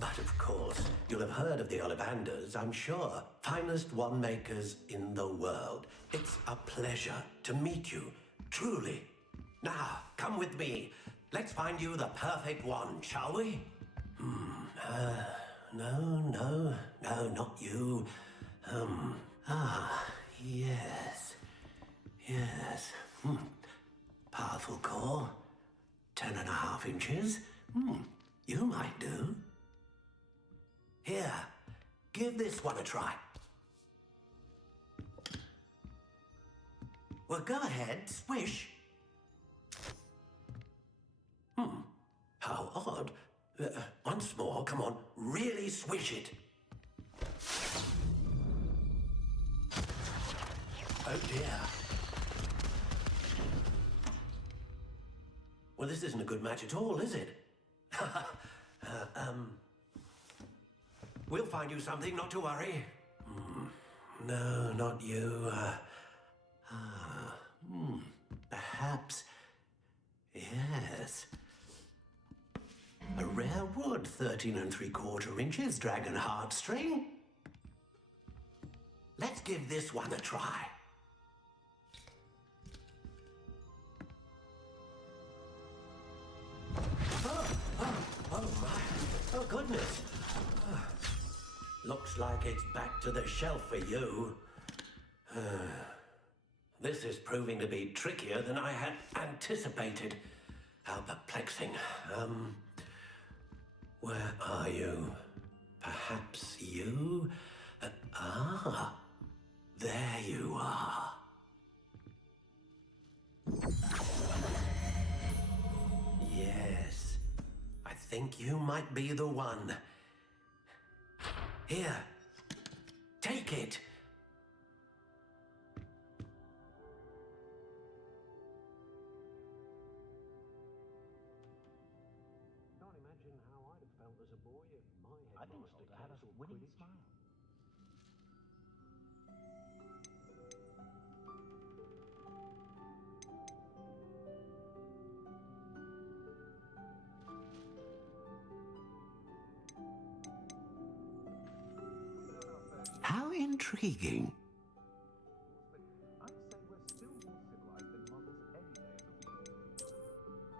But of course, you'll have heard of the Ollivanders, I'm sure. Finest wand makers in the world. It's a pleasure to meet you, truly. Now, come with me. Let's find you the perfect wand, shall we? No, not you. Yes. Yes. Powerful core. 10.5 inches. You might do. Here, give this one a try. Well, go ahead, swish. How odd. Once more, come on, really swish it. Oh dear. Well, this isn't a good match at all, is it? We'll find you something, not to worry. No, not you. Perhaps. Yes. A rare wood, 13 3/4 inches, dragon heartstring. Let's give this one a try. Oh my. Oh, goodness. Looks like it's back to the shelf for you. This is proving to be trickier than I had anticipated. How perplexing. Where are you? Perhaps you? There you are. Yes, I think you might be the one. Here, take it. Can't imagine how I'd have felt as a boy if my headmaster had a winning smile. How intriguing. I'd say we're still more civilized than models any day of the week.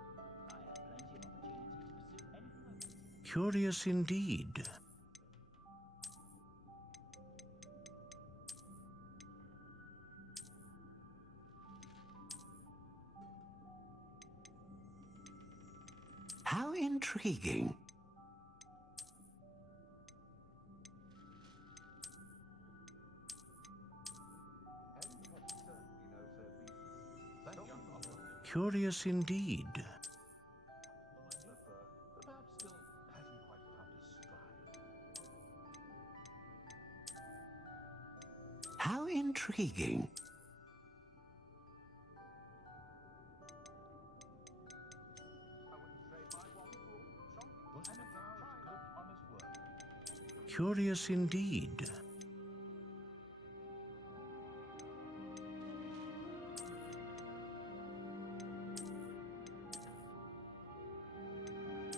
I had plenty of opportunity to pursue anything I wanted. Curious indeed. How intriguing. Curious indeed. How intriguing. Curious indeed.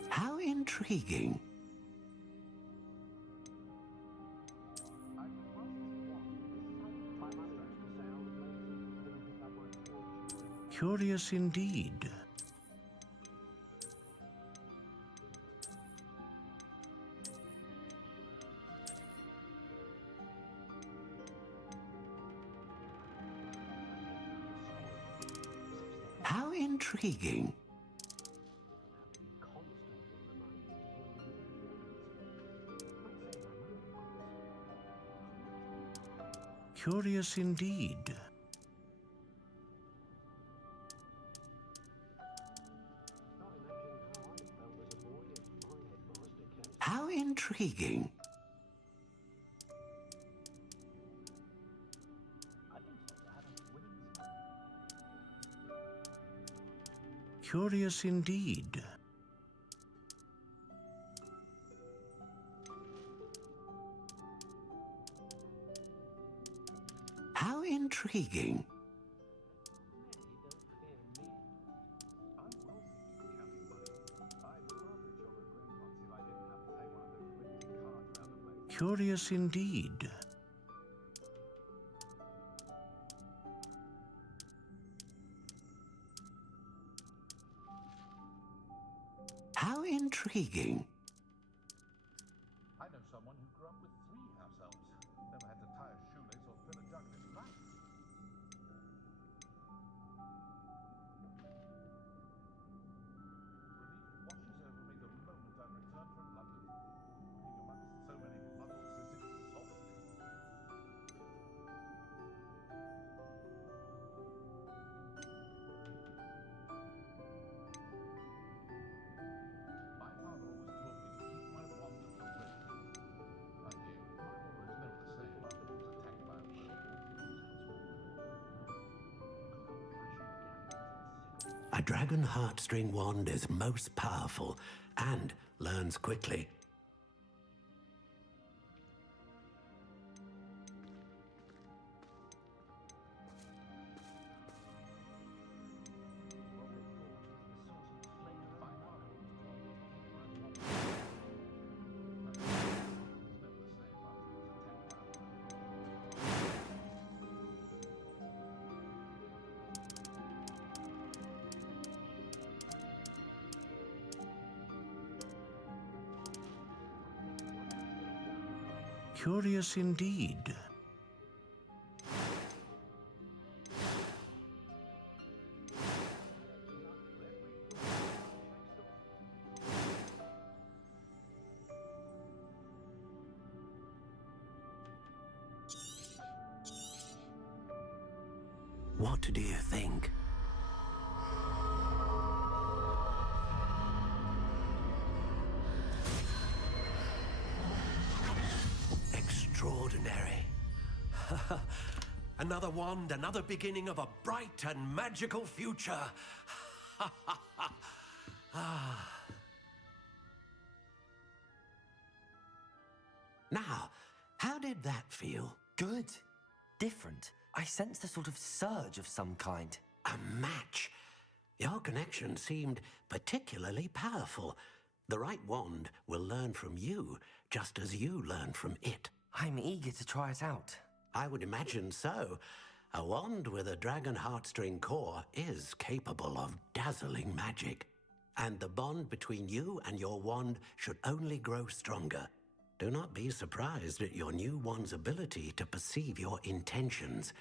How intriguing. Curious indeed. How intriguing. Curious indeed. How intriguing. Curious indeed. How intriguing. Curious indeed. How intriguing. I know someone who grew up with 3 house elves. Never had to tie a A dragon heartstring wand is most powerful and learns quickly. Curious indeed. What do you think? Extraordinary. Another wand, another beginning of a bright and magical future. Now, how did that feel? Good. Different. I sensed a sort of surge of some kind. A match. Your connection seemed particularly powerful. The right wand will learn from you, just as you learn from it. I'm eager to try it out. I would imagine so. A wand with a dragon heartstring core is capable of dazzling magic. And the bond between you and your wand should only grow stronger. Do not be surprised at your new wand's ability to perceive your intentions,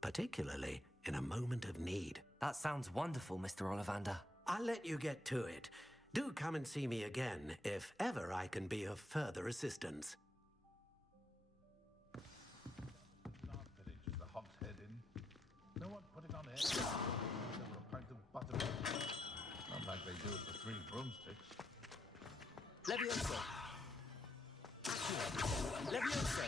particularly in a moment of need. That sounds wonderful, Mr. Ollivander. I'll let you get to it. Do come and see me again if ever I can be of further assistance. The hog's head in. No one put it on air. Over a pint of butter. Not like they do it for 3 broomsticks. Levioso. Accio. Levioso.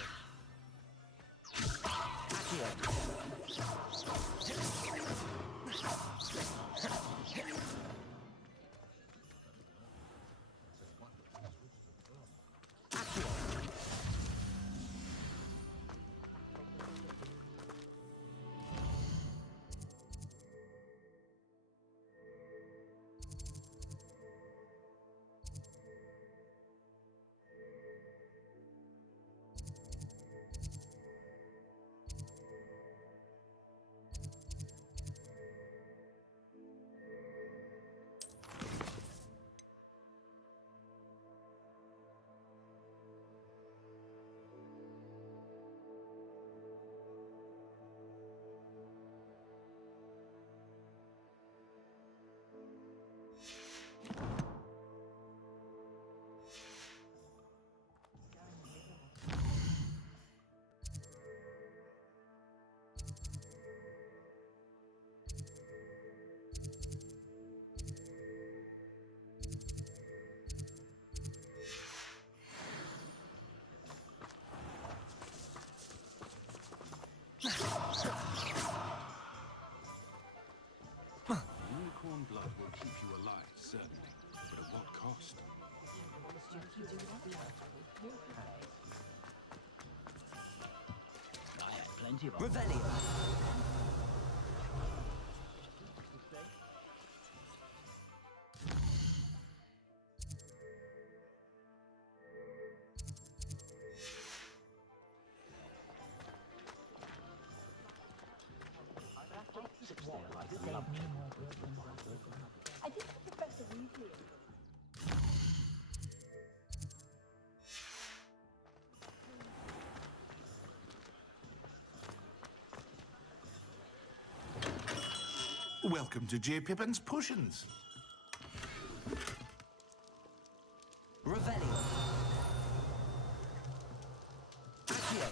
Unicorn blood will keep you alive, certainly. But at what cost? I had plenty of Revelio. I did Professor Weasley. Welcome to J. Pippin's Potions. Revelio. Accio.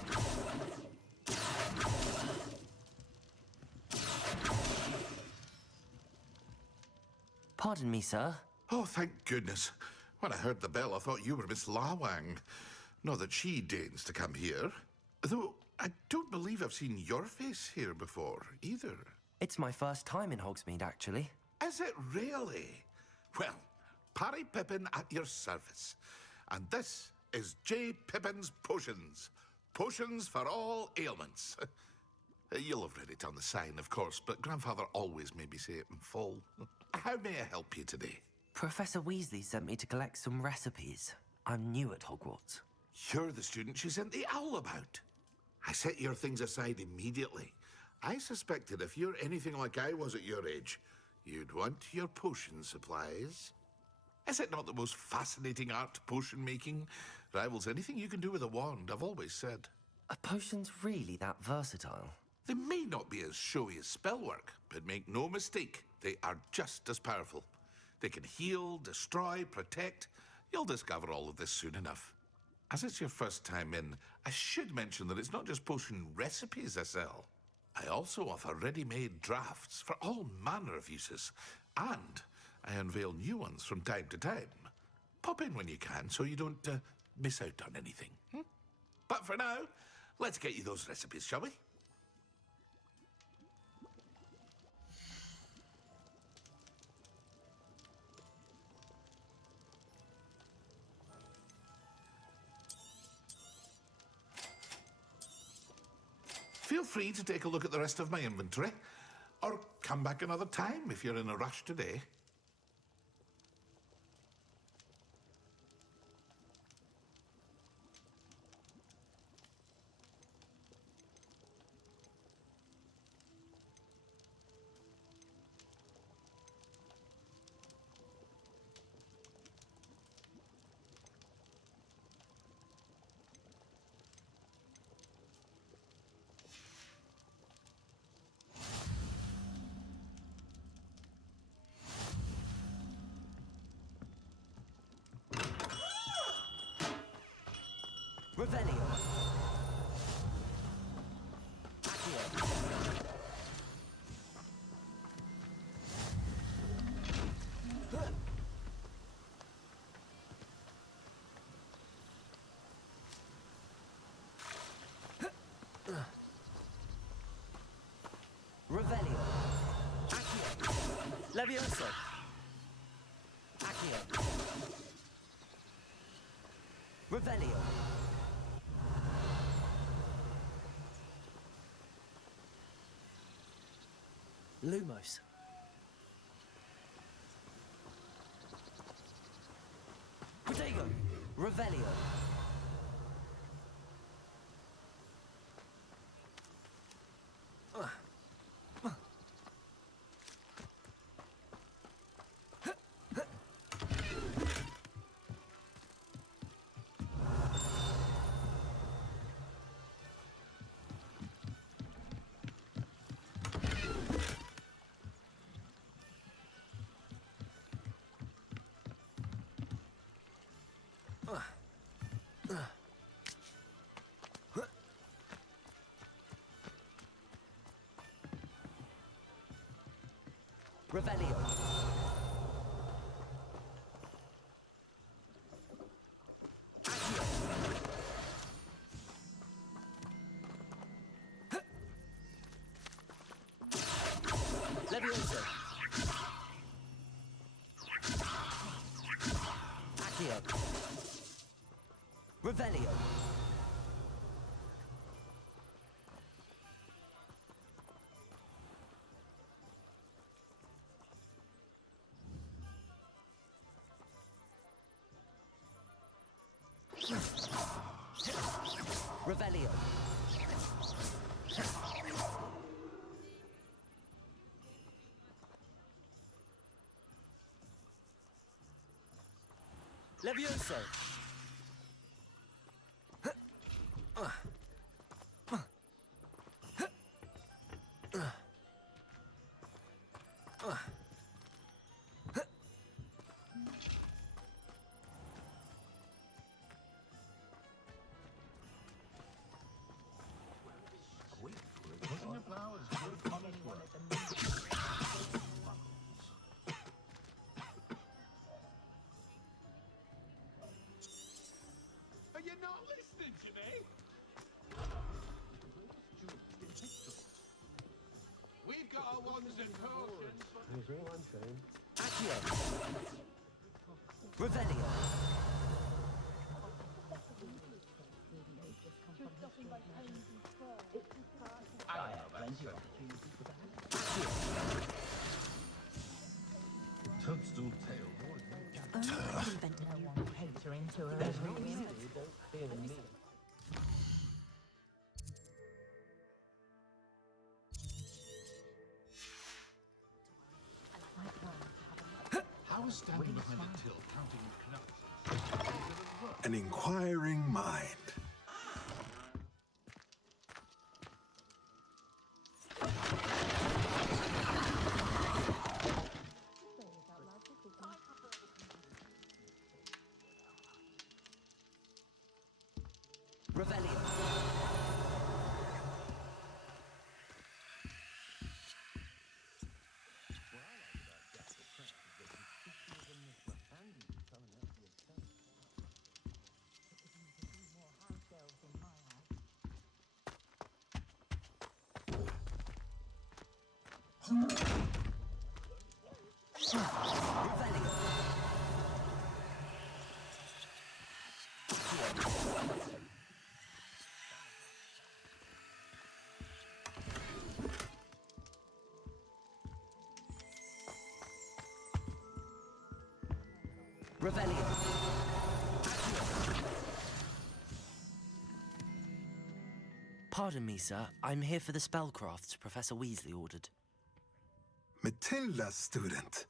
Pardon me, sir. Oh, thank goodness. When I heard the bell, I thought you were Miss Lawang. Not that she deigns to come here. Though I don't believe I've seen your face here before, either. It's my first time in Hogsmeade, actually. Is it really? Well, Parry Pippin at your service. And this is J. Pippin's Potions. Potions for all ailments. You'll have read it on the sign, of course, but Grandfather always made me say it in full. How may I help you today? Professor Weasley sent me to collect some recipes. I'm new at Hogwarts. You're the student she sent the owl about. I set your things aside immediately. I suspected if you're anything like I was at your age, you'd want your potion supplies. Is it not the most fascinating art, potion making? Rivals anything you can do with a wand, I've always said. Are potions really that versatile? They may not be as showy as spellwork, but make no mistake, they are just as powerful. They can heal, destroy, protect. You'll discover all of this soon enough. As it's your first time in, I should mention that it's not just potion recipes I sell. I also offer ready-made drafts for all manner of uses, and I unveil new ones from time to time. Pop in when you can so you don't miss out on anything. But for now, let's get you those recipes, shall we? Feel free to take a look at the rest of my inventory, or come back another time if you're in a rush today. Revelio. Revelio. Accio. Levioso. Accio. Revelio. Lumos. Protego. Revelio. Revelio. Accio. Levioso. Accio. Revelio. Revelio. Levioso. Accio! Revelio! I have plenty of opportunity for that. Toadstool tail. Catering to her. There's no reason. Don't fear me. How is standing with men at till counting knuckles? An inquiring mind. Revelio! Revelio! Pardon me, sir. I'm here for the spellcrafts Professor Weasley ordered. Matilda, student.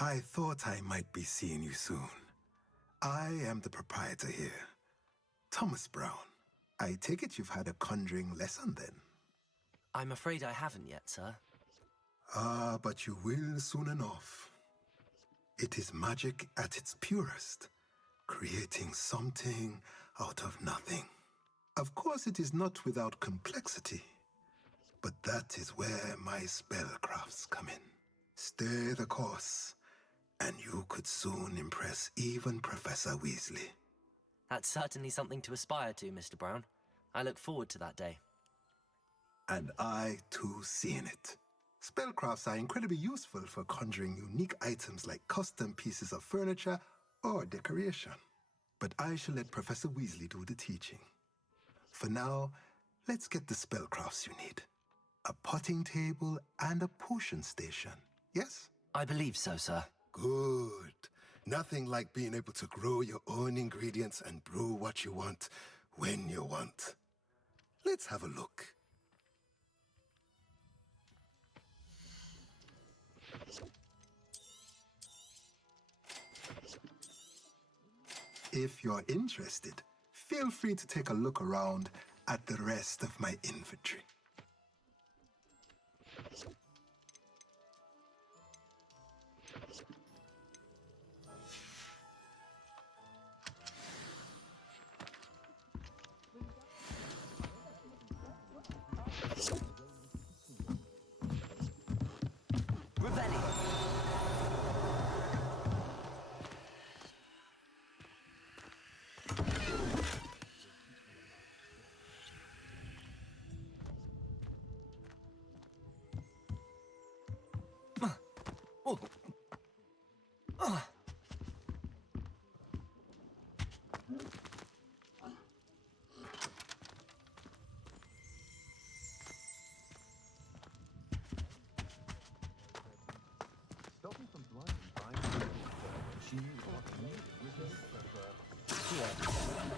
I thought I might be seeing you soon. I am the proprietor here, Thomas Brown. I take it you've had a conjuring lesson then? I'm afraid I haven't yet, sir. Ah, but you will soon enough. It is magic at its purest, creating something out of nothing. Of course, it is not without complexity, but that is where my spellcrafts come in. Stay the course, and you could soon impress even Professor Weasley. That's certainly something to aspire to, Mr. Brown. I look forward to that day. And I, too, see in it. Spellcrafts are incredibly useful for conjuring unique items like custom pieces of furniture or decoration. But I shall let Professor Weasley do the teaching. For now, let's get the spellcrafts you need. A potting table and a potion station, yes? I believe so, sir. Good. Nothing like being able to grow your own ingredients and brew what you want when you want. Let's have a look. If you're interested, feel free to take a look around at the rest of my inventory.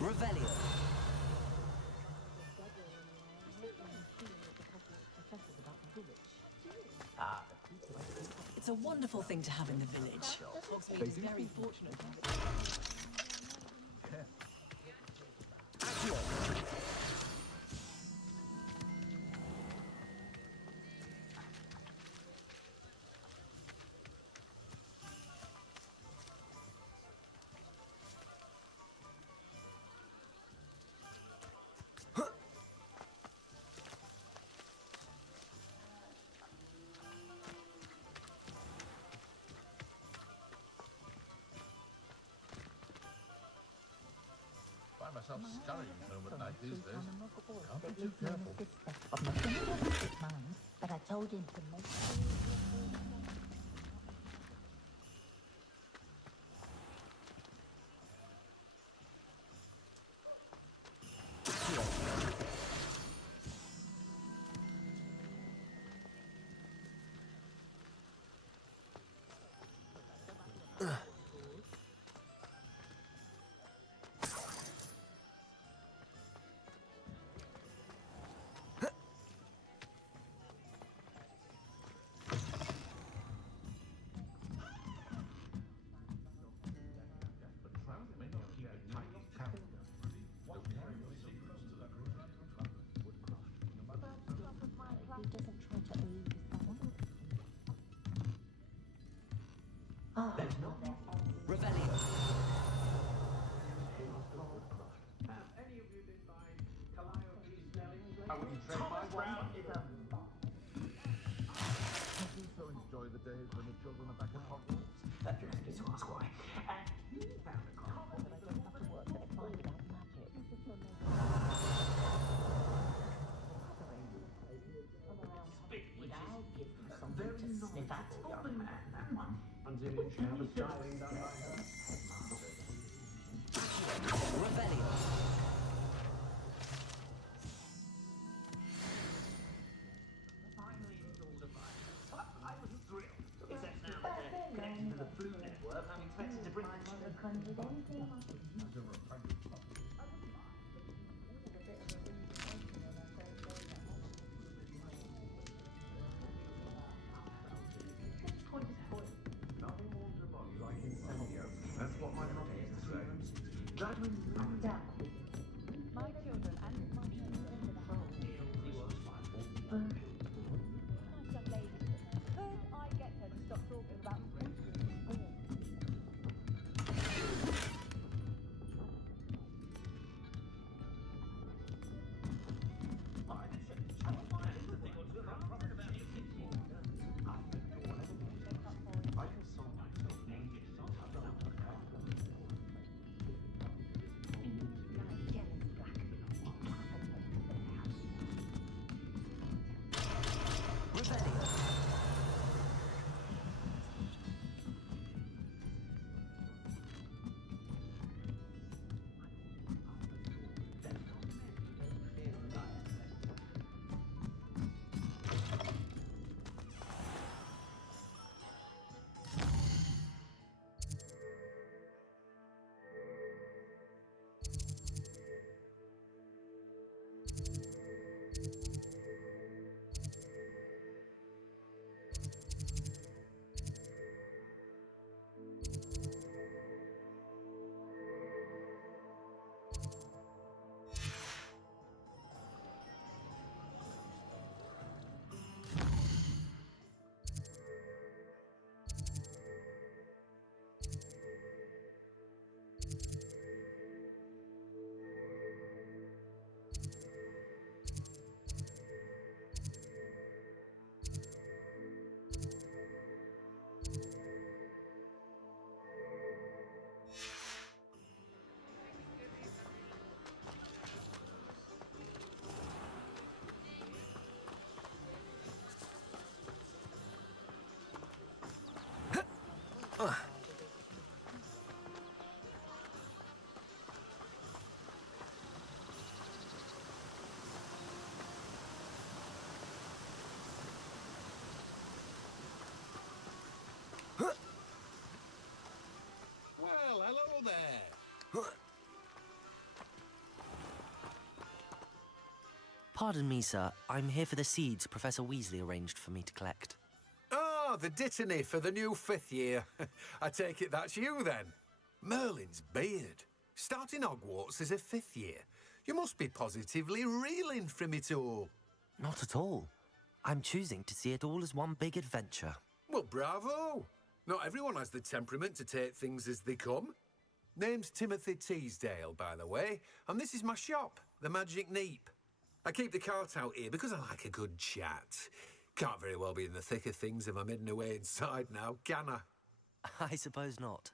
Revelio. It's a wonderful thing to have in the village. Hogsmeade is very fortunate to have it. Find myself scurrying home at night these days. Can't be too careful. But I told him to make Revelio. I wouldn't trade my brown if I do so enjoy the days when the children are back at Hogwarts. That just me to ask why. And you found a card that I don't have to work at finding out magic. Spit, which is very knowledgeable young man, that one. Until you have a styling done by her. Revelio. Finally installed a device. I was thrilled. Except now that they're connected to the Flute network, I'm expected to bring the Nothing warms a body like incendio. That's what my mother used to say. That was My children and my children in the house. he was fine. Nice young lady. Could I get her to stop talking about friendship in school? Well, hello there. Pardon me, sir. I'm here for the seeds Professor Weasley arranged for me to collect. Ah, the dittany for the new 5th year. I take it that's you, then. Merlin's beard. Starting Hogwarts as a 5th year. You must be positively reeling from it all. Not at all. I'm choosing to see it all as one big adventure. Well, bravo. Not everyone has the temperament to take things as they come. Name's Timothy Teasdale, by the way, and this is my shop, the Magic Neep. I keep the cart out here because I like a good chat. Can't very well be in the thick of things if I'm hidden away inside now, can I? I suppose not.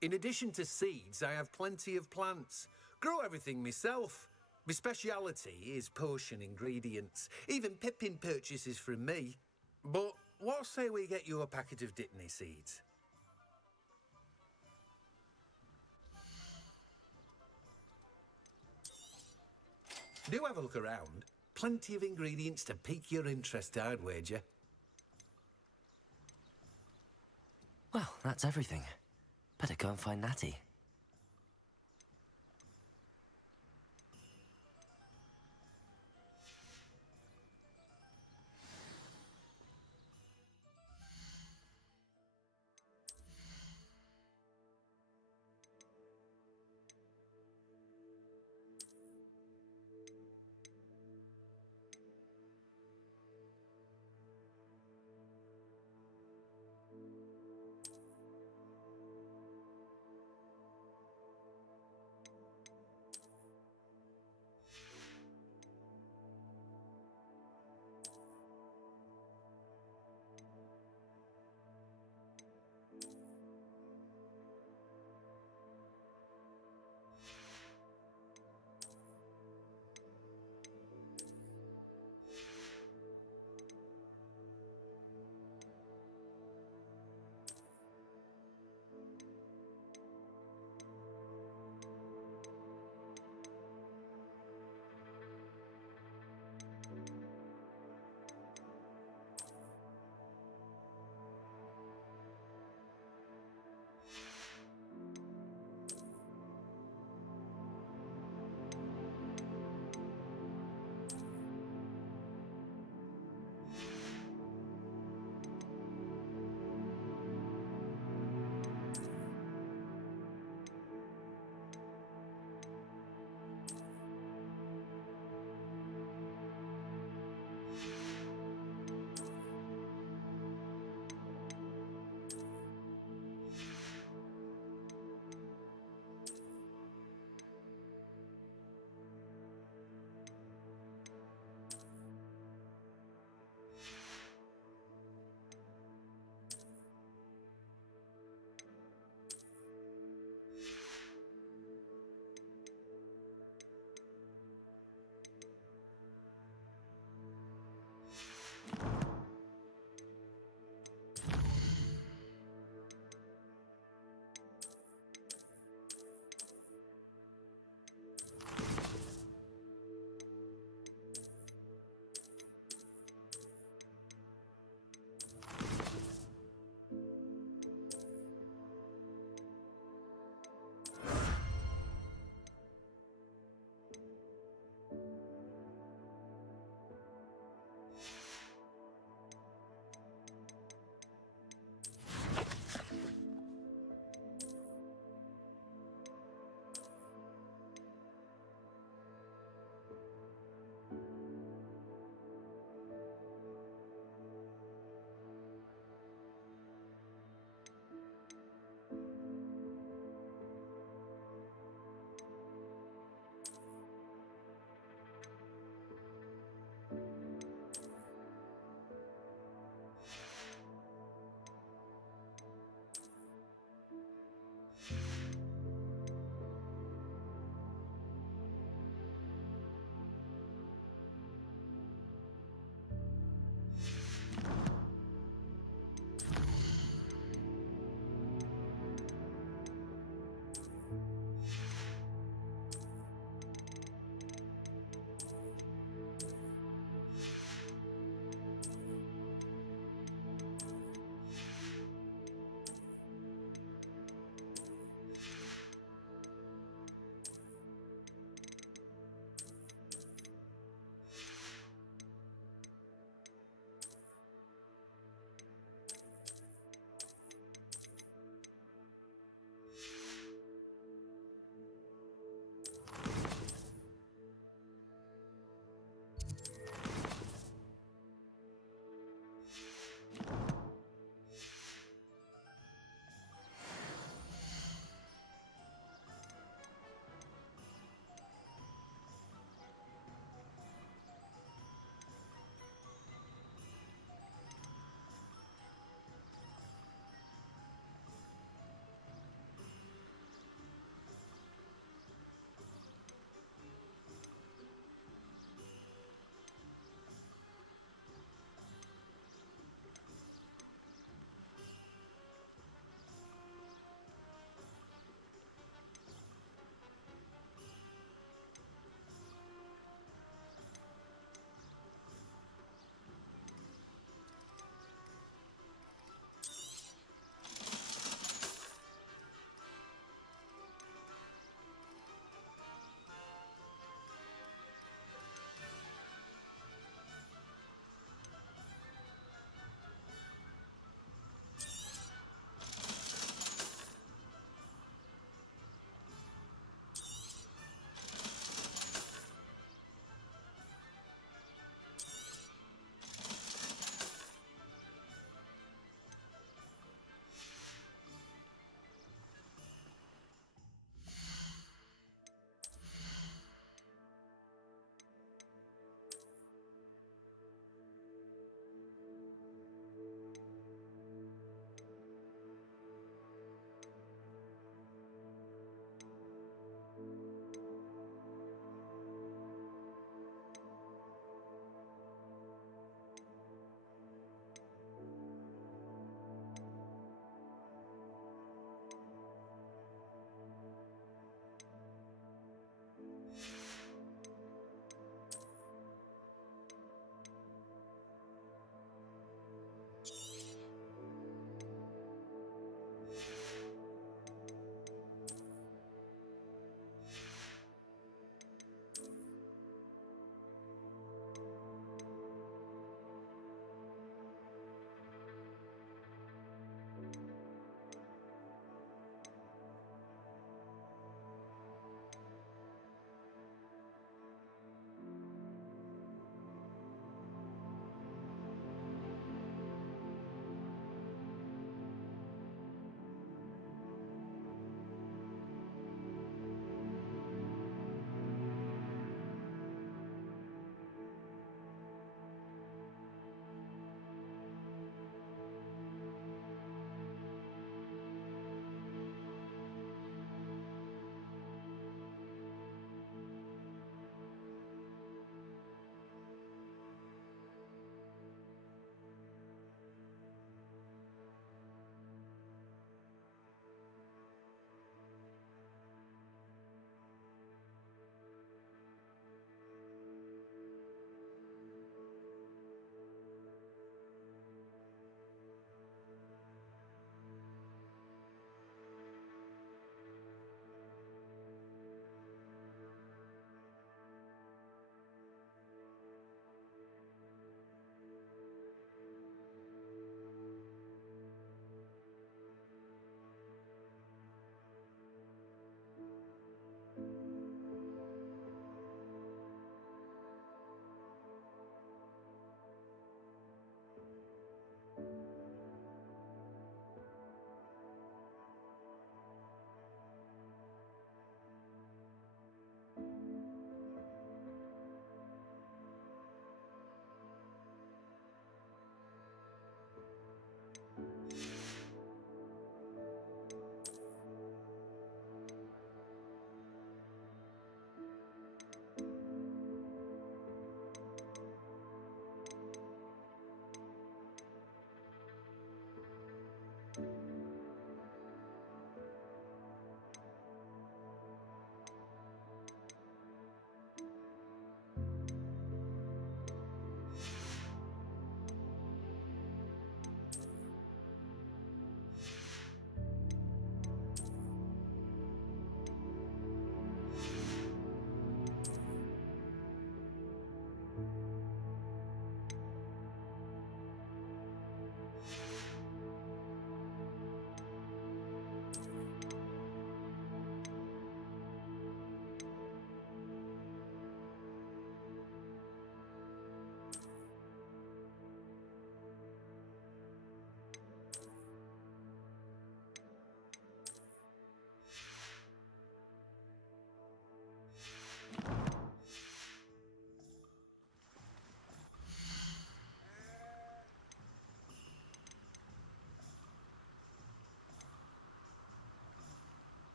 In addition to seeds, I have plenty of plants. Grow everything myself. My speciality is potion ingredients. Even Pippin purchases from me. But what say we get you a packet of dittany seeds? Do have a look around. Plenty of ingredients to pique your interest, I'd wager. Well, that's everything. Better go and find Natty.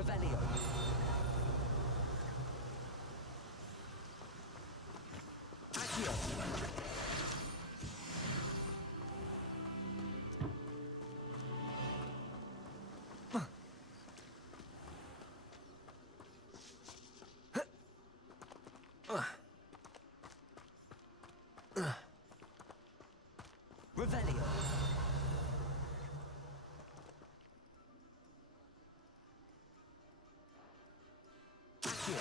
Revelio. Accio. Revelio. Accio.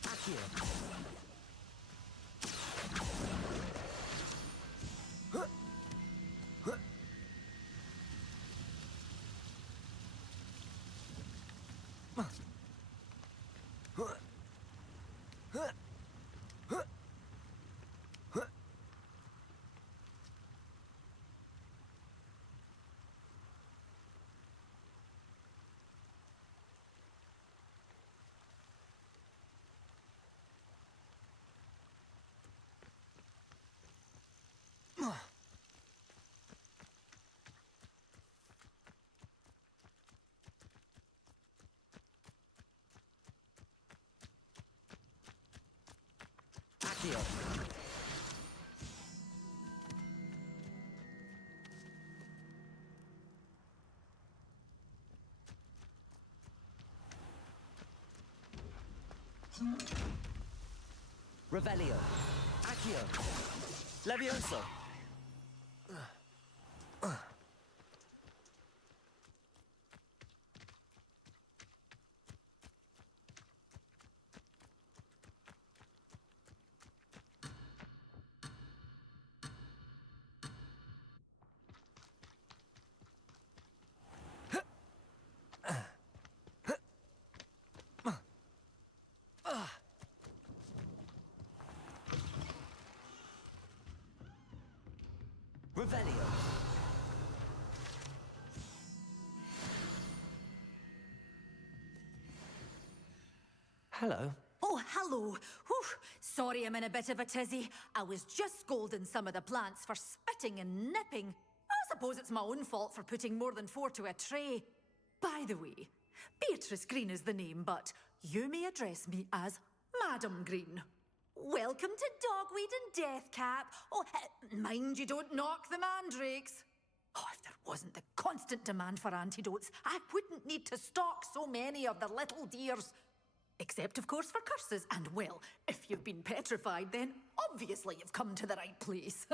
Accio. Accio. Accio. Revelio. Accio. Levioso. Revelio. Hello. Oh, hello. Whew. Sorry I'm in a bit of a tizzy. I was just scolding some of the plants for spitting and nipping. I suppose it's my own fault for putting more than 4 to a tray. By the way, Beatrice Green is the name, but you may address me as Madam Green. Welcome to Dogweed and Deathcap. Oh, mind you don't knock the mandrakes. Oh, if there wasn't the constant demand for antidotes, I wouldn't need to stock so many of the little dears. Except, of course, for curses. And, well, if you've been petrified, then obviously you've come to the right place.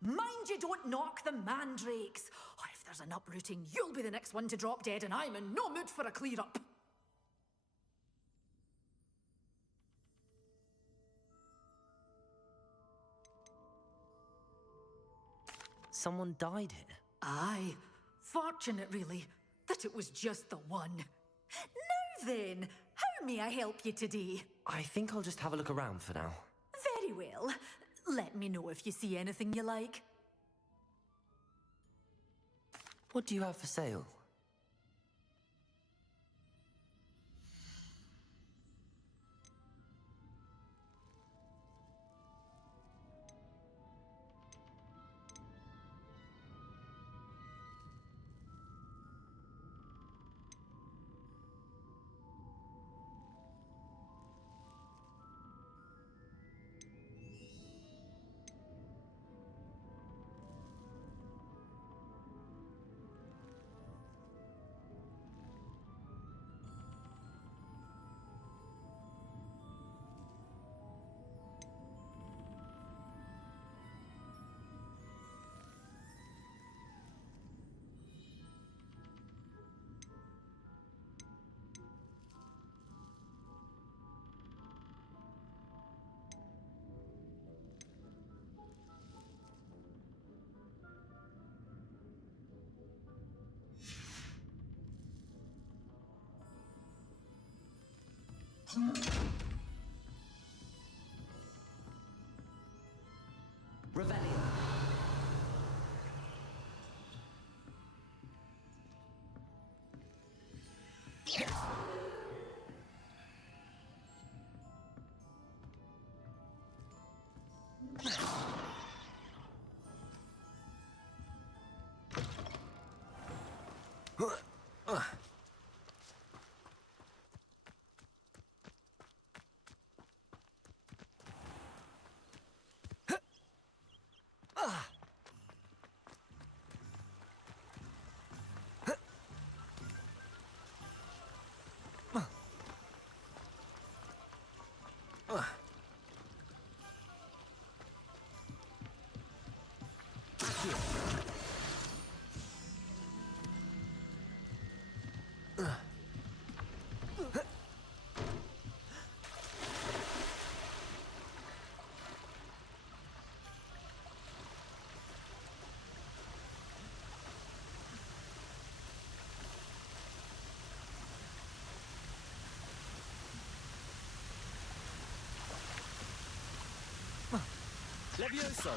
Mind you don't knock the mandrakes. Oh, if there's an uprooting, you'll be the next one to drop dead, and I'm in no mood for a clear-up. Someone died here? Aye. Fortunate, really, that it was just the one. Now then, how may I help you today? I think I'll just have a look around for now. Very well. Let me know if you see anything you like. What do you have for sale? Revelio. Levioso!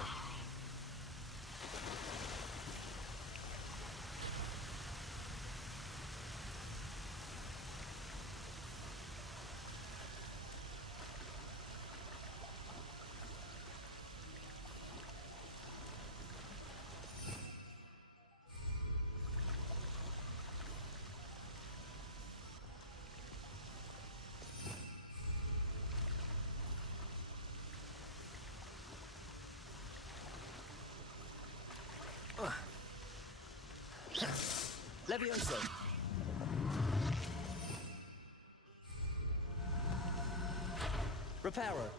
Levioso! Reparo.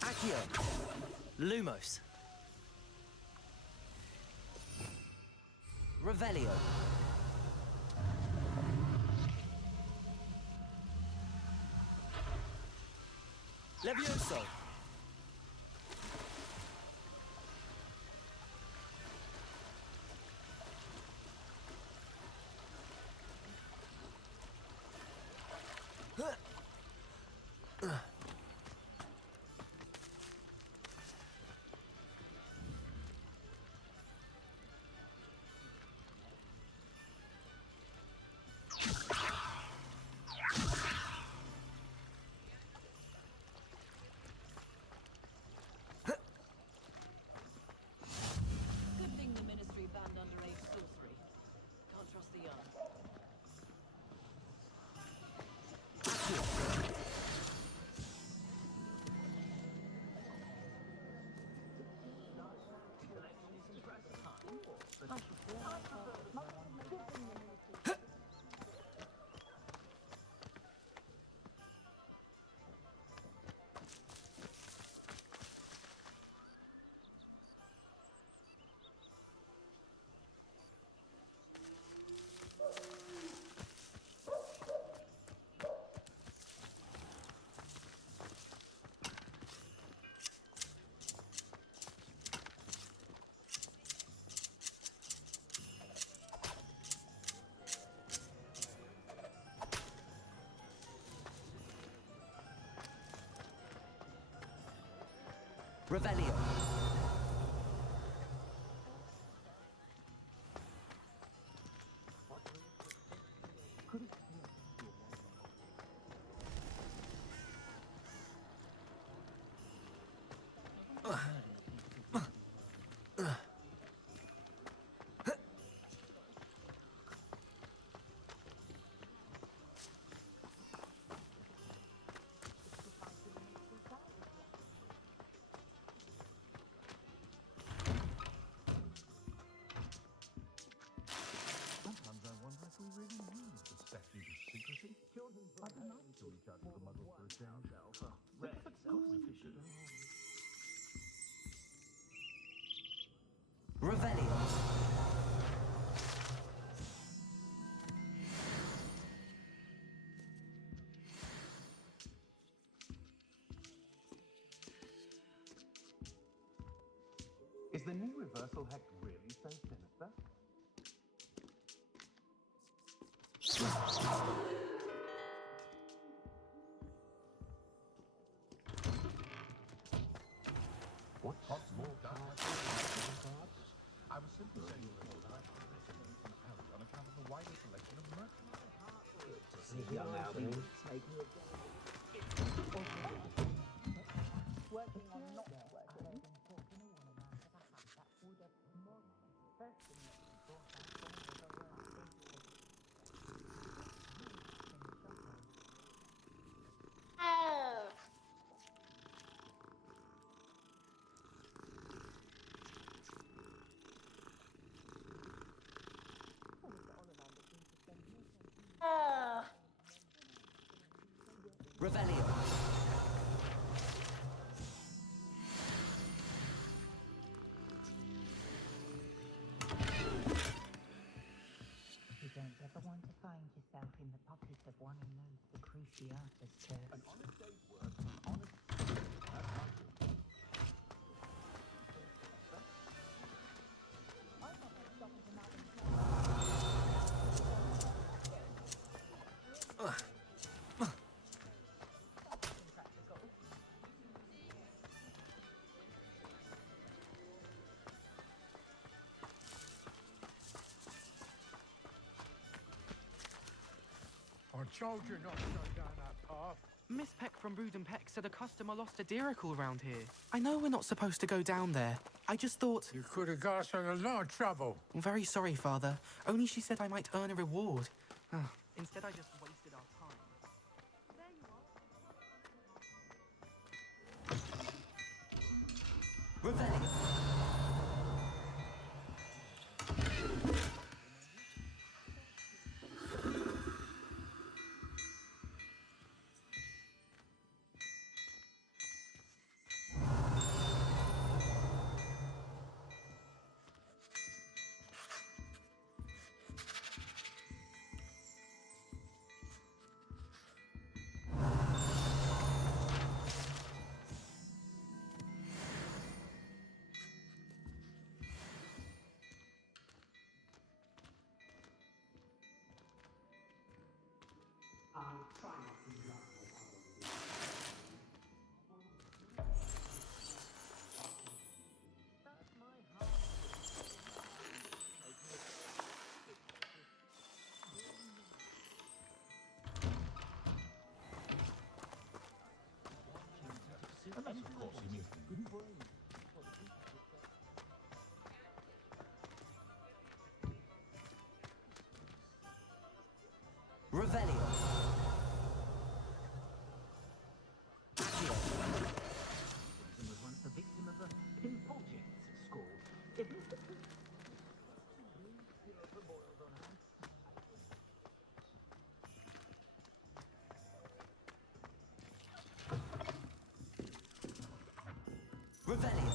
Accio. Lumos. Revelio. Levioso! Good thing the Ministry banned underage sorcery. Can't trust the young. Revelio. due to secrecy? I'd be nice to reach out to the muggles for a change. Revelio. Is the new reversal hex really so sinister? What possible I was simply saying that on account of the wider selection of merchandise. These young Albions making it Working on not working. Revelio. You don't ever want to find yourself in the pocket of one who knows the Cruciatus curse. An honest day's work, honest. I told you not to go down that path. Miss Peck from Brood and Peck said a customer lost a deeracle around here. I know we're not supposed to go down there. I just thought... You could have got us in a lot of trouble. I'm very sorry, Father. Only she said I might earn a reward. Instead, I just wasted our time. Revelio. Unless, of course, you mean good brain. Revelio. was once the victim of a pimpulgence school. If Mr. Revelio.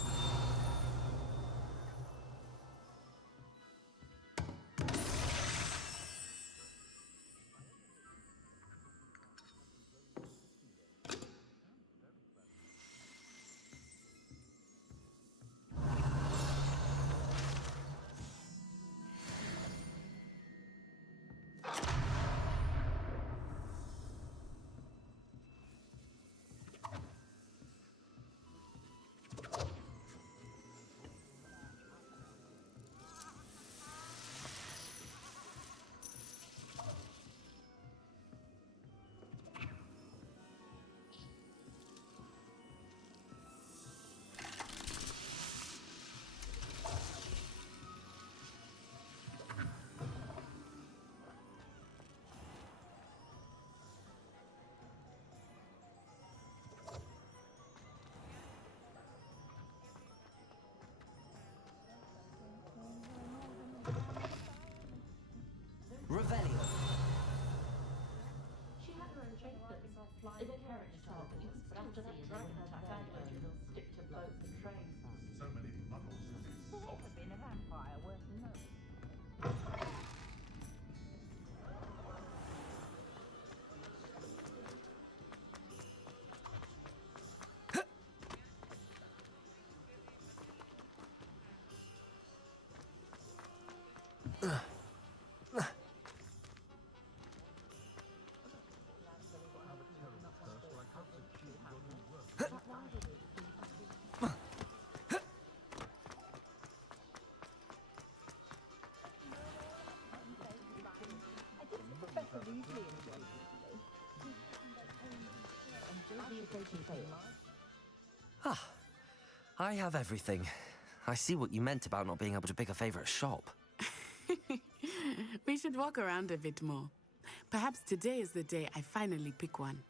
Ah, I have everything. I see what you meant about not being able to pick a favorite shop. We should walk around a bit more. Perhaps today is the day I finally pick one.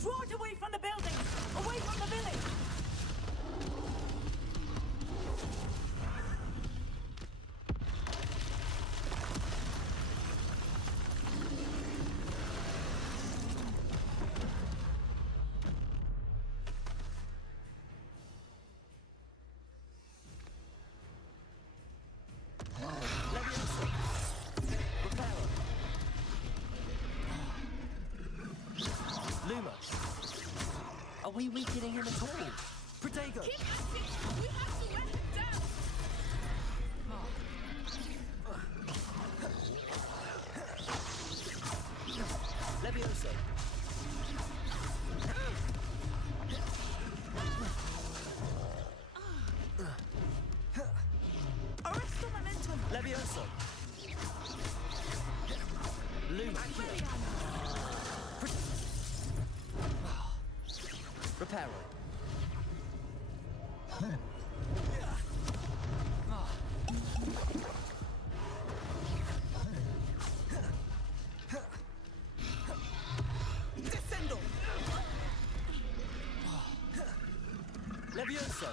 Draw it away from the building! Away from the village! Luma! Are we weakening him at all? Protego! Keep acting! We have to wear him down! Levioso! Arrest the momentum! Levioso! Luma! Reparo! Descendo! Levioso!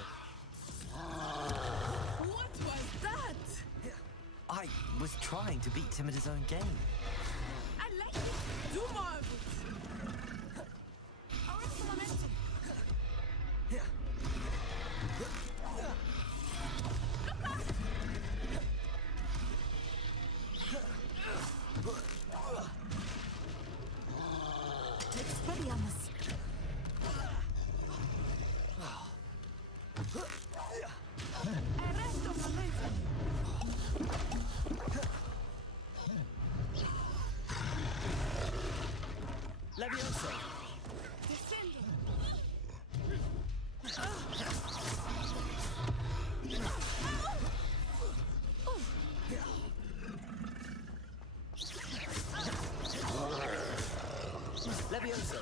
What was that? I was trying to beat him at his own game. I like it. Do more of it. Arrest the momentum. Expelliarmus! Arresto momentum. Levioso! Descendo. Levioso!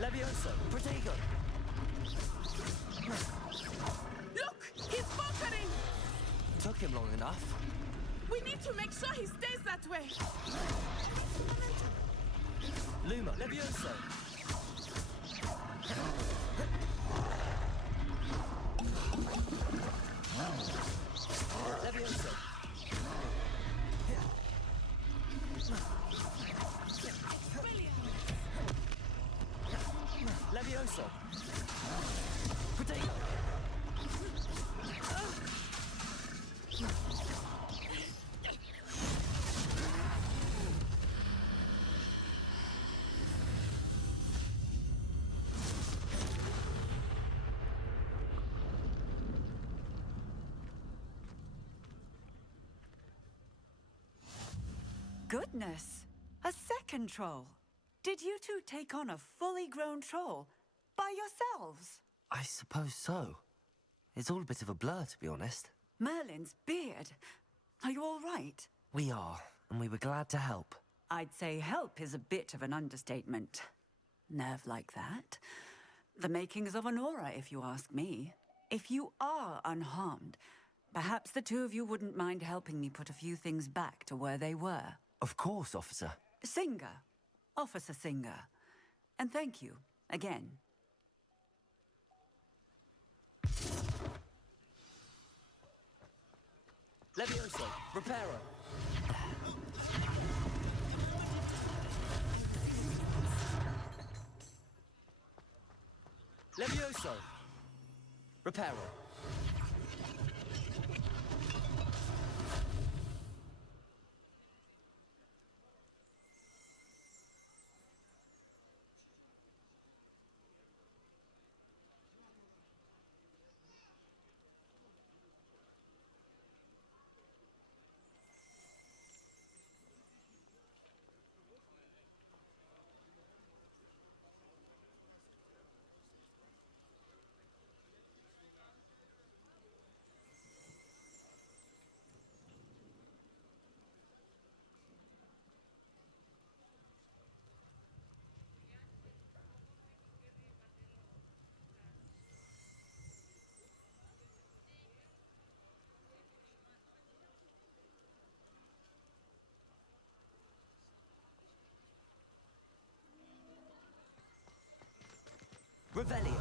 Levioso! Protego! Look! He's bunkering! Took him long enough. We need to make sure he stays that way. Luma! Levioso! Levioso! Levioso! Protego! Goodness! A second troll! Did you two take on a fully grown troll? By yourselves? I suppose so. It's all a bit of a blur, to be honest. Merlin's beard. Are you all right? We are, and we were glad to help. I'd say help is a bit of an understatement. Nerve like that. The makings of an aura, if you ask me. If you are unharmed, perhaps the two of you wouldn't mind helping me put a few things back to where they were. Of course, officer. Singer. Officer Singer. And thank you, again. Levioso! Reparo! Levioso! Reparo! Revelio.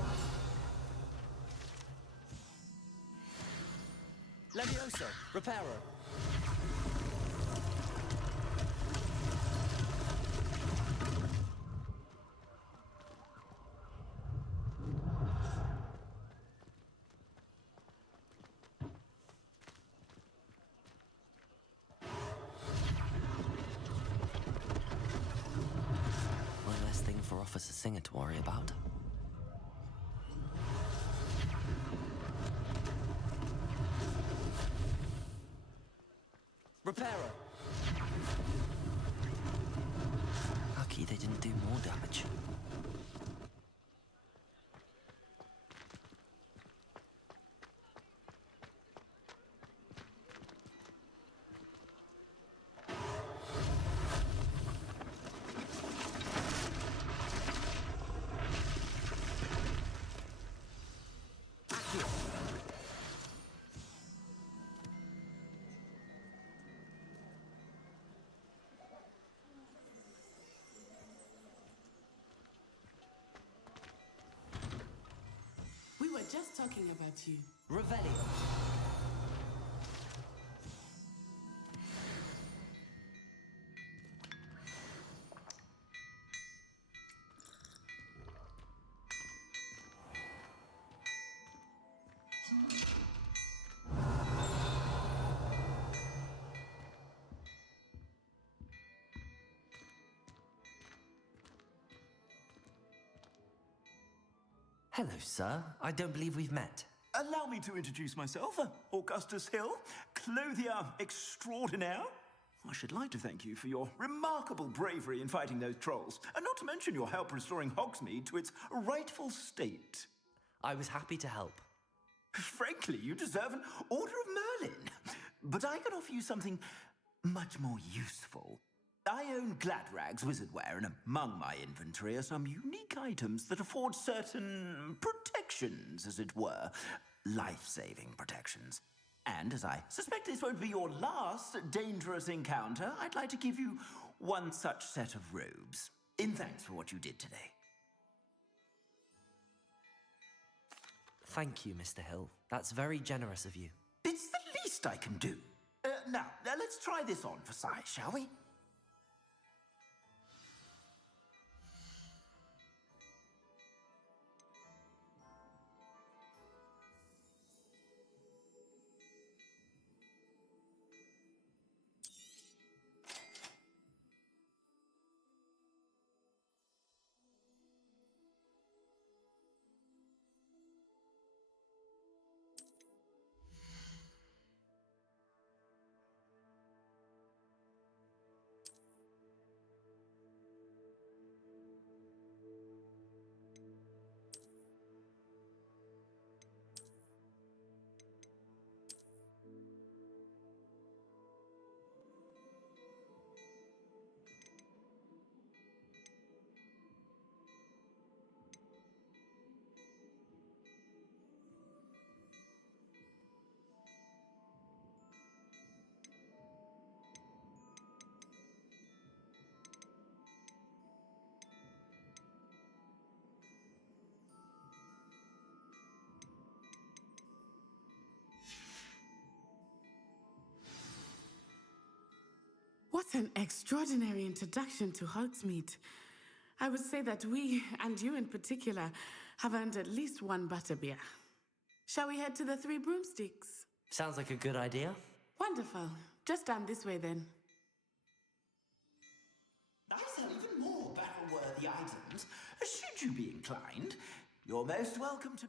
Levioso. Reparo. One less thing for Officer Singer to worry about. Reparo. Lucky they didn't do more damage. We were just talking about you. Revelio. Hello, sir. I don't believe we've met. Allow me to introduce myself, Augustus Hill, clothier extraordinaire. I should like to thank you for your remarkable bravery in fighting those trolls, and not to mention your help restoring Hogsmeade to its rightful state. I was happy to help. Frankly, you deserve an Order of Merlin. But I can offer you something much more useful. I own Gladrag's wizardware, and among my inventory are some unique items that afford certain protections, as it were. Life-saving protections. And as I suspect this won't be your last dangerous encounter, I'd like to give you one such set of robes, in thanks for what you did today. Thank you, Mr. Hill. That's very generous of you. It's the least I can do. Now, let's try this on for size, shall we? What an extraordinary introduction to Hogsmeade. I would say that we, and you in particular, have earned at least one butterbeer. Shall we head to the Three Broomsticks? Sounds like a good idea. Wonderful. Just down this way then. I sell even more battle-worthy items. Should you be inclined, you're most welcome to...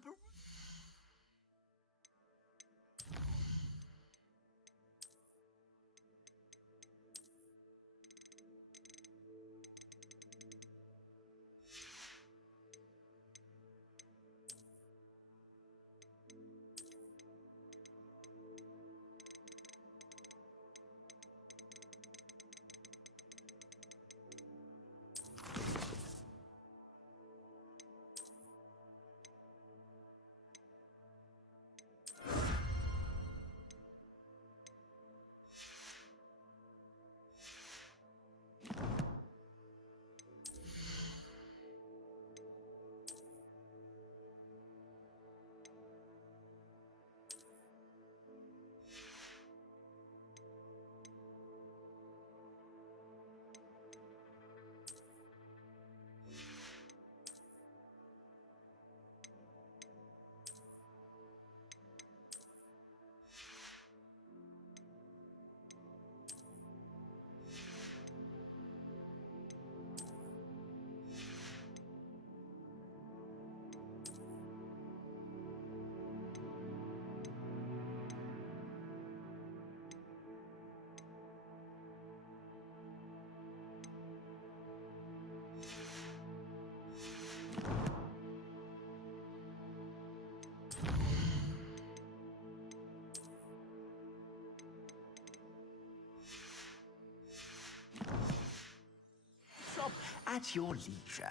At your leisure.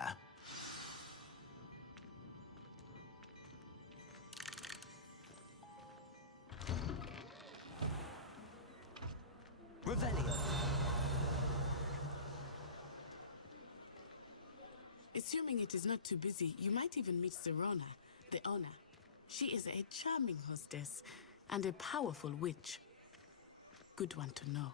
Revelio. Assuming it is not too busy, you might even meet Serona, the owner. She is a charming hostess and a powerful witch. Good one to know.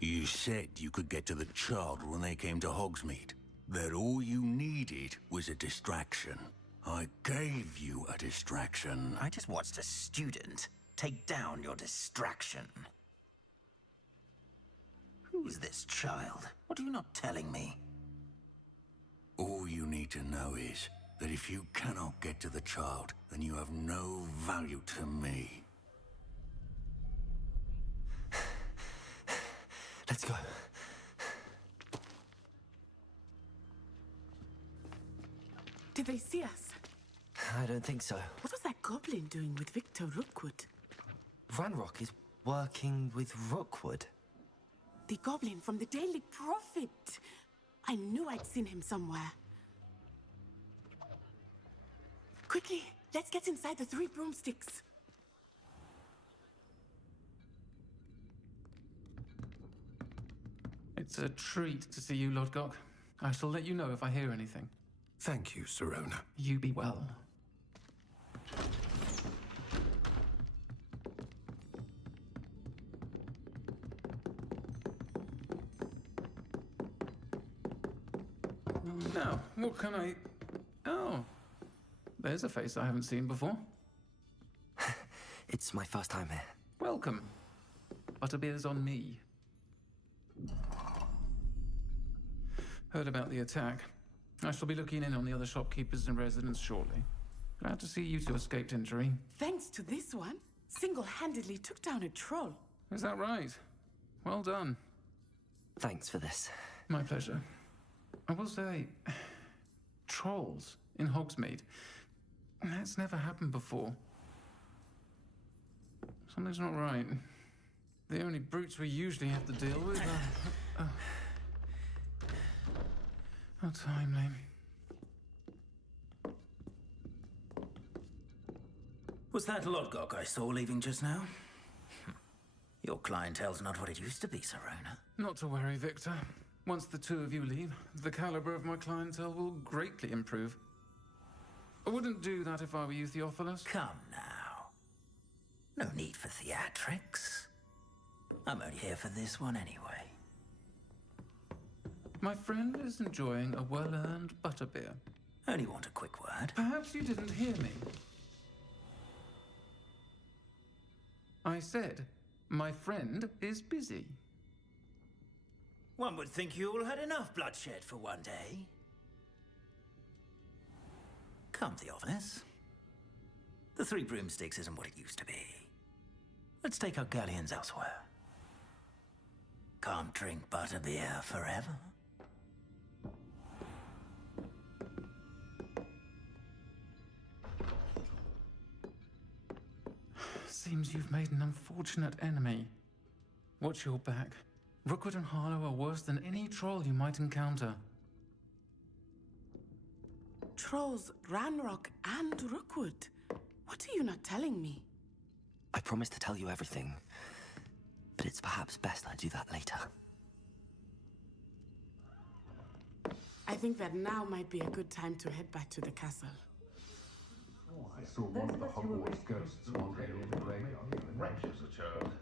You said you could get to the child when they came to Hogsmeade. That all you needed was a distraction. I gave you a distraction. I just watched a student take down your distraction. Who is this child? What are you not telling me? All you need to know is that if you cannot get to the child, then you have no value to me. Let's go. Did they see us? I don't think so. What was that goblin doing with Victor Rookwood? Ranrock is working with Rookwood. The goblin from the Daily Prophet. I knew I'd seen him somewhere. Quickly, let's get inside the 3 broomsticks. It's a treat to see you, Lodgok. I shall let you know if I hear anything. Thank you, Serona. You be well. Now, what can I... Oh, there's a face I haven't seen before. It's my first time here. Welcome. Butterbeer's on me. Heard about the attack. I shall be looking in on the other shopkeepers and residents shortly. Glad to see you two escaped injury. Thanks to this one, single-handedly took down a troll. Is that right? Well done. Thanks for this. My pleasure. I will say, trolls in Hogsmeade. That's never happened before. Something's not right. The only brutes we usually have to deal with are... How timely. Was that Lodgok I saw leaving just now? Your clientele's not what it used to be, Serona. Not to worry, Victor. Once the two of you leave, the caliber of my clientele will greatly improve. I wouldn't do that if I were you, Theophilus. Come now. No need for theatrics. I'm only here for this one anyway. My friend is enjoying a well-earned butterbeer. Only want a quick word. Perhaps you didn't hear me. I said, my friend is busy. One would think you all had enough bloodshed for one day. Come, Theophilus. The 3 broomsticks isn't what it used to be. Let's take our galleons elsewhere. Can't drink butterbeer forever. Seems you've made an unfortunate enemy. Watch your back. Rookwood and Harlow are worse than any troll you might encounter. Trolls, Ranrock, and Rookwood. What are you not telling me? I promised to tell you everything, but it's perhaps best I do that later. I think that now might be a good time to head back to the castle. I saw one of the Hogwarts ghosts wandering in the graveyard. Wretches a child.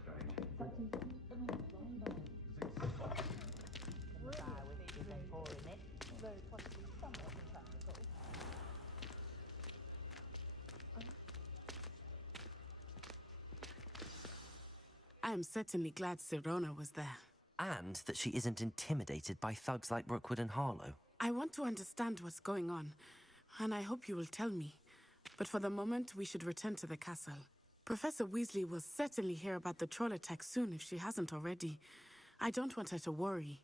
am certainly glad Sirona was there. And that she isn't intimidated by thugs like Rookwood and Harlow. I want to understand what's going on, and I hope you will tell me. But for the moment, we should return to the castle. Professor Weasley will certainly hear about the troll attack soon if she hasn't already. I don't want her to worry.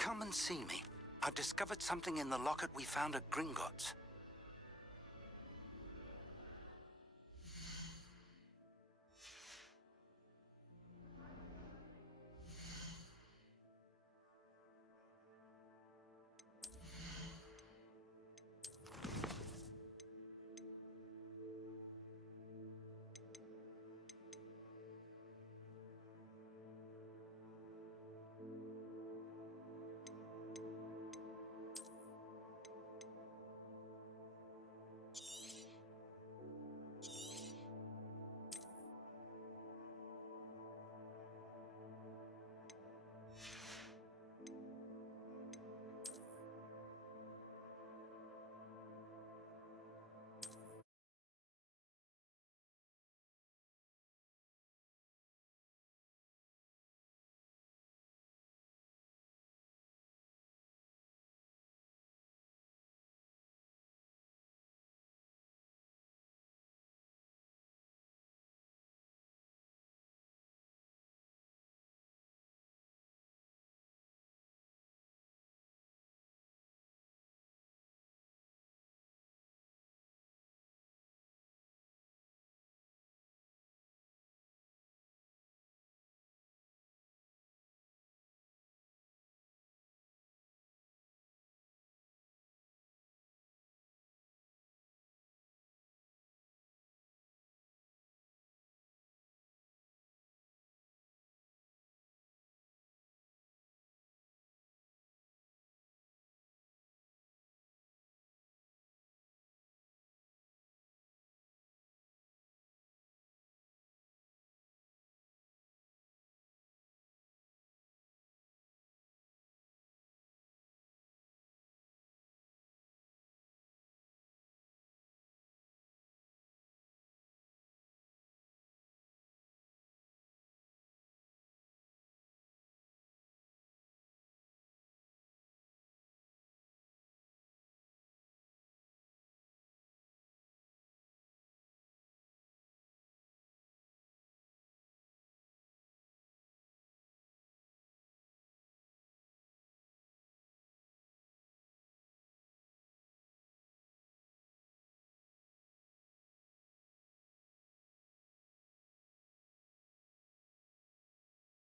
Come and see me. I've discovered something in the locket we found at Gringotts.